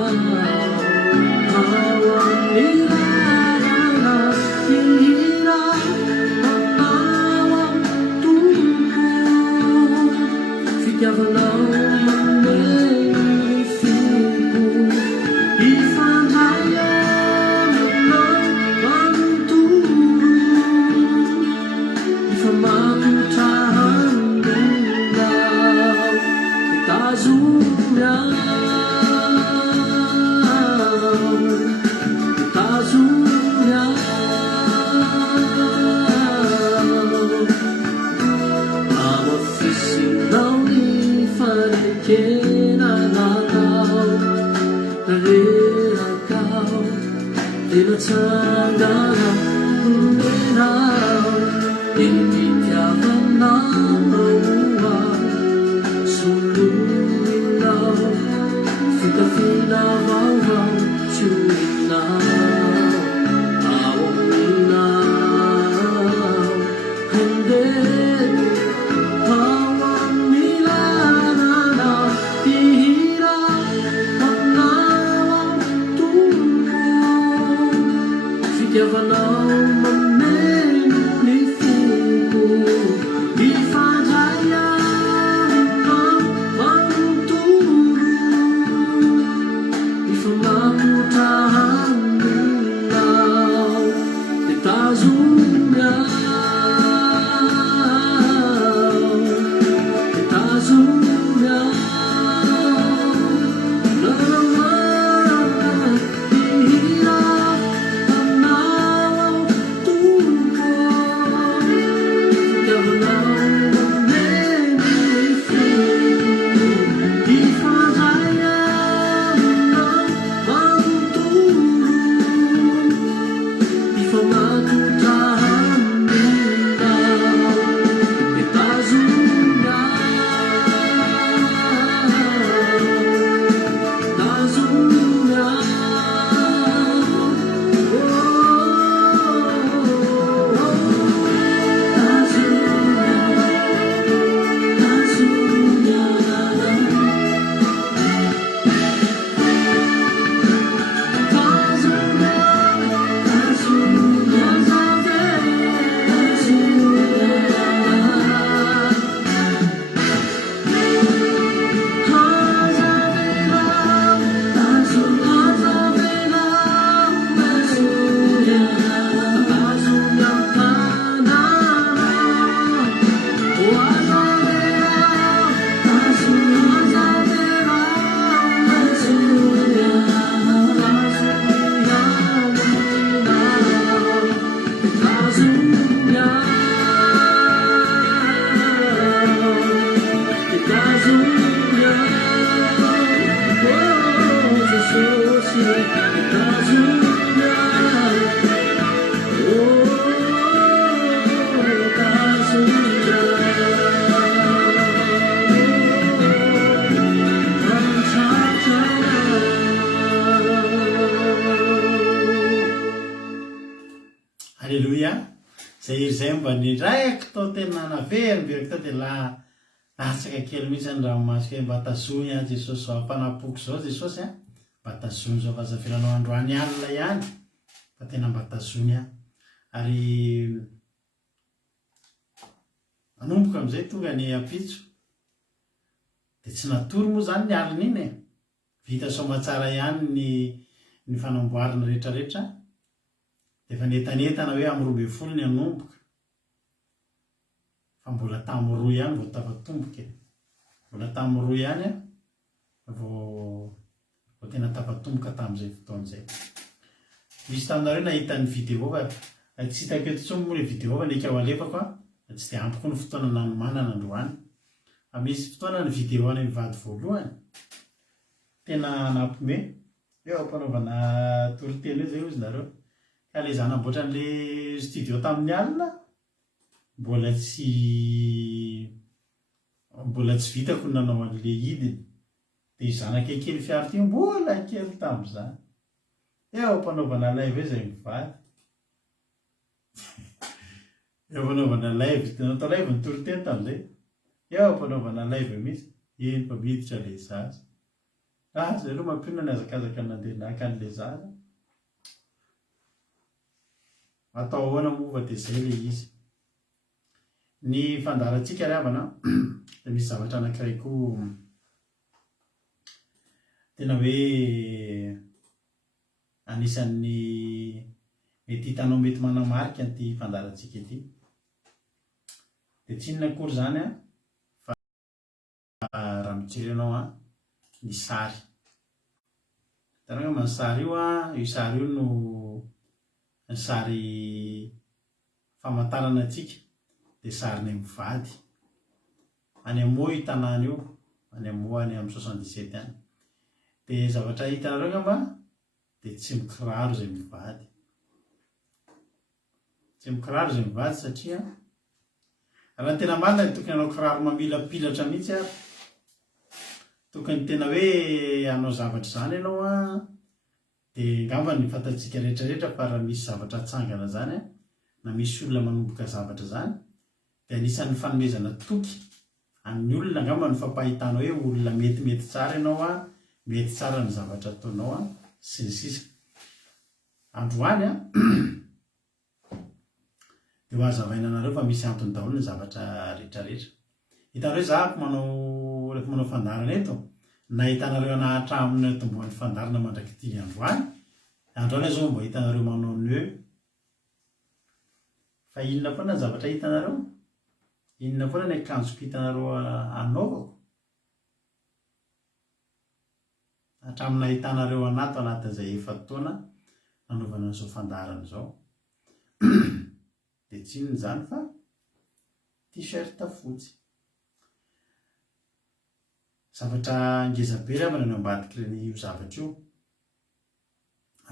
Yavanau mamenu ni fuku zay iry zay mba ny raiky tao tena naverimberiko tao dia latsaka kely mihitsy ny ranomasika hoe mba tazony a jesosy zao ampanapoko zao jesosy a mba tazony zao fahazafiranao androany alina ihany fa tena mba tazony a ary manomboka amin'izay tonga ny ampitso dia tsy natory moa zany ny alina iny e vita somatsara ihany ny fanamboarana rehetrarehetra dia efa netanetana hoe amin'ny 12 ny anomboka fa mbola tamin'ny 2 ihany vao tafatomboka e mbola tamin'ny 2 ihany a vao tena tafatomboka tamin'izay fotoan'izay misy taminareo nahita ny vidéo fa tsy hitako eto intsony moa le vidéo fa neka ao alefako a tsy dia ampiko ny fotoana nanomanana androany fa misy fotoana ny vidéo any mivady voalohany tena nampome eo ampanaovana toriteny io zay ozy nareo ka le zanamboatra n'le studio tamin'ny alina mbola tsy vitako nanao an'le idiny dia zanaka kely fiary ty mbola kely tamin'izany eo ampanaovana live eo zay mivady eo ampanaovana live natao live ny toriteny tamin'izay eo ampanaovana live mihitsy eny mba miditra le zaza zay aloha mampinona ny azakazaka nandeha naka an'le zaza atao ahoana moa fa dia zay le izy ny fandarantsika ry havana dia misy zavatra anankiray koa tena hoe anisan'ny mety hitanao mety manamarika an'ity fandarantsika ity dia tsy inona akory zany a fa raha mijery ianao a ny sary hitanao ny sary io a io sary io no ny sary famantarana antsika dia sary ny mivady any amoa io tanàna io any amoa any amin'ny 77 any dia zavatra hitanareo ngamba dia tsy mikiraro zay mivady tsy mikiraro zay mivady satria raha tena marina tokony hanao kiraro mamilapilatra mihitsy ary tokony tena hoe hanao zavatra zany ianao a dia ngamba ny fantatsika rehetrarehetra fa raha misy zavatra atsangana zany a na misy olona manomboka zavatra zany dia anisan'ny fanomezana toky amin'ny olona ngamba ny fampahitanao hoe olona metimety tsara ianao a mety tsara ny zavatra ataonao a sy ny sisa androany a dia ho azavaina anareo fa misy antony daholo ny zavatra rehetrarehetra hitanareo za rehefa manao fandarana eto na hitanareo anahatra amin'ny tomboan'ny fandarana mandrakitiny androany zao mba hitanareo manao neu fa inona foana ny zavatra hitanareo inona foana ny akanjoko hitanareo anaovako hatramina hitanareo anatin'izay efa-taona nanaovana an'izao fandarana zao dia tsy inona zany fa t-shirt fotsy zavatra ngezabe raha manana ambadika io zavatra io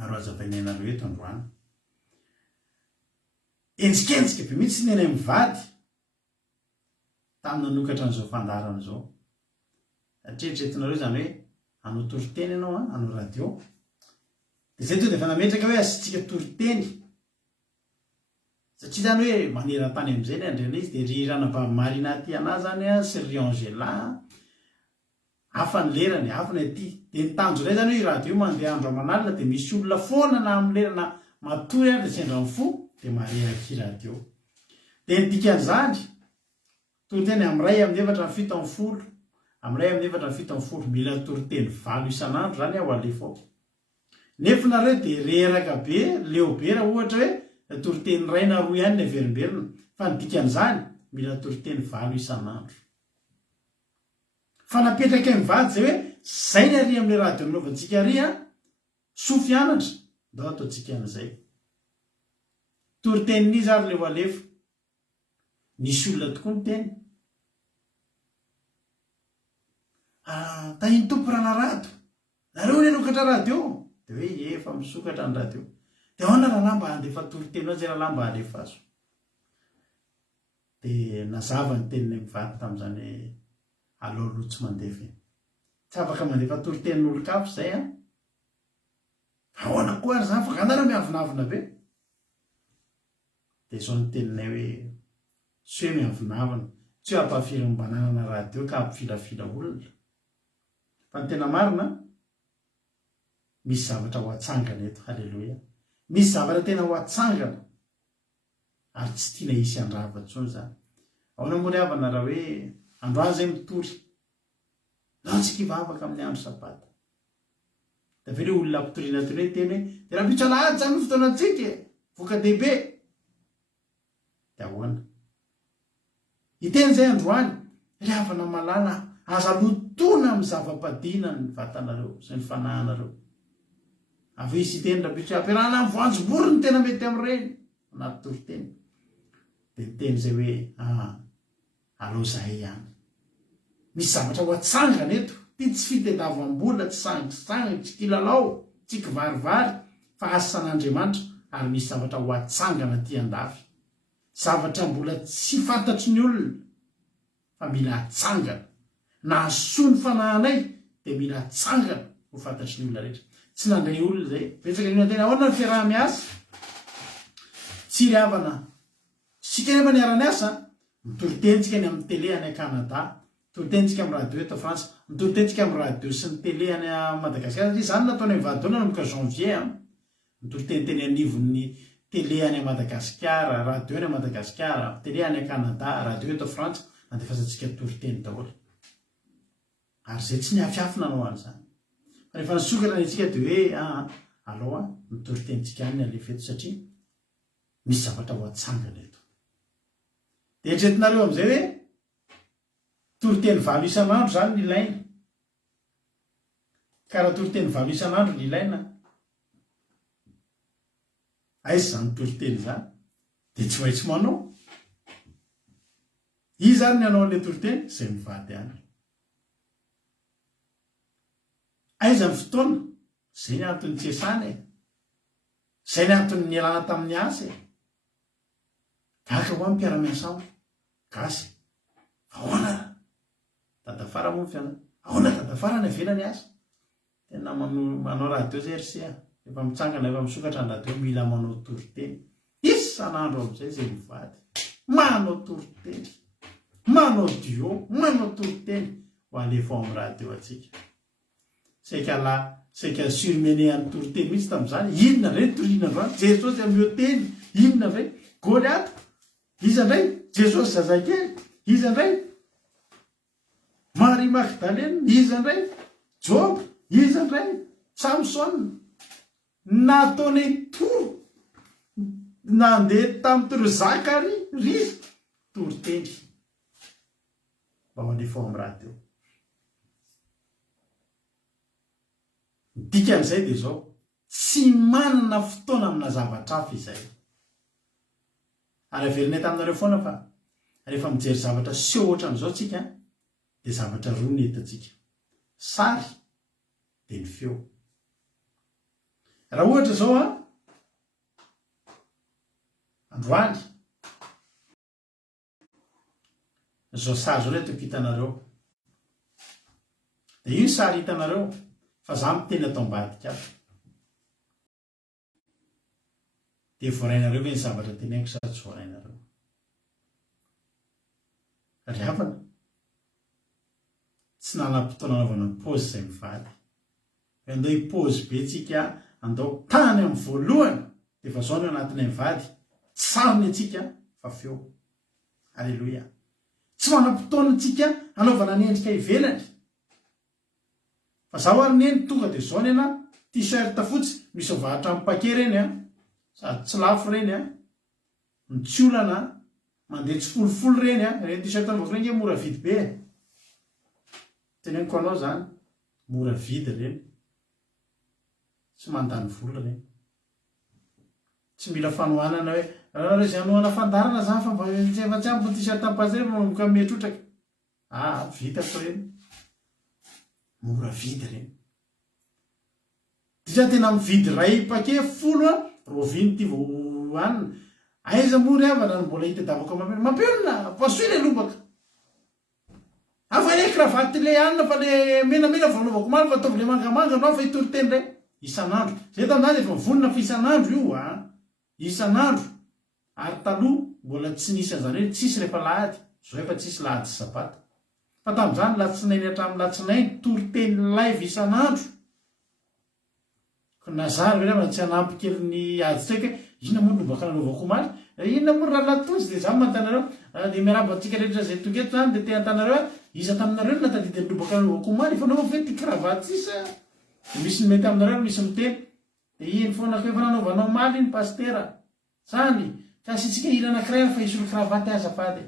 ary azavaina ianareo eto androany enjikenzika be mihitsy ny eny mivady tamin'ny nanokatra an'izao fandarana zao hatreritreretinareo zany hoe hanao toriteny ianao a hanao radio dia zay to dia efa nametraka hoe asitsika toriteny satria zany hoe maneran-tany amin'izay ny andrena izy dia rirana Bamarina ty anazy zany a sy Riangela hafa ny lerany hafa ny aty dia nitanjo iray zany hoe radio mandeha andro aman'alina dia misy olona foana na amin'ny lerana matory ary dia sendra mifo dia marehaky radio dia nidikan'izany toriteny amin'ny 1:7 amin'ny 1:7 mila toriteny 5 isan'andro zany ao alefao nefa nareo dia reraka be leo be raha ohatra hoe toriteny 1 na 2 ihany ny averimberina fa nidikan'izany mila toriteny 5 isan'andro fa napetraka mivady zay hoe zay ny ary amin'ny radio nanaovantsika ary a sofianatra ndao ataontsika an'izay toritenin'izy ary leo alefa nisy olona tokoa ny teny tahiny tompo raha narado nareo ny anokatra radio dia hoe efa misokatra ny radio dia ahoana raha mba handefa toriteny ao zay raha mba halefa azo dia nazava ny teniny mivady tamin'izany aloaloha tsy mandefa tsy afaka mandefa toritenin'olon-kafo zay a ahoana koa ary zany fa anareo miavinavina be dia izao ny teninay hoe tsy hoe miavinavana tsy hoe hampafirim-bananana radio ka hampifilafila olona fa ny tena marina misy zavatra ho atsangana eto. Halleloia. Misy zavatra tena ho atsangana ary tsy tiana isy andrava intsony zany. Ahoana moa ry havana raha hoe androany zay mitory nao tsika hivavaka amin'ny andro sabata da ve le olona ampitoriana teny hoe teny hoe de raha pitsa lahady zany ny fotoanantsika voka dehibe de ahoana iteny zay androany ry havana malala aza lotona amin'ny zava-padina ny vatanareo sy ny fanahinareo avy isy iteny raha pitsa ampiarahana amin'ny voanjobory ny tena mety amin'ireny anaty toriteny de teny zay hoe aleo zahay ihany. Misy zavatra ho atsangana eto ty tsy fitediavam-bola tsy sangisangy tsy kilalao tsy kivarivary fa asan'Andriamanitra ary misy zavatra ho atsangana ty andafy zavatra mbola tsy fantatry ny olona fa mila atsangana na soa ny fanahinay dia mila atsangana ho fantatry ny olona rehetra tsy nandray olona zay betsaka ina tena ahoana ny fiaraha-miasa tsy ry havana sika nefa niara-ny asa mitoritentsika ny amin'ny télé any Canada mitoritentsika amin'ny radio eto France mitoritentsika amin'ny radio sy ny télé any Madagasikara satria zany nataony mivadona nanomboka janvier mitoriteniteny anivon'ny télé any Madagasikara radio any Madagasikara télé any Canada radio eto France andefasantsika toriteny daholo ary zay tsy niafiafina anao an'izany fa rehefa nisokatra antsika dia hoe aloha mitoritentsika any alefeto satria misy zavatra ho atsangana eto. Dia eritreretinareo amin'izay hoe toriteny valo isan'andro zany ny ilaina ka raha toriteny valo isan'andro ny ilaina aiza zany toriteny zany dia tsy maintsy manao izy zany ny anao an'ilay toriteny zay mivady any. Aiza ny fotoana zay ny antony tsy esana zay ny antony ny alana tamin'ny asa gaka ho amin'ny mpiara-miasa ao gasy ahoana dadafara moa ny fianana ahoana dadafara ny avelany asa tena manao radio zay RCA efa mitsangana efa misokatra ny radio mila manao toriteny isan'andro amin'izay zay mivady manao toriteny manao dio manao toriteny ho alefa ao amin'ny radio atsika saika surmené amin'ny toriteny mihitsy tamin'izany inona ndray toriana androany Jesosy amin'ny hotely inona ndray Goliata iza ndray Jesosy zazakely iza ndray Marie Magdalene iza ndray Job iza ndray Samson nataony toro nandeha tamin'ny toro Zakary risy toriteny mba mandefa ao amin'ny radio. Dikan'izay dia zao tsy manana fotoana amina zavatra hafa izay ary averinay taminareo foana fa rehefa mijery zavatra seho ohatran'izao tsika dia zavatra roa ny etantsika sary dia ny feo. Raha ohatra zao androany zao sary zao netoko hitanareo dia io sary hitanareo fa za miteny atao ambadika aby dia voarainareo ve ny zavatra teneako sa tsy voarainareo ry havana tsy nanam-potoana anaovana pôzy zay mivady andao hipôzy be tsika andao tany amin'ny voalohany dia efa zao ny anatinay mivady tsariny atsika fa feo. Alleloia. Tsy manam-potoana tsika anaovana ny endrika ivelany fa zaho ary neny tonga dia zao ny t-shirt fotsy misy vahatra amin'ny paquet reny sady tsy lafo reny mitsiolana mandeha tsy folofolo reny reny t-shirt mivako reny mora vidy be teneniko anao zany mora vidy reny tsy mandany vola reny tsy mila fanohanana hoe zay anohana fandarana zany fa mba tsy ampy t-shirt ampazy reny manomboka metrotraka vitako reny mora vidy reny dia tena mividy ray paquet folo roviny ty voanina aiza mory havana ny mbola hitadiavako mampiolona pasoy le lobaka afa le kravaty le anina fa le menamena vanaovako maro fa ataovy le mangamanga no fa hitoriteny ray isan'andro zay tamin'azy efa mivonona fa isan'andro io isan'andro ary taloha mbola tsy nisy an'izany hoe tsisy rehefa lahady zao efa tsisy lahady sy sabata fa tamin'izany latsinainy hatramin'ny latsinainy toriteny live isan'andro nazary ve nama tsy hanampy kely ny aditsika inona moa lobaka nanaovako omaly inona moa raha latozy de zany mantanareo de miaraba antsika rehetra zay tongeto zany de te antanareo iza taminareo natadidiny lobaka nanaovako omaly fa naova ve ty kravaty sisa misy ny mety aminareo misy miteny de iny foanako efa nanaovanao maly iny pastera zany kasitsika ila anankiray fa isolo kravaty azafady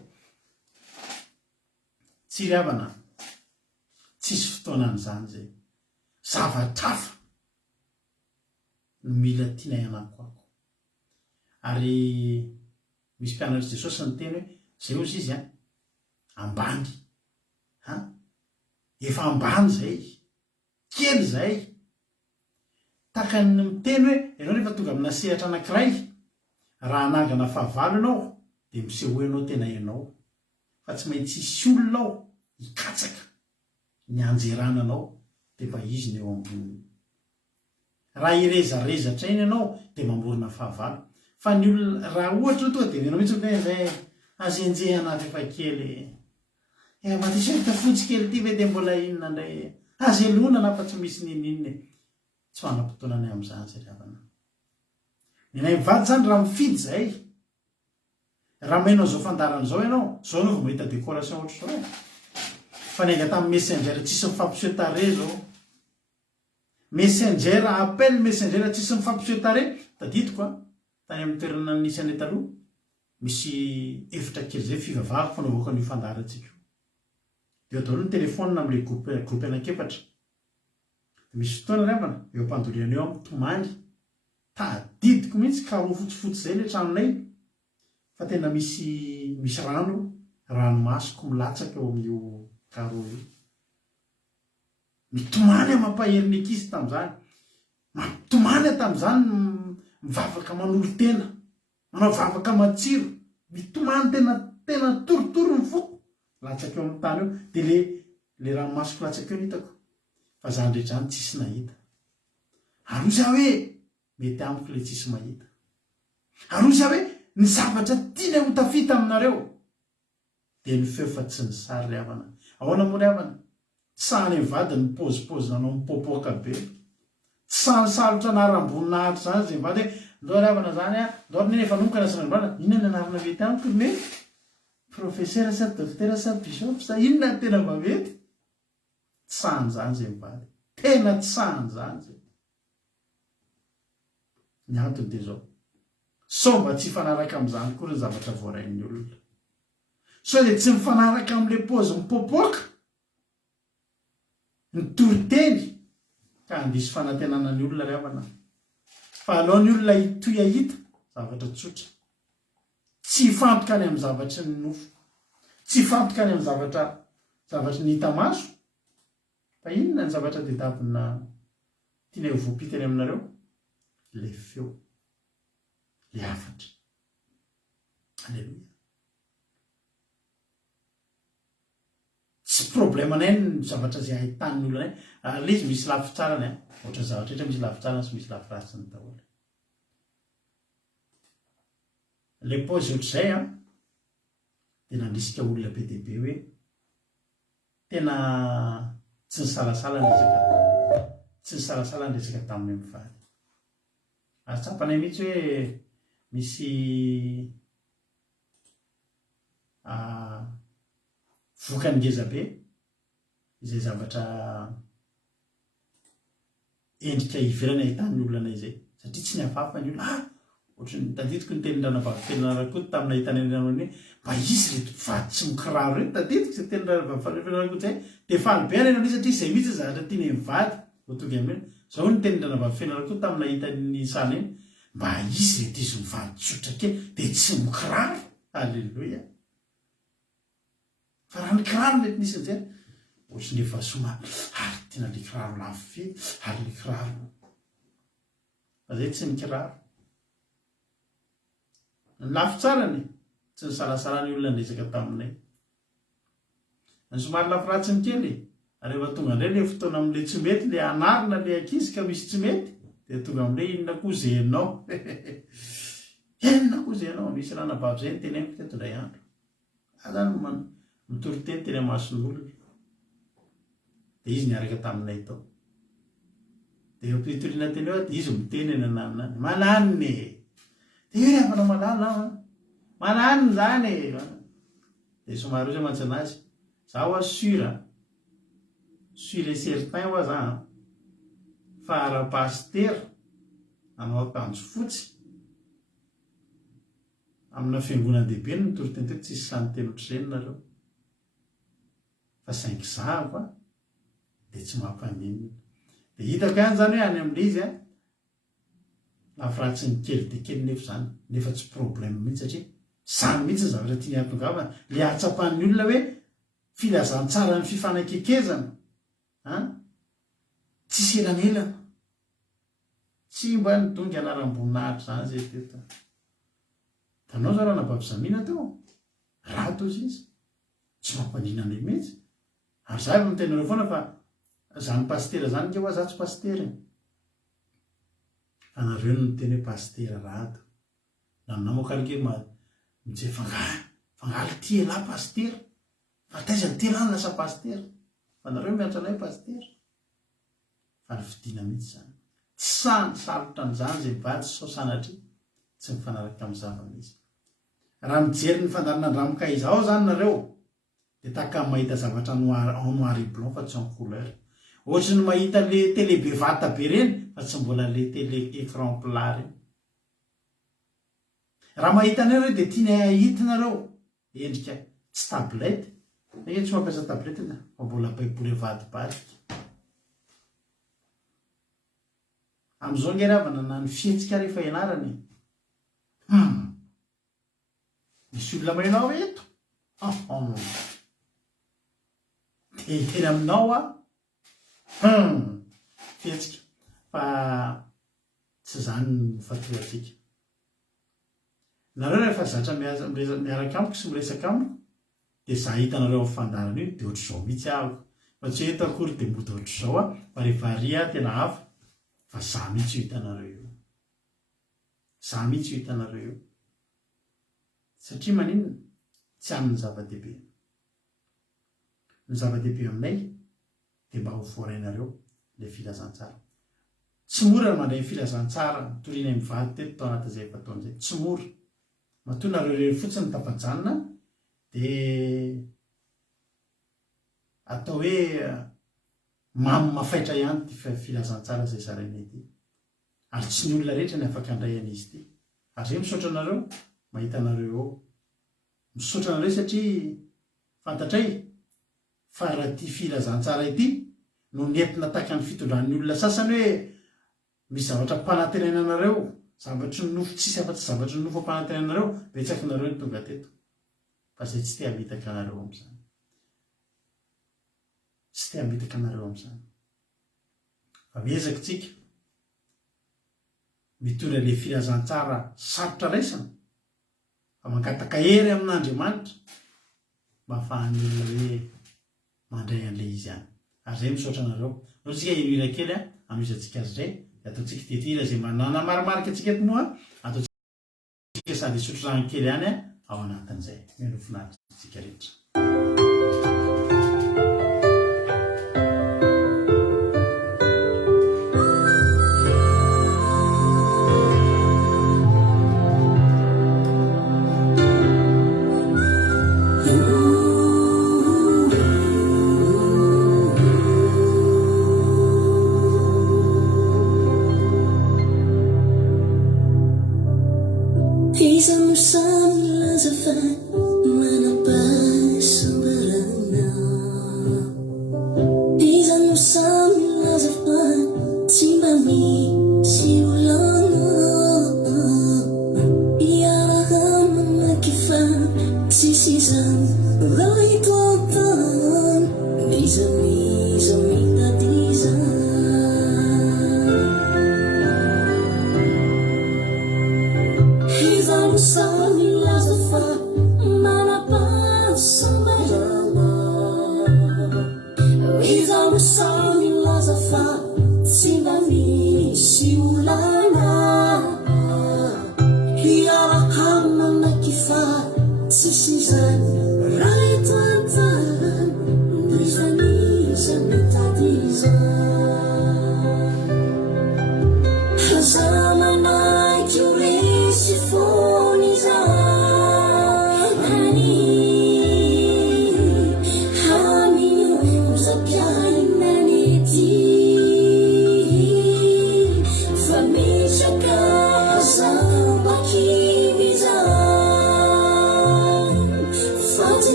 tsy riavana tsisy fotoanan'izany zay zavatrafa no mila tiana ianako ako ary misy mpianatry Jesosy ny teny hoe zay ozy izy ambany efa ambany zay kely zay takany miteny hoe ianao rehefa tonga amina sehatra anankiray raha anangana fahavalo ianao de miseho ianao tena ianao fa tsy maintsy isy olonao ikatsaka ny anjerananao de mba izy ny eo amboniny raha irezarezatra iny ianao de mamorona fahavalo fa ny olona raha ohatra tonga de ianao mihitsy hoe zay azenjehana rehefa kely matisy tafotsy kely ty ve de mbola inona ndray azelona na fa tsy misy ninininy tsy manam-potoanany am'izany zay ravana ninay mivady zany raha mifidy zay raha mainao zao fandarana zao ianao zao anao vao mahita décoration ohatra zao fa nega tamin'ny messenger tsisy mifampiseho tare zao messenger appel messenger tsisy mifampiseho tare tadidiko tany amin'ny toerana nisy anay taloha misy efitra kely zay fivavahako fanaovako an'io fandarantsika de daholo ny telefônina am'le groupe anakefatra misy fotoana revana eo ampandoliana eo amin'ny tomany tadidiko mihitsy karo fotsifotsy zay le tranonay fa tena misy ranomasoko milatsaka eo amin'io karo io mitomany mampaheriny ankizy tam'izany mampitomany tam'izany mivavaka manolo tena manao vavaka matsiro mitomany tena torotoro ny fo latsaka eo amin'ny tany eo de le ranomasoko latsaka eo hitako fa zany rehetra any tsisy nahita ary za hoe mety amiko le tsisy mahita ary za hoe ny zavatra tiana ho tafita aminareo de ny feo fa tsy ny sary ry havana ahoana moa ry havana tsany mivady ny pôzipôzy nanao mipopoaka be tsany salotra naharamboninahatry zany zay mivady hoe ndao ry havana zany ndao neny efa nomboka nasanandrona inona ny anarana mety amiko me professeur sa docteur sa bishop sa inona ny tena mavety tsany zany zay mivady tena tsany zany zay ny antony de zao so mba tsy fanaraka am'izany koa ny zavatra voarain'ny olona so de tsy mifanaraka am'le pôzy mipopoaka ny toriteny ka andisy fanantenana ny olona ry havana fa alao ny olona itoy ahita zavatra tsotra tsy fantoka any amin'ny zavatry ny nofo tsy fantoka any amin'ny zavatry ny hita maso fa inona ny zavatra de davina tiana voapitany aminareo le feo le afatra alleluia tsy problème anay ny zavatra zay ahitany olona anay le izy misy lafitsarany ohatra zavatra rehetra misy lafitsarany sy misy lafiratsiny daholo le pôzy ohatr'izay de nandrisika olona be de be hoe tena tsy ny salasala ny resaka tamin'ny mivady ary tsapanay mihitsy hoe misy vokany ngeza be izay zavatra endrika ivelany ahitany olona anay zay satria tsy ny afafa ny olona ohatrany tadidiko ny tenindranabafelanarako tamin'ny ahitany anao hoe mba izy reto vady tsy mikiraro reto tadidiko zay tenindranabafelanarako zay de faly be anay satria zay mihitsy zavatra tiany mivady vo tonga amena zao ny tenindranabafelanarako tamin'ny ahitany sana iny mba izy reto izy mivady tsotra kely de tsy mikiraro alleluia fa raha ny kiraro mety nisy anzay ohatrany efa soma ary tena le kiraro lafo fe ary le kiraro fa zay tsy ny kiraro ny lafo tsarany tsy ny salasalany olona nresaka taminay ny somary lafo ratsiny kely ary efa tonga indray le fotoana am'le tsy mety le anarina le ankizy ka misy tsy mety de tonga am'le inona koa zenao enina koa zay ianao misy raha nabavy zay ny teneniko teto indray andro azany mitory-teny teny mason'olona de izy niaraka taminay tao de pitoriana teny eo de izy miteny eny ananiny malaniny de io rehefanao malaniny zany de somary io zay mantsy anazy zaho a sur et certain hoa za fa ara-pastera anao akanjo fotsy amina fiangonana dehibe no mitory-teny teo tsisy sany teny ohatr'izay nareo fa saingy zahako a de tsy mampanino de hitako ihany zany hoe any amin'le izy a lafiratsy ny kely de kely nefa zany nefa tsy problème mihitsy satria zany mihitsy zavatra tia atongava le atsapan'ny olona hoe filazantsara ny fifanakekezana tsisy elanelana tsy mba nydonga anaram-boninahitra zany zay teto tanao zao raha nabavy zamina teo rato izy izy tsy mampanina ny mihitsy ary za efa mitenareo foana fa zany pastera zany ke hoa za tsy pastera fa nareo no miteny hoe pastera rato na namokarike mije fangaly ty ela pastera fa taiza ny tena any lasa pastera fa nareo miatra anay pastera fa ny fidina mihitsy zany tsy sany sarotra an'izany zay batsy sao sanatria tsy mifanaraka amin'ny zava-misy raha mijery ny fandarinandramoka izao zany nareo de taka mahita zavatra noir et blanc fa tsy en couleur ohatrany mahita le télé be vata be reny fa tsy mbola le télé écran plat reny raha mahita anareo de tiany hitinareo endrika tsy tablette tsy mampiasa tablette fa mbola baiboly avadibadika am'izao nge ravana na ny fihetsika rehefa ianarany misy olona mainao eto de teny aminao a fihetsika fa tsy zany fatoatsika nareo rehefa zatra miaraka amiko sy miresaka amiko de za hitanareo amin'ny fandarana io de ohatr'izao mihitsy ahako fa tsy hoe eto akory de mody ohatr'izao a fa rehefa ria tena hafa fa za mihitsy io hitanareo io za mihitsy io hitanareo io satria maninona tsy amin'ny zava-dehibe ny zava-dehibe aminay de mba ho voarainareo le filazantsara tsy mora ny mandray ny filazantsara torinay mivady teto tao anatin'izay fataon'izay tsy mora matoa nareo rery fotsiny tapajanona de atao hoe mamy mafaitra ihany ty filazantsara zay zarainay ty ary tsy ny olona rehetra ny afaka andrayana izy ty ary zay misaotra anareo mahita anareo eo misaotra anareo satria fantatray fa raha ty filazantsara ity no nentina taka ny fitondran'ny olona sasany hoe misy zavatra mpanantenana anareo zavatry nofo tsisy afa-tsy zavatry nofo ampanantenana anareo betsaky nareo ny tonga teto fa zay tsy te hamitaka anareo am'izany tsy te hamitaka anareo am'izany fa miezaky tsika mitondra le filazantsara sarotra raisana fa mangataka hery amin'Andriamanitra mba ahafahany olona hoe mandray an'le izy any ary zay misaotra anareo ohatsika inoira kely a amizatsika azy zay de ataotsika tetira zay manana marimarika atsika eto moa ataotsika sady sotrorano kely any a ao anatin'izay menofinaritsika rehetra Simba mi si ulana,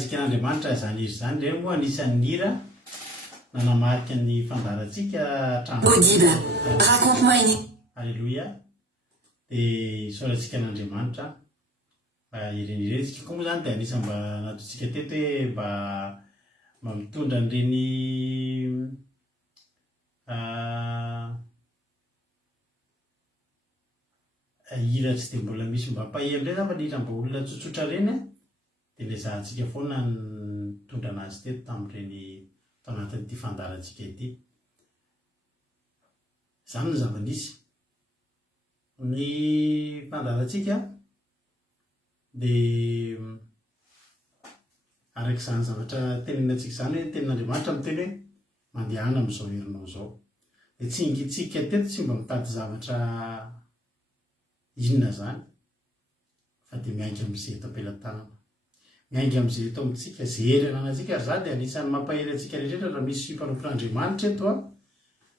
Zikan'Andriamanitra zany izy zany reo moa anisan'ny hira nanamarika ny fandarantsika Alleluia. Dia saorantsika an'Andriamanitra irentsika koa moa zany dia anisany mba nataontsika teto hoe mba mitondra an'ireny hira tsy dia mbola misy mba ampahay amin'ireny fa ny hira mba olona tsotsotra ireny dia ilay zahantsika foana nitondra anazy teto tamin'ireny tao anatin'ity fandarantsika ity. Izany ny zava-nisy. ny mpandalantsika dia araka izany zavatra tenenatsika izany hoe tenin'Andriamanitra miteny hoe mandehana amin'izao herinao izao. Dia tsy ingitsika teto tsy mba mitady zavatra inona zany fa dia miainga amin'izay eto am-pelantanana, miainga amin'izay eto amintsika, zery ananantsika ary za dia anisan'ny mampahery antsika rehetra raha misy mpanompon'Andriamanitra eto a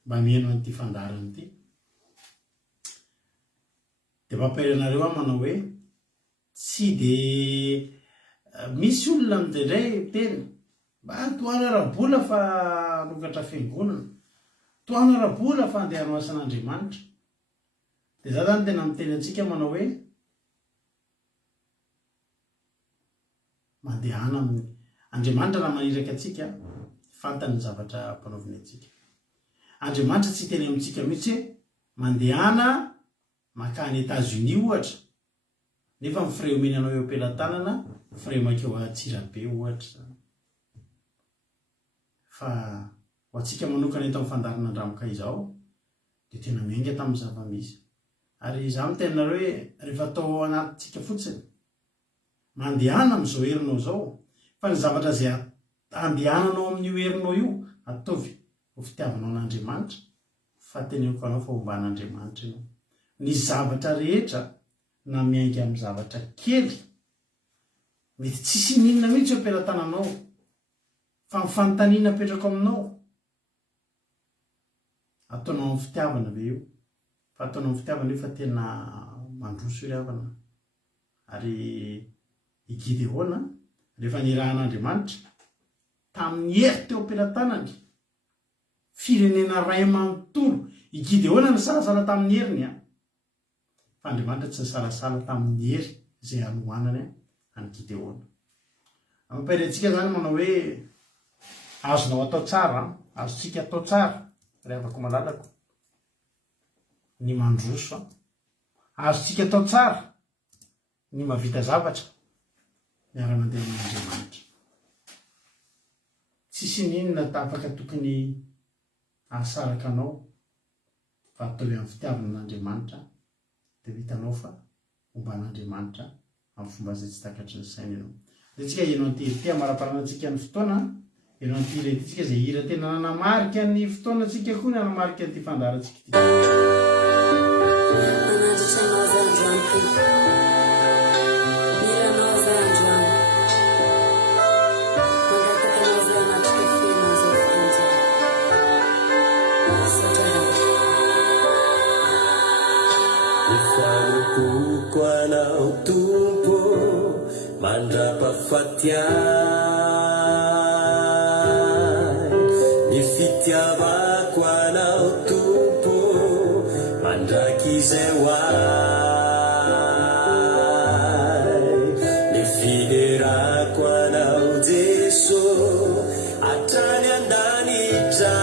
mba mihaino an'ity fandarana ity. Dia mampahery anareo aho manao hoe tsy dia misy olona mindray teny mba toana rabola fa nokatra fiangonana, toana rabola fa andeha hanao asan'Andriamanitra. Dia za zany tena miteny antsika manao hoe mandehana amin'ny Andriamanitra raha maniraka antsika fantany ny zavatra mpanaoviny antsika. Andriamanitra tsy teny amintsika mihitsy hoe mandehana makany États-Unis ohatra nefa mifiray omeny anao eo am-pelantanana mifiray makeo Antsirabe ohatra. Fa ho antsika manokana eto amin'ny fandarana andramoka izao dia tena miainga tamin'ny zava-misy. Ary za miteny nareo hoe rehefa atao anatintsika fotsiny mandehana amin'izao herinao izao, fa ny zavatra izay andehananao amin'io herinao io ataovy ho fitiavanao an'Andriamanitra, fa teneniko anao fa homban'Andriamanitra ianao. Ny zavatra rehetra na miainga amin'ny zavatra kely mety tsisy ninona mihitsy eo am-pelantananao fa ny fanontaniana apetrako aminao ataonao amin'ny fitiavana ve io? Fa ataonao amin'ny fitiavana io fa tena mandroso io havana. Ary i Gideona rehefa nirahan'Andriamanitra tamin'ny hery teo am-pelantanany, firenena ray manontolo, i Gideona ny salasala tamin'ny heriny a, fa Andriamanitra tsy nisalasala tamin'ny hery izay hanohanany any Gideona. Mampahery antsika zany manao hoe azonao atao tsara, azontsika atao tsara raha avako malalako ny mandroso, azontsika atao tsara ny mavita zavatra miara-mandeha amin'Andriamanitra. Tsisy ninona afaka tokony ahasaraka anao fa atao amin'ny fitiavana an'Andriamanitra dia vitanao fa homban'Andriamanitra amin'ny fomba izay tsy takatry ny saina ianao. Dia tsika ianao anty amaraparana antsika ny fotoana, ianao anty rehetintsika izay hira tena nanamarika ny fotoana antsika koa ny nanamarika an'ity fandarantsika ity. Ko anao Tompo mandrapafatiay, ny fitiavako anao Tompo mandraky izay hoay, ny filerako anao Jesosy hatrany an-danitra.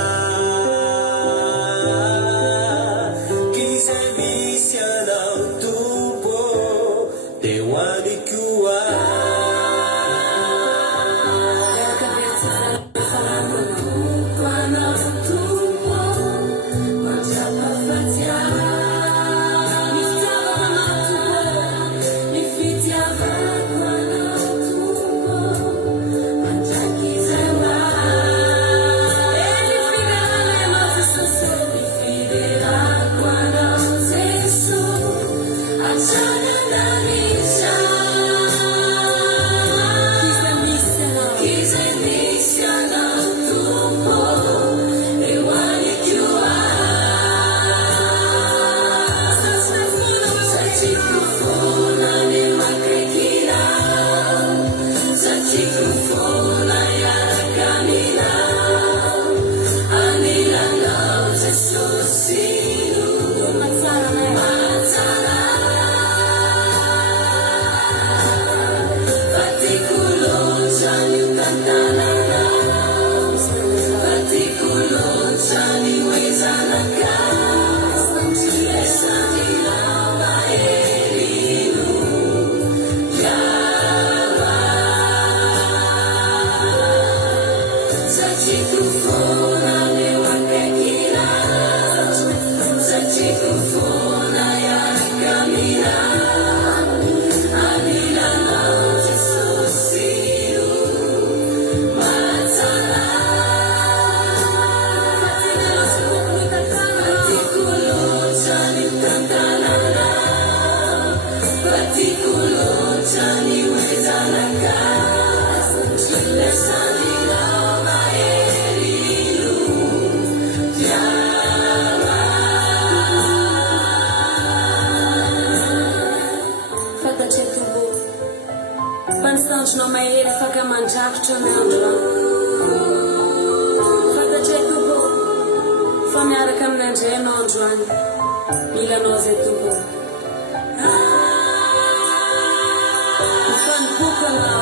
Sati kufuna ya milanao zay tompony mifanikokana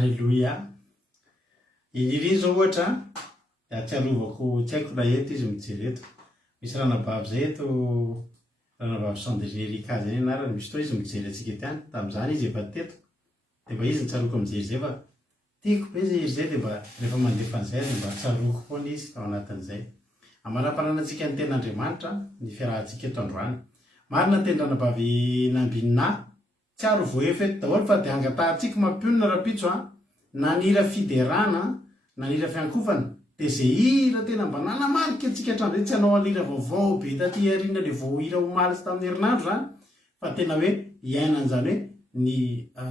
Alleluia. Iriry zao ohatra dia atsiarovako tsy haiko raha eto izy mijery eto misy ranabavy zay eto ranabavy Sandrika zay anarany misy fotoa izy mijery atsika tany tamin'izany izy efa teto dia mba izy nitsaroko mijery zay fa tiako be zay izy zay dia mba rehefa mandefa an'izay dia mba tsaroko foana izy tao anatin'izay amara-pananantsika ny ten'Andriamanitra ny fiarahantsika eto androany marina teny ranabavy Nambinina tsiaro voefa eto daholo fa dia angatahantsika mampionona rapitso nanira fiderana nanira fiankofana dia zay hira tena mba nanamarika antsika hatramin'izay tsy hanao alira vaovao be taty ariana le vao hira omaly tamin'ny herinandro zany fa tena hoe iainan'izany hoe ny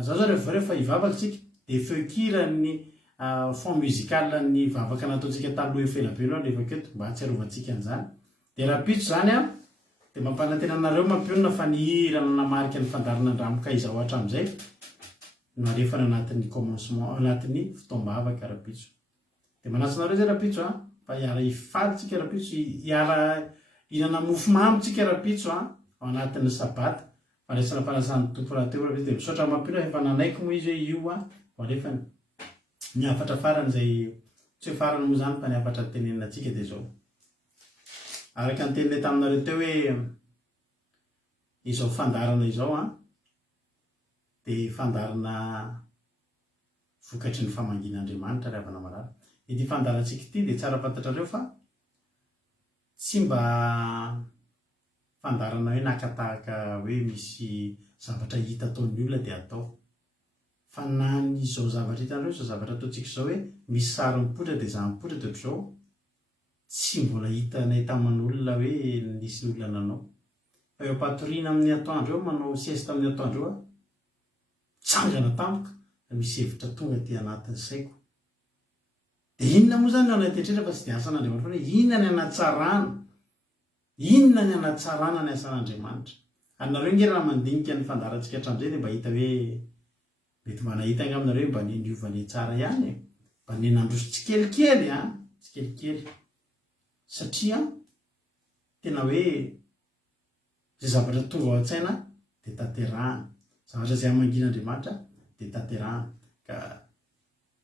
zao zao rehefa hivavaka tsika dia feokira ny fond musical ny vavaka nataontsika taloha efelabe nao rehefa keto mba hatsiarovantsika an'izany dia rapitso zany dia mampanantena anareo mampionona fa ny hira nanamarika ny fandarana andramoka izaho hatramin'izay no alefana anatin'ny commencement anatin'ny fotoam-bavaka rapitso dia manatsinareo zay rapitso fa hiara hifadytsika rapitso hiara hinana mofo mamy tsika rapitso ao anatin'ny sabata fandraisana fanasany tompo raha teo rapitso dia misaotra mampiona efa nanaiky moa izy hoe io alefany niafatra farany zay tsy hoe farany moa zany fa niafatra teneninantsika dia zao araka ny tenile taminareo teo hoe izao fandarana izao dia fandarana vokatry ny famangin'Andriamanitra ry havana marary ity fandarantsika ity dia tsara fantatrareo fa tsy mba fandarana hoe nakatahaka hoe misy zavatra hita ataon'ny olona dia atao fa na nyizao zavatra hitanareo izao zavatra ataontsika izao hoe misy sary mipoitra dia za mipoitra dia izao tsy mbola hitanay taman'olona hoe nisy olona nanao fa eo ampatoriana amin'ny atoandro eo manao siesta amin'ny atoandro eo tsangana tampoka misy hevitra tonga ty anatin'ny saiko dia inona moa zany no anatetrehitra fa tsy dia asan'Andriamanitra fa inona ny anatsarana inona ny anatsarana ny asan'Andriamanitra anareo nge raha mandinika ny fandarantsika hatramin'izay dia mba hita hoe mety mba nahita angaminareo mba neniovany tsara ihany mba nenandroso tsikelikely tsikelikely satria tena hoe zay zavatra tonga ao an-tsaina dia tanterahana zavatra zay hamangin'Andriamanitra dia tanterahana ka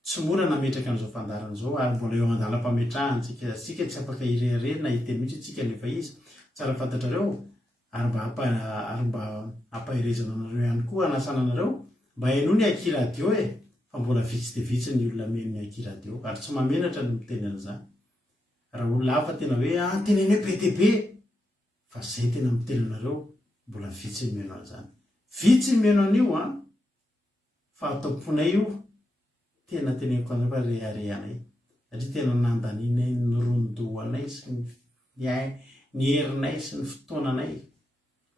tsy tsy mora nametraka an'izao fandarana zao ary mbola eo andalam-pametrahantsika tsika tsy afaka irerena iteny mihitsy tsika nefa izy tsara fantatrareo ary mba ampahirezana anareo ihany koa anasana anareo mba hainao ny akiradio fa mbola vitsy de vitsy ny olona meno ny akiradio ary tsy mamenatra ny miteny an'izany raha olona hafa tena hoe tenene be de be fa zay tena miteny anareo mbola vitsy ny meno an'izany vitsy ny meno an'io fa ataoponay io tena teneniko anao fa reharehanay satria tena nandaninay ny rondoanay sy ny herinay sy ny fotoananay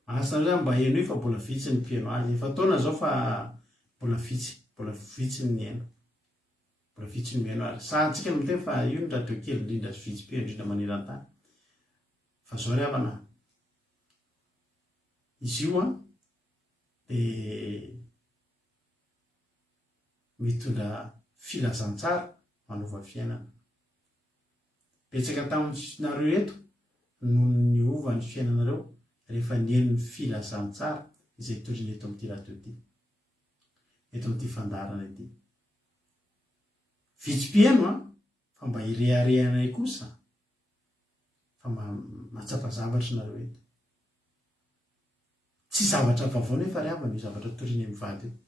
asa zany mba hainao fa mbola vitsy ny mpieno azy efa taona zao fa mbola vitsy ny eno mbola vitsy ny meno azy sahatsika ny miteny fa io ny radio kely indrindra sy vitsy peo indrindra maneran-tany fa zao ry havana izy io de mitondra filazantsara manova fiainana betsaka taminareo eto no ny ova ny fiainanareo rehefa nieno ny filazantsara izay torina eto amin'ity radio ty eto amin'ity fandarana ity vitsy-pieno fa mba ireharehanay kosa fa matsapa zavatra nareo eto tsy zavatra vavao nefa ry havana io zavatra torina amin'ny vady io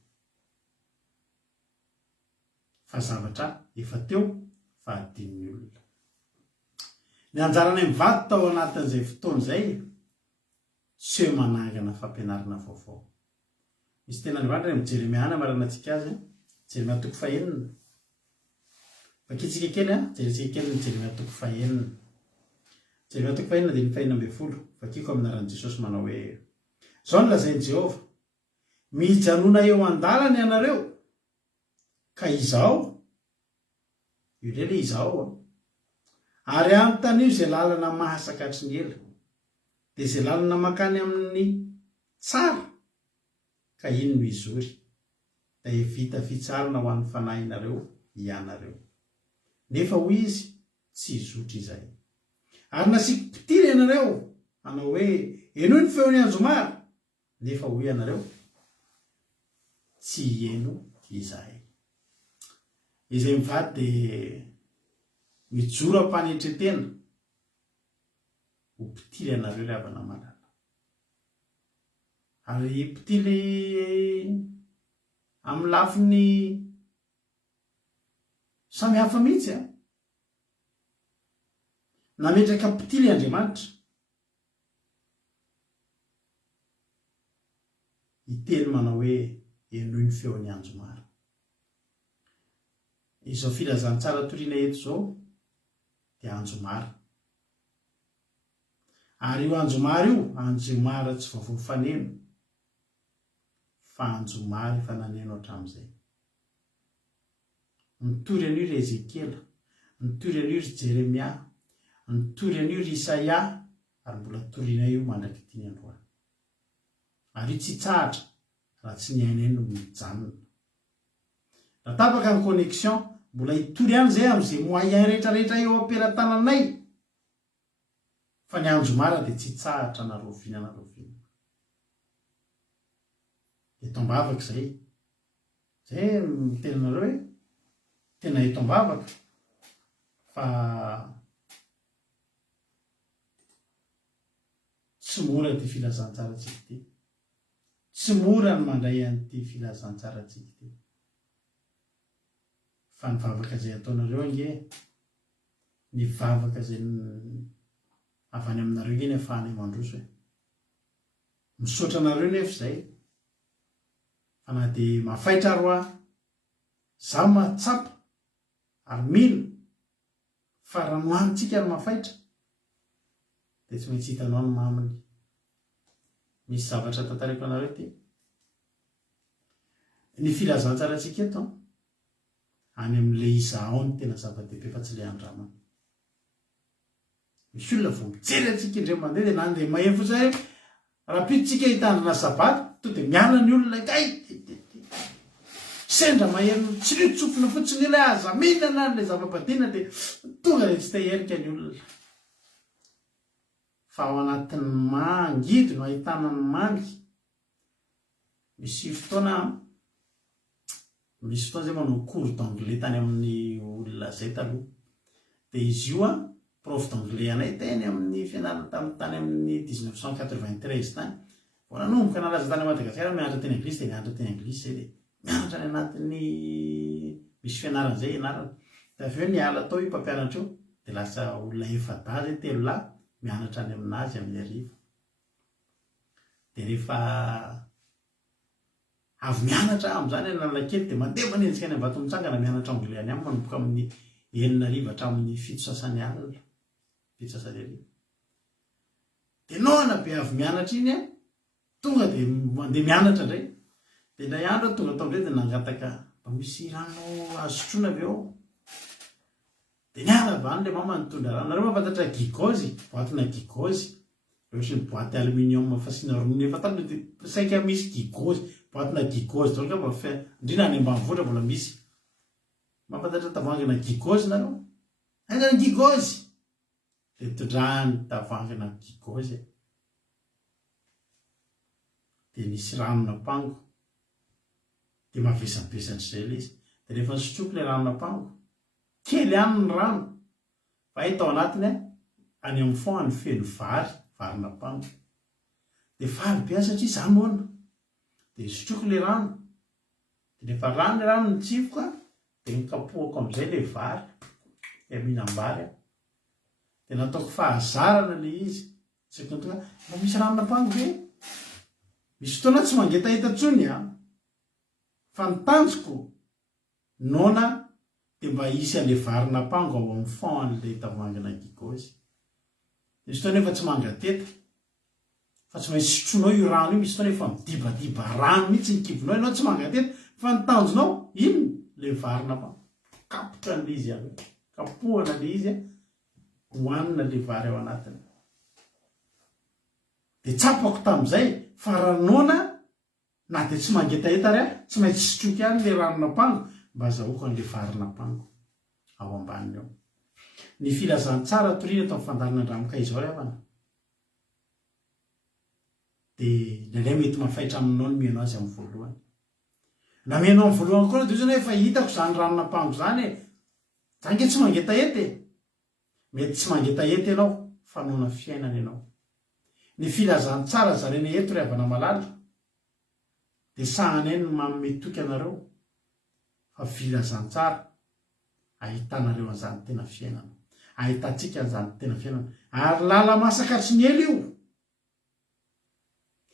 fa zavatra efa teo fa adin'ny olona ny anjaranay mivady tao anatin'izay fotoana zay tsy hoe manangana fampianarana vaovao misy tena andriamanitra ny Jeremiana marana antsika azy Jeremia 9 fakitsika kely jerentsika kely ny Jeremia 9 Jeremia 9 dia ny 9 fakiko amin'ny anaran'i Jesosy manao hoe zao ny lazain'i Jehova mijanona eo an-dalana ianareo ka izao io lele izao ary anontany io zay lalana mahasakatry ny ela dia zay lalana makany amin'ny tsara ka ino no izory da vita fitsarana ho an'ny fanahinareo ianareo nefa hoy izy tsy izotra izay ary nasiky mpitiry ianareo anao hoe eno ny feon'ny anjomara nefa hoy ianareo tsy eno izay izay mivady dia mijoro ampanetretena ho mpitily anareo ry havana malala ary mpitily amin'ny lafiny samy hafa mihitsy nametraka mpitily Andriamanitra iteny manao hoe enoy ny feon'ny anjomara izao filazantsara toriana eto zao dia anjomara ary io anjomara io anjomara tsy vaovao faneno fa anjomara efa naneno hatramin'izay nitory an'io ry Ezekiela nitory an'io ry Jeremia nitory an'io ry Isaia ary mbola toriana io mandraky tiny androany ary io tsy tsahatra raha tsy ny ainay no mijanona raha tapaka ny connexion mbola hitory any zay am'izay moyen rehetrarehetra eo ampelantananay fa ny anjomara dia tsy tsahatra naroviana eto ambavaka zay miteny anareo hoe tena eto ambavaka fa tsy mora ty filazantsaratsika ty tsy mora ny mandray an'ity filazantsaratsika ty fa ny vavaka zay ataonareo ange ny vavaka zay avy any aminareo nge ny afahanay mandroso hoe misaotra anareo nefa zay fa na dia mafaitra roa za matsapa ary mila fa raha nohanitsika ary mafaitra dia tsy maintsy hitanao ny maminy misy zavatra tantariko anareo ty ny filazantsaratsika eto any amin'le izao ny tena zava-dehibe fa tsy le andramana misy olona vo mijery atsika indray mandeha dia nandeha maheno fotsiny hoe raha piditsika hitandrina sabaty to dia miala ny olona kay sendra maheno tsy ritsofina fotsiny ilay aza mihinana n'lay zava-badina dia tonga dia tsy teherika ny olona fa ao anatin'ny mangidy no ahitana ny mangy misy fotoana misy fotoana zay manao cours d'anglais tany amin'ny olona zay taloha. Dia izy io prof d'anglais anay teny amin'ny fianarana tany amin'ny 1993 tany. Vao nanomboka nalaza tany Madagasikara mianatra teny anglisy dia mianatra teny anglisy zay dia mianatra any anatin'ny misy fianarana zay ianarana. Dia avy eo niala tao io mpampianatra io dia lasa olona efada zay 3 lahy mianatra any aminazy amin'ny arivo. Dia rehefa avy mianatra amin'izany Analakely dia mandeha manenjika any Ambatomitsangana mianatra anglais any aminy manomboka amin'ny 9 hatramin'ny 7 alina 7 dia noana be avy mianatra iny tonga dia mandeha mianatra indray. Dia indray andro tonga tao indray dia nangataka mba misy rano azotroana avy eo. Dia niala avy le mama nitondra rano. Nareo mahafantatra gigozy, boatina gigozy. Ohatry ny boaty aluminium fasiana ronono efa tany dia saika misy gigozy, boatina gigozy daholo ka mba indrindra any ambanivohitra mbola misy. Mahafantatra tavoangina gigozy nareo? Aiza ny gigozy? Dia tondrahany tavoangina gigozy. Dia nisy ranona pango. Dia mavesabesatra izay ilay izy. Dia rehefa sotroiko ilay ranona pango, kely ihany ny rano. Fa hita ao anatiny any amin'ny fond ny feno varina pango. Dia faly be satria izany moana. Dia sotroiko ilay rano. Dia rehefa rano ilay rano nitsifoka dia nikapohako amin'izay ilay vary. Dia mihinam-bary aho. Dia nataoko fahazarana ilay izy. Sekonda mba misy ranona pango ve? Misy fotoana tsy mangetahita intsony fa ny tanjoko nona dia mba hisy an'ilay varina pango ao amin'ny fond an'ilay tavoangina gigozy. Misy fotoana efa tsy mangateta fa tsy maintsy sotronao io rano io. Misy fotoana efa midibadiba rano mihitsy ny kibonao ianao tsy mangateta fa ny tanjonao ino ilay varina pango. Kapoka an'ilay izy avy kapohana ilay izy hohanina ilay vary ao anatiny. Dia tsapako tamin'izay fa ranona na dia tsy mangetaheta ary tsy maintsy sotroiko ihany ilay ranona pango mba azahoako an'ilay varina pango ao ambaniny eo. Ny filazantsara toriana tao amin'ny fandarina andramoka izao rehavana. Dia indraindray mety mafaitra aminao ny mianao azy amin'ny voalohany. Na mianao amin'ny voalohany koa dia io zany efa hitako izany ranona pango izany e. Izany ke tsy mangetaheta e. Mety tsy mangetaheta ianao fa noana fiainana ianao. Ny filazantsara zarena eto rehavana malala dia sahana eny ny manome toky anareo fa filazantsara ahitanareo an'izany tena fiainana. Ahitantsika an'izany tena fiainana. Ary lala masakatry ny ela io.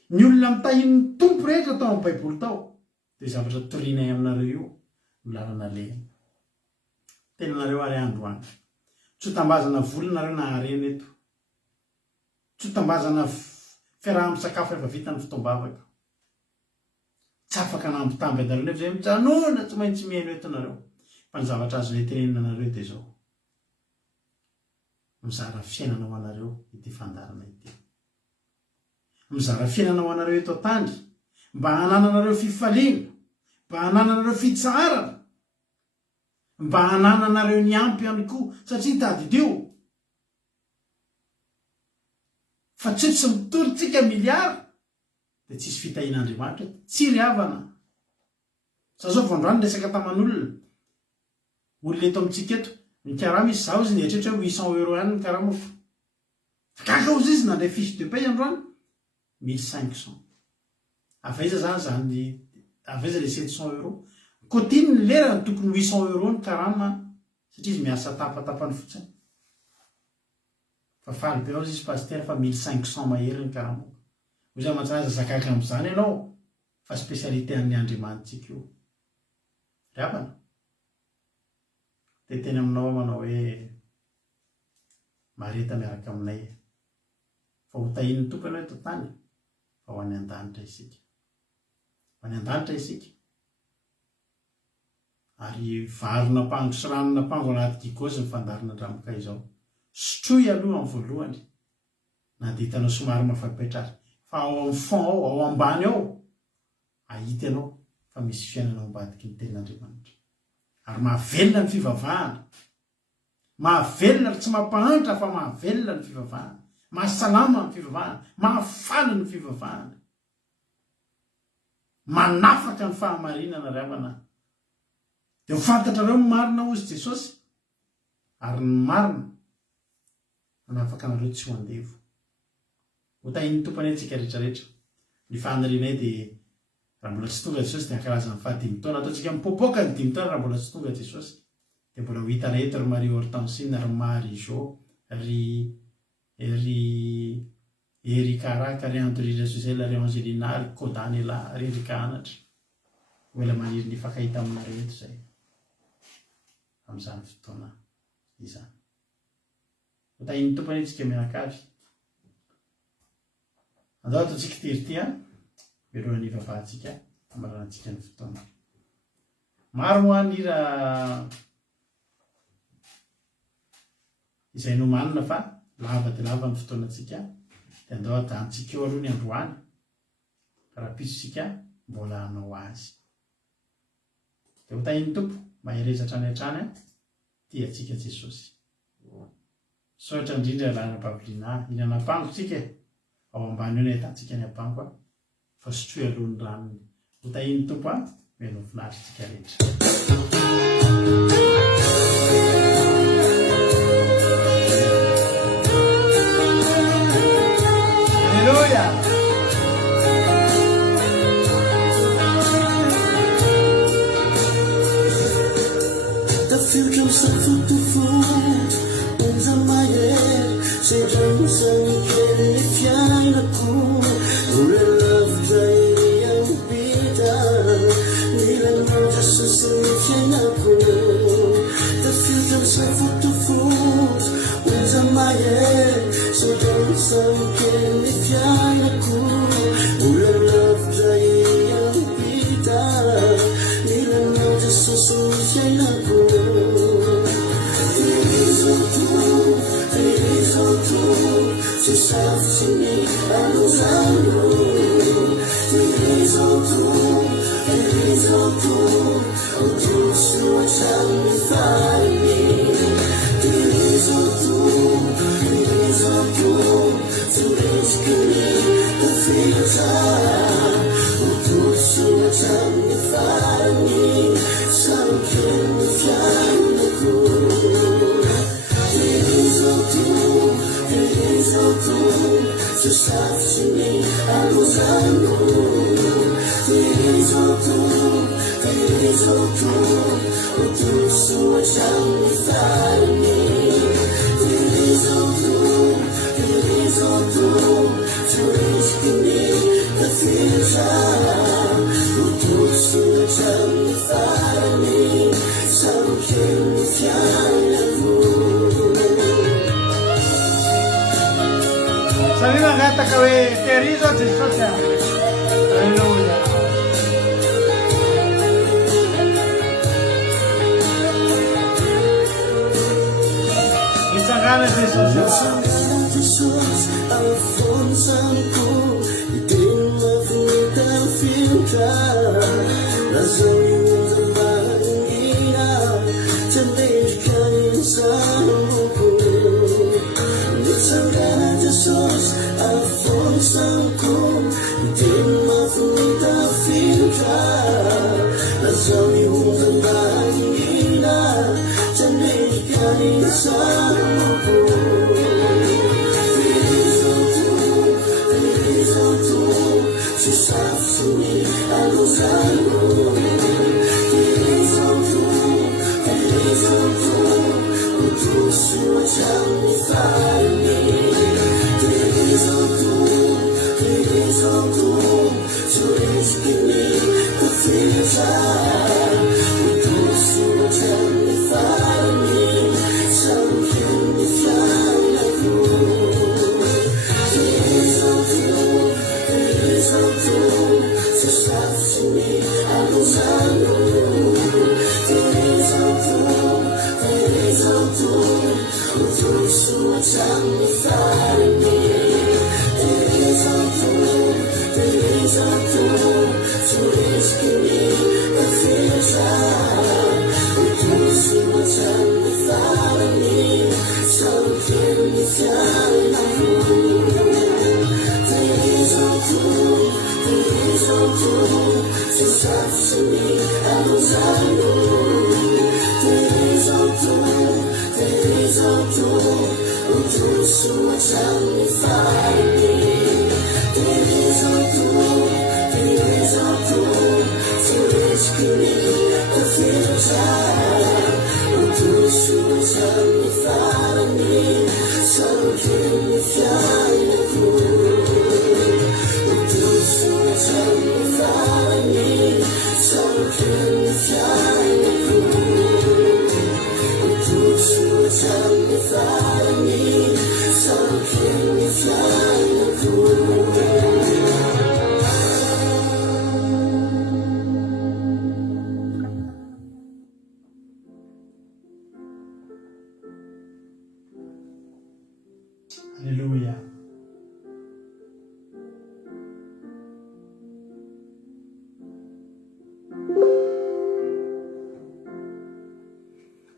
Ny olona mitahin'ny tompo rehetra tao amin'ny baiboly tao dia zavatra torianay aminareo io no lalana lehany. Tenanareo ary androany. Tsy tambazana voly nareo na harena eto. Tsy tambazana fiaraha-misakafo efa vita ny fotoam-bavaka. Tsy afaka nambitamby anareo nefa izay mijanona tsy maintsy mihaino eto nareo. Fa ny zavatra azonay tenenina anareo dia izao. Mizara fiainana ho anareo ity fandarana ity. Mizara fiainana ho anareo eto an-tany mba hanananareo fifaliana, mba hanananareo fitsarana, mba hanananareo ny ampy ihany koa satria tadidio. Fa tsy mitorytsika miliara dia tsisy fitahin'Andriamanitra, tsy ry havana. Sa zao voandroany resaka taman'olona. Olona eto amintsika eto, ny karama izy zaho izy nietrehitra hoe 800 euro ihany ny karamako. Kakaozy izy nandray fiche de paye androany 1500. Avaiza zany zany avaiza le 700 euro. Kotiny ny lera ny tokony 800 euro ny karama satria izy miasa tapatapany fotsiny. Fa faly be ao izy pasteur fa 1500 mahery ny karamako. Hoy izany mantsanaza zakaka amin'izany ianao fa spécialité an'ny Andriamanitsika io. Ravana. Dia teny aminao manao hoe mareta miaraka aminay. Fa ho tahin'ny tompo ianao eto tany fa ho any an-danitra isika. Ho any an-danitra isika. Ary varina pango sy ranona pango anaty gigozy ny fandarina andramoka izao. Sotroy aloha amin'ny voalohany na dia hitanao somary mafaipaitra azy. Fa ao amin'ny fond ao, ao ambany ao, ahita ianao fa misy fiainana ao ambadiky ny tenin'Andriamanitra. Ary mahavelona ny fivavahana. Mahavelona tsy mampahantra fa mahavelona ny fivavahana. Mahasalama ny fivavahana. Mahafaly ny fivavahana. Manafaka ny fahamarinana ravana dia hofantatrareo marina ozy Jesosy ary ny marina manafaka anareo tsy ho andevo ho tahin'ny tompany antsika rehetrarehetra ny fanirianay dia raha mbola tsy tonga Jesosy dia ankarazany fahadimy taona ataontsika mipopoka ny dimy taona raha mbola tsy tonga Jesosy dia mbola ho hita rehetra ry Marie Hortensine ry Marie Jo ry Karaka ry André Gisèle ry Angelina ry Kodanela ry Erika Anatra oela maniry ny fakahita aminareo eto zay amin'izany fotoana izany ho tahin'ny tompany antsika mianakavy andao ataontsika tery mialohan'ny vavahantsika amaranantsika ny fotoana maro moa ny raha izay nomanina fa lava dia lava ny fotoanantsika dia andao adantsika eo aloha ny androany raha pisosika mbola hanao azy dia ho tahin'ny tompo maherezatra ny hatrany tia atsika Jesosy sotra indrindra lana Babilina hinana ampangotsika ao ambany eo ny ahitantsika ny ampango fa sotroy alohan'ny ranony ho tahin'ny tompo meno finaritsika rehetra Alleluia. The future so food to food Unza maye Se jansa nikele fiana ku Ure love zairi yang bida Nila noja susumi fiana ku The future so food to food Unza maye Se jansa nikele fiana ku Ure love zairi yang bida Nila noja susumi fiana ku Tu savini aluzano Tirizotu Utusu wachami fani Tirizotu Turishkini Tufita Utusu wachami fani Samkini fianaku Tu savini aluzano Tirizotu Utusu wachami fani Tirizotu Turishkini Tufita Utusu wachami fani Samkini fianaku Salina gata kawe terizo Jesosy Alleluia. Isangana Jesosy Alfonsanku Idema finita filtra Razoi unzambangira Jamaica insanuku Isangana Jesosy Alfonsanku Idema finita filtra Razoi unzambangira Jamaica insanuku Tu savini aluzano Tirizotu Utusu wachami fani Tirizotu Turishkini Tufita Utusu wachami fani Samkini fianaku Tu savini aluzano Tirizotu Utusu wachami fani Tirizotu Turishkini Tufita Utusu wachami fani Samkini fianaku Tu savini aluzano Alleluia.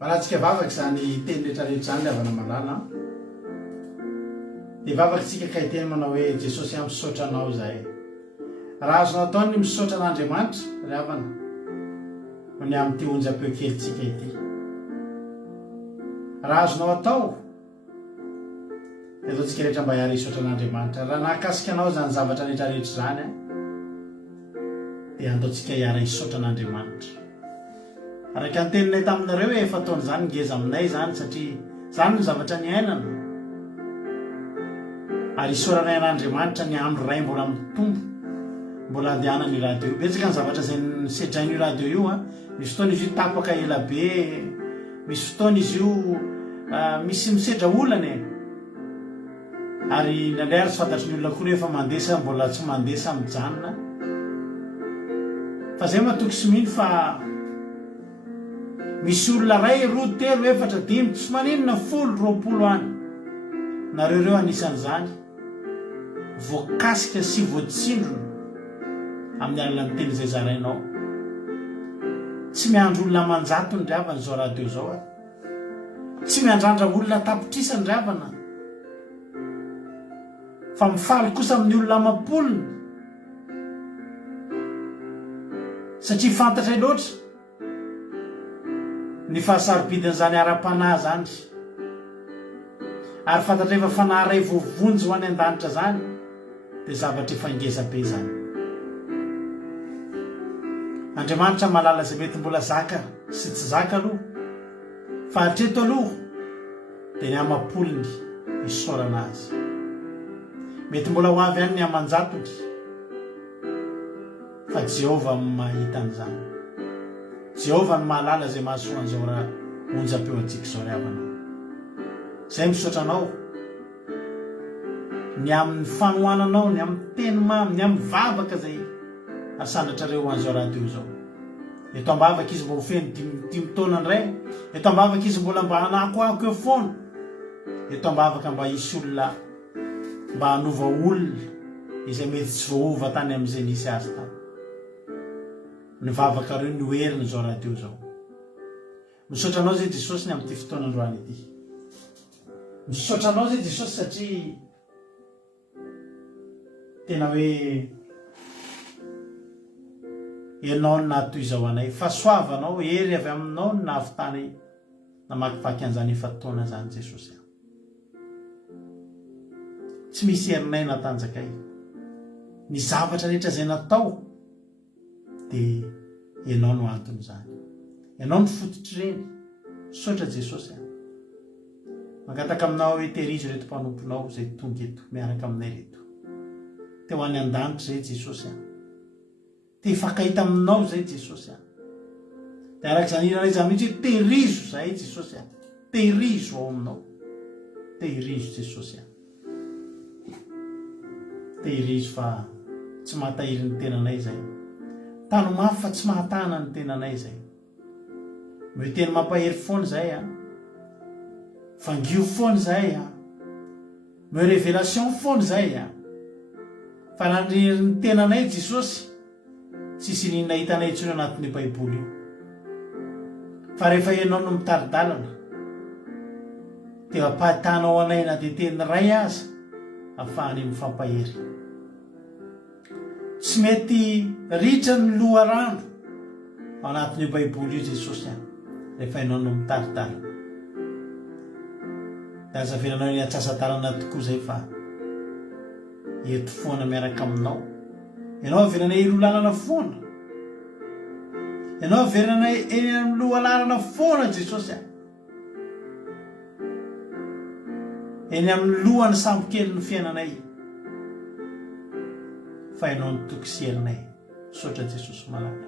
Rahantsika vavaky zany teny rehetrarehetra zany avana malala dia vavaky tsika ka hiteny manao hoe Jesosy ahy misaotra anao zahay. Raha azonao atao ny misaotra an'Andriamanitra ry havana ho ny amin'ny ty onjam-peo kelitsika ity. Raha azonao atao dia ataontsika rehetra mba hiara hisaotra an'Andriamanitra. Raha nahakasika anao zany zavatra rehetrarehetra zany dia ataontsika hiara hisaotra an'Andriamanitra. Araka ny teninay taminareo hoe efa taona zany ngeza aminay zany satria zany ny zavatra ny ainana. Ary isaoranay an'Andriamanitra ny andro ray mbola mitombo mbola andehanana io radio. Betsaka ny zavatra zay sedrain'io radio io misy fotoana izy io tapaka ela be, misy fotoana izy io misy misedra olana ary nandray tsy fantatry ny olona koa rehefa mandesa mbola tsy mandesa mijanona fa zay matoky sy mino fa misy olona ray, roa, telo, efatra, dimy, tsy maninona 10-20 any nareo anisan'izany voakasika sy voatsindrona amin'ny alalan'ny teny zay zarainao. Tsy miandro olona manjato ny dravana zao radio zao tsy miandrandra olona tapitrisany dravana fa mifaly kosa amin'ny olona mampolony satria fantatray loatra ny fahasarobidin'izany ara-panahy zany ary fantatra efa fanahy ray voavonjy ho any an-danitra zany dia zavatra efa ngeza be zany. Andriamanitra malala zay mety mbola zaka sy tsy zaka aloha fa hatreto aloha dia ny amam-polony isaorana azy. Mety mbola ho avy any ny aman-jatony fa Jehova mahita an'izany. Jehova ny mahalala zay mahasoa an'izao raha onjam-peo antsika izao ry havana. Zay misaotra anao ny amin'ny fanohananao, ny amin'ny teny mamy, ny amin'ny vavaka zay asanatrareo ho an'izao radio izao. Eto ambavaka izy mba ho feno 5 taona ndray, eto ambavaka izy mbola mba hanakoako eo foana, eto ambavaka mba hisy olona mba hanova olona izay mety tsy voahova tany amin'izay nisy azy tany. Ny vavaka reo ny hoeriny zao radio zao. Misaotra anao zay Jesosy ny amin'ity fotoana androany ity. Misaotra anao zay Jesosy satria tena hoe ianao ny nahatoy izao anay, fahasoavanao ery avy aminao ny nahavitany namakivaky an'izany efa taona zany Jesosy. Tsy misy herinay natanjakay. Ny zavatra rehetra zay natao dia ianao no antony zany. Ianao ny fototry reny. Misaotra Jesosy. Mangataka aminao hoe terizo reto mpanomponao zay tonga eto miaraka aminay reto. Teo any an-danitra zay Jesosy. Te fakahita aminao zay Jesosy. Dia araka izany iranay zany mihitsy hoe terizo zay Jesosy. Terizo ao aminao. Terizo Jesosy. Terizo fa tsy mahatahiry ny tenanay zay. Tano mafy fa tsy mahatana ny tenanay zay. Meo teny mampahery foana zay fangio foana zay meo révélation foana zay fa nandriry ny tenanay Jesosy tsisy ninona hitanay intsony anatin'ny Baiboly io. Fa rehefa ianao no mitaridalana dia ampahitanao anay na dia teny ray aza ahafahany mifampahery. Tsy mety ritra ny loharano ao anatin'io Baiboly io Jesosy rehefa ianao no mitaridalana. dia azavelanao ny atsasadarana tokoa zay fa eto foana miaraka aminao. Ianao avelanay ilolalana foana, ianao avelanay eny amin'ny lohalarana foana Jesosy a, eny amin'ny lohany sambokely ny fiainanay, fa ianao ny tokoserinay. Sotra Jesosy malala.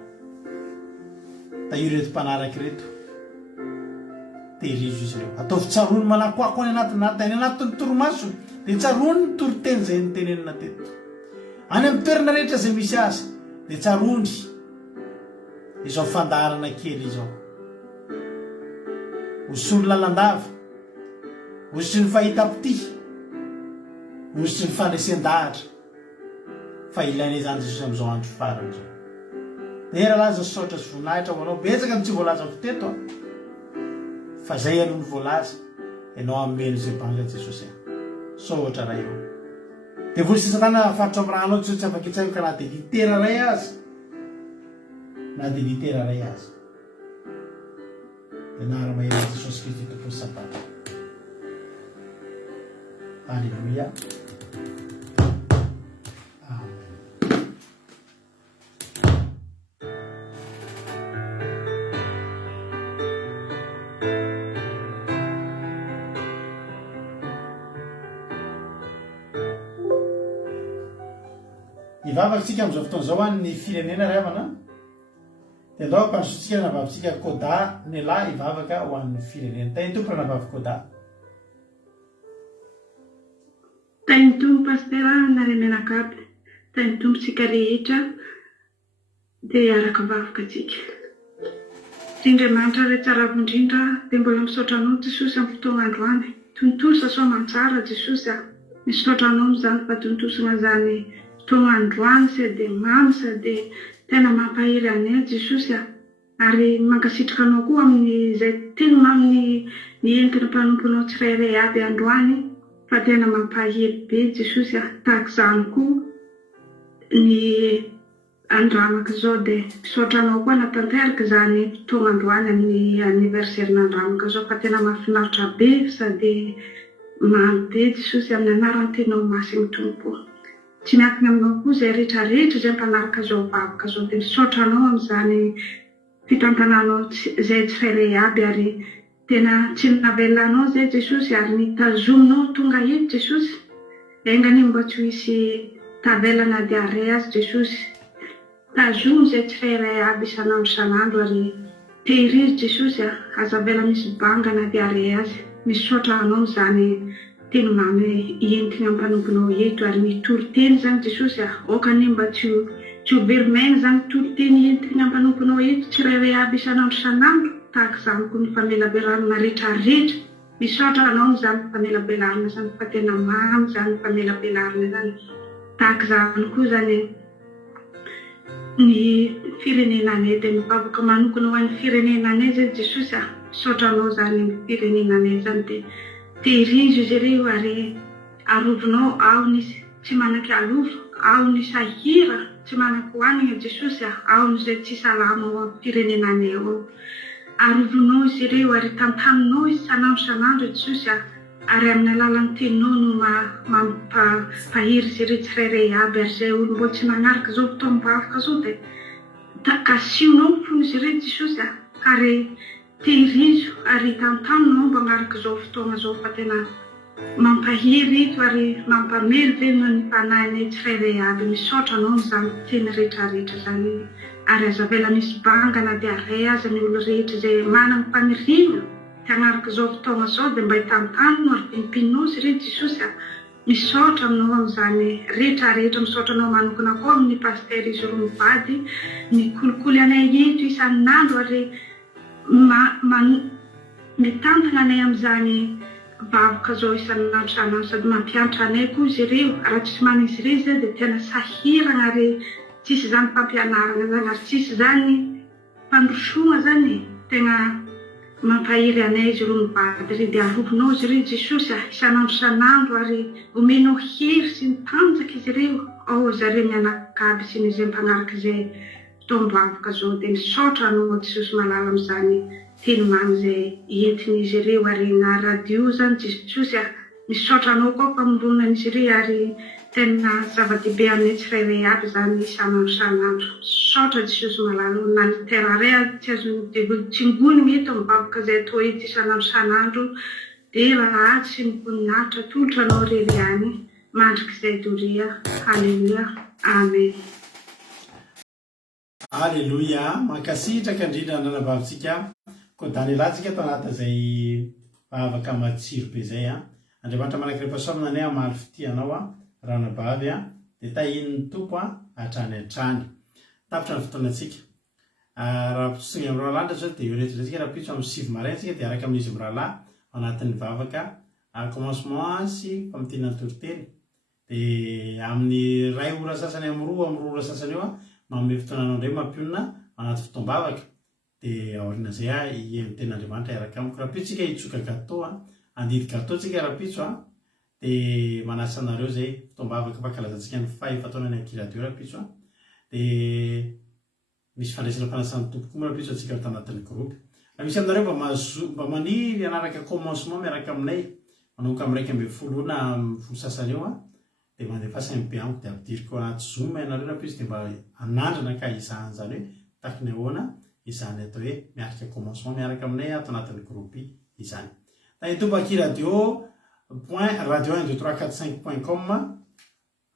Da io reto mpanaraky reto tehirizo izy ireo, ataovy tsarony malakoako any anatin'ny toromaso, dia tsarony ny toroteny zay nitenenina teto. Any amin'ny toerana rehetra zay misy azy, dia tsarony izao fandarana kely izao. Osolo lalandava, osy ny fahita-pity, osy ny fandraisan-dahatra, fa ilainay zany Jesosy amin'izao andro farany zao. Era laza sotra sy voninahitra ho anao, betsaka ny tsy voalaza fiteto a, fa zay aloha ny voalaza, ianao ameno zay banga Jesosy a. Sotra raha eo. Dia voly sy satana afaritra amin'ny ranao tsy afaka hitsaiko ka na dia litera ray azy, na dia litera ray azy. Dia nara-mahera Jesosy Kristy tompony sapata. Alleluia. Ivavatsika amin'izao fotoana izao ny firenena ray havana, dia andao ampandrosotsika navavatsika Koda ny lahy ivavaka ho an'ny firenena. Tany tompo raha navavy Koda. Tany tompo pastera nare menakaby, tany tompotsika rehetra dia araka vavaka atsika. Indriamanitra re tsara indrindra dia mbola misaotra anao Jesosy amin'ny fotoana androany. Tontolo sa mantsara Jesosy a, misaotra anao amin'izany mpatontosana zany fotoana androany sady mamy sady tena mampahery anay Jesosy a, ary mankasitraka anao koa amin'izay tena mamy ny entina mpanomponao tsirairay aby androany, fa tena mampahery be Jesosy a. Tahaka izany koa ny andramaka zao dia misaotra anao koa natanteraka izany fotoana androany amin'ny anniversaire n'andramaka zao, fa tena mahafinaritra be sady mamy be Jesosy amin'ny anaran'ny tenao masina tompo. Tsy miankina aminao koa izay rehetrarehetra izay mpanaraka zao vavaka zao, dia misaotra anao amin'izany fitantananao izay tsirairay aby, ary tena tsy navelona anao izay Jesosy, ary nitazominao tonga eto Jesosy. Engany mba tsy hisy tavelana dia are azy Jesosy. Tazomy izay tsirairay aby isanandro ary tehirizy Jesosy a, aza vela misy bangana dia are azy. Misaotra anao amin'izany teny mamy entina ampanomponao eto, ary ny toroteny zany Jesosy a, okany mba tsy ho verimaina zany toroteny entina ampanomponao eto tsirairay aby isanandro, tahaka izany koa ny famelabelarana rehetrarehetra. Misaotra anao amin'izany famelabelarana zany, fa tena mamy zany famelabelarana zany. Tahaka izany koa zany ny firenenanay, dia mivavaka manokana ho an'ny firenenanay zay Jesosy a. Misaotra anao zany ny firenenanay zany, dia tehirizo izy ireo ary arovinao ao ny tsy manaky alofa, ao ny sahira tsy manaky hoanina Jesosy a, ao n'izay tsy salama ao amin'ny firenenanay ao. Arovinao izy ireo ary tantaninao izy sanandro Jesosy a, ary amin'ny alalan'ny teninao no mampahiry izy ireo tsirairay aby, ary izay olo mbola tsy manaraka zao fotoana mivavaka zao dia kasionao fony izy ireo Jesosy a, ary tehirizo ary tantaninao mba manaraka zao fotoana zao, fa tena mampahiry ito ary mampamely velona ny mpanahinay tsirairay aby. Misaotra anao amin'izany teny rehetrarehetra zany, ary aza vela misy bangana dia aray aza ny olo rehetra izay manana mpaniriana dia hanaraka zao fotoana zao, dia mba hitantanino ary pinipininao izy ireo Jesosy a. Misaotra aminao amin'izany rehetrarehetra. Misaotra anao manokana koa amin'ny paster izy roa mivady, ny kolikoly anay eto isan'andro, ary mitantana anay amin'izany vavaka zao isan'andro sady mampianatra anay koa izy ireo. Raha tsisy manisy izy ireo dia tena sahirana, ary tsisy zany fampianarana zany, ary tsisy zany fandrosoana zany, tena mampahiry anay izy roa mivady iry. Dia arovinao izy ireo Jesosy a isan'andro, ary omenao hery sy mitanjaka izy ireo ao zareo mianakavy sy ny izay mpanaraka izay fotoam-bavaka zao. Dia misaotra anao Jesosy malala amin'izany teny mamy izay entin'izy ireo ary na radio zany tsisitsosy misaotra anao koa mpamoronan'izy ireo ary tena zava-dehibe amin'ny tsirairay aby zany isanandro isanandro. Saotra Jesosy malala na litera ray tsy azo tsy ngony mety mibabaka izay atao eto isanandro isanandro dia raha tsy miponinahitra tolotra anao rery ihany mandrik'izay doria. Halleluia, amen. Alleluia, mankasitraka indrindra nanavavitsika ko Danielatsika tanatazay avaka matsiro be zay Andriamanitra manakirepasomina any amaly fitianao ranabavy dia tahin'ny tompo hatrany hatrany. Tapitra ny fotoanatsika raha pitsotsiny amin'ny rahalanitra zao dia ioretretsika raha pitso amin'ny 7 maraintsika dia araka amin'izy mirahalahy anatin'ny vavaka commencement sy famitena toriteny dia amin'ny ray ora sasany amin'ny roa ora sasany eo manome fotoananao indray mampionina anaty fotoam-bavaka dia aorina zay ien'ny ten'Andriamanitra iaraka amiko. Raha pitsika hitsoka gâteau andidy gâteau tsika raha pitso dia manasa anareo zay fotoam-bavaka fankalazantsika ny fahefataonany ankiradio raha pitso dia misy fandraisana fanasany tompoko moa raha pitso atsika ao tanatin'ny groupe. Raha misy aminareo mba maniry anaraka commencement miaraka aminay manomboka amin'ny 1:20 na 10 sasany eo dia mandefasa MP amiko dia ampidiriko anaty Zoom ianareo raha pitso dia mba anandrana ka izany zany hoe takiny ahoana izany atao hoe miaraka commencement miaraka aminay ato anatin'ny groupe izany. Tahitombo akiradio .radio12345.com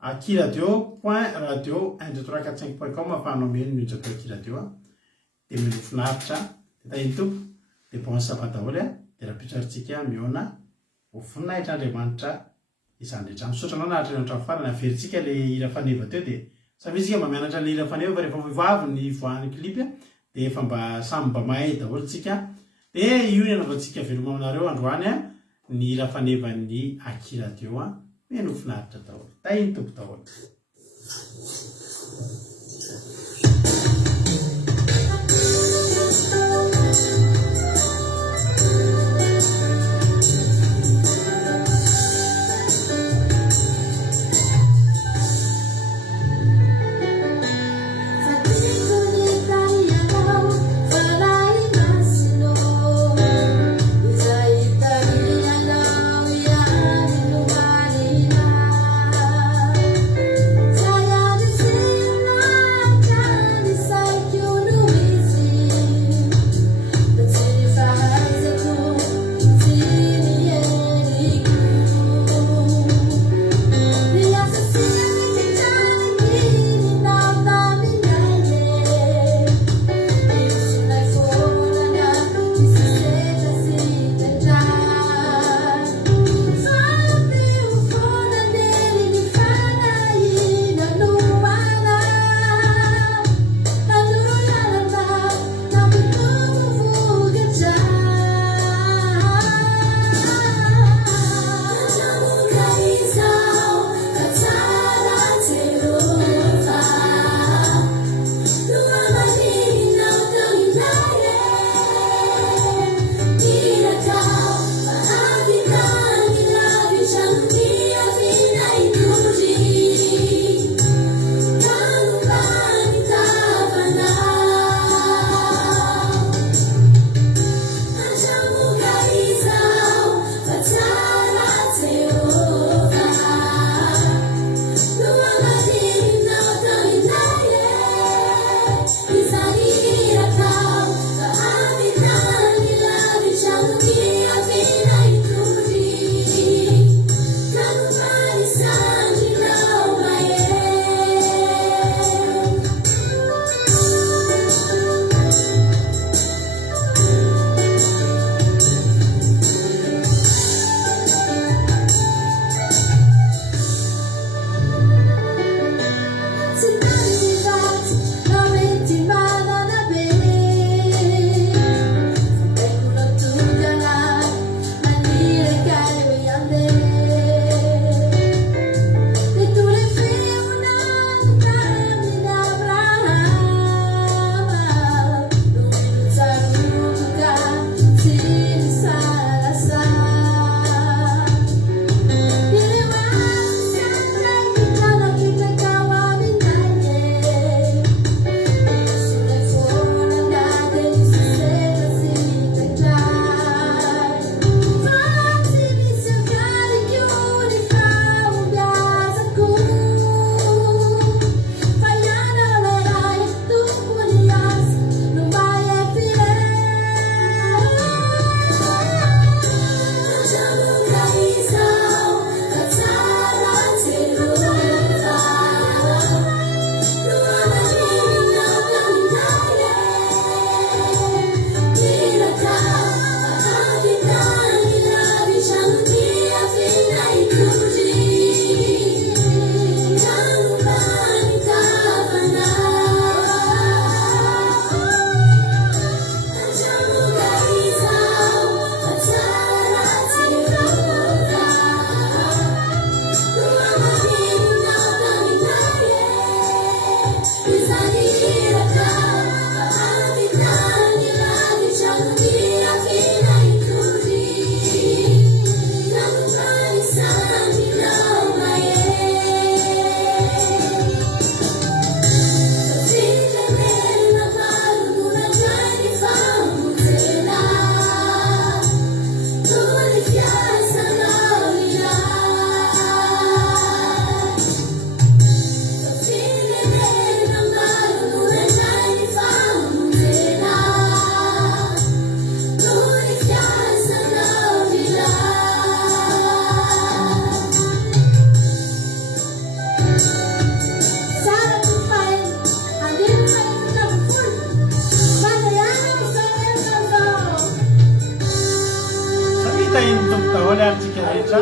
akiradio.radio12345.com afahanao meno mihitsy atao akiradio dia minofinaritra dia tahitombo dia bon sabat daholo dia raha pitsarintsika miona ho voninahitran'Andriamanitra izany rehetra. Misaotranao nahatrany antrano farany averintsika le hira faneva teo dia samitsika mba mianatra le hira faneva fa rehefa vavy ny voan'ny clip dia efa mba samy mba mahay daholo tsika dia io ny anaovantsika veloma aminareo androany ny hira fanevan'ny akiradio menofinaritra daholo. Tahiny tompo daholo. Let's tahiny tombo daholo ary tsika rehetra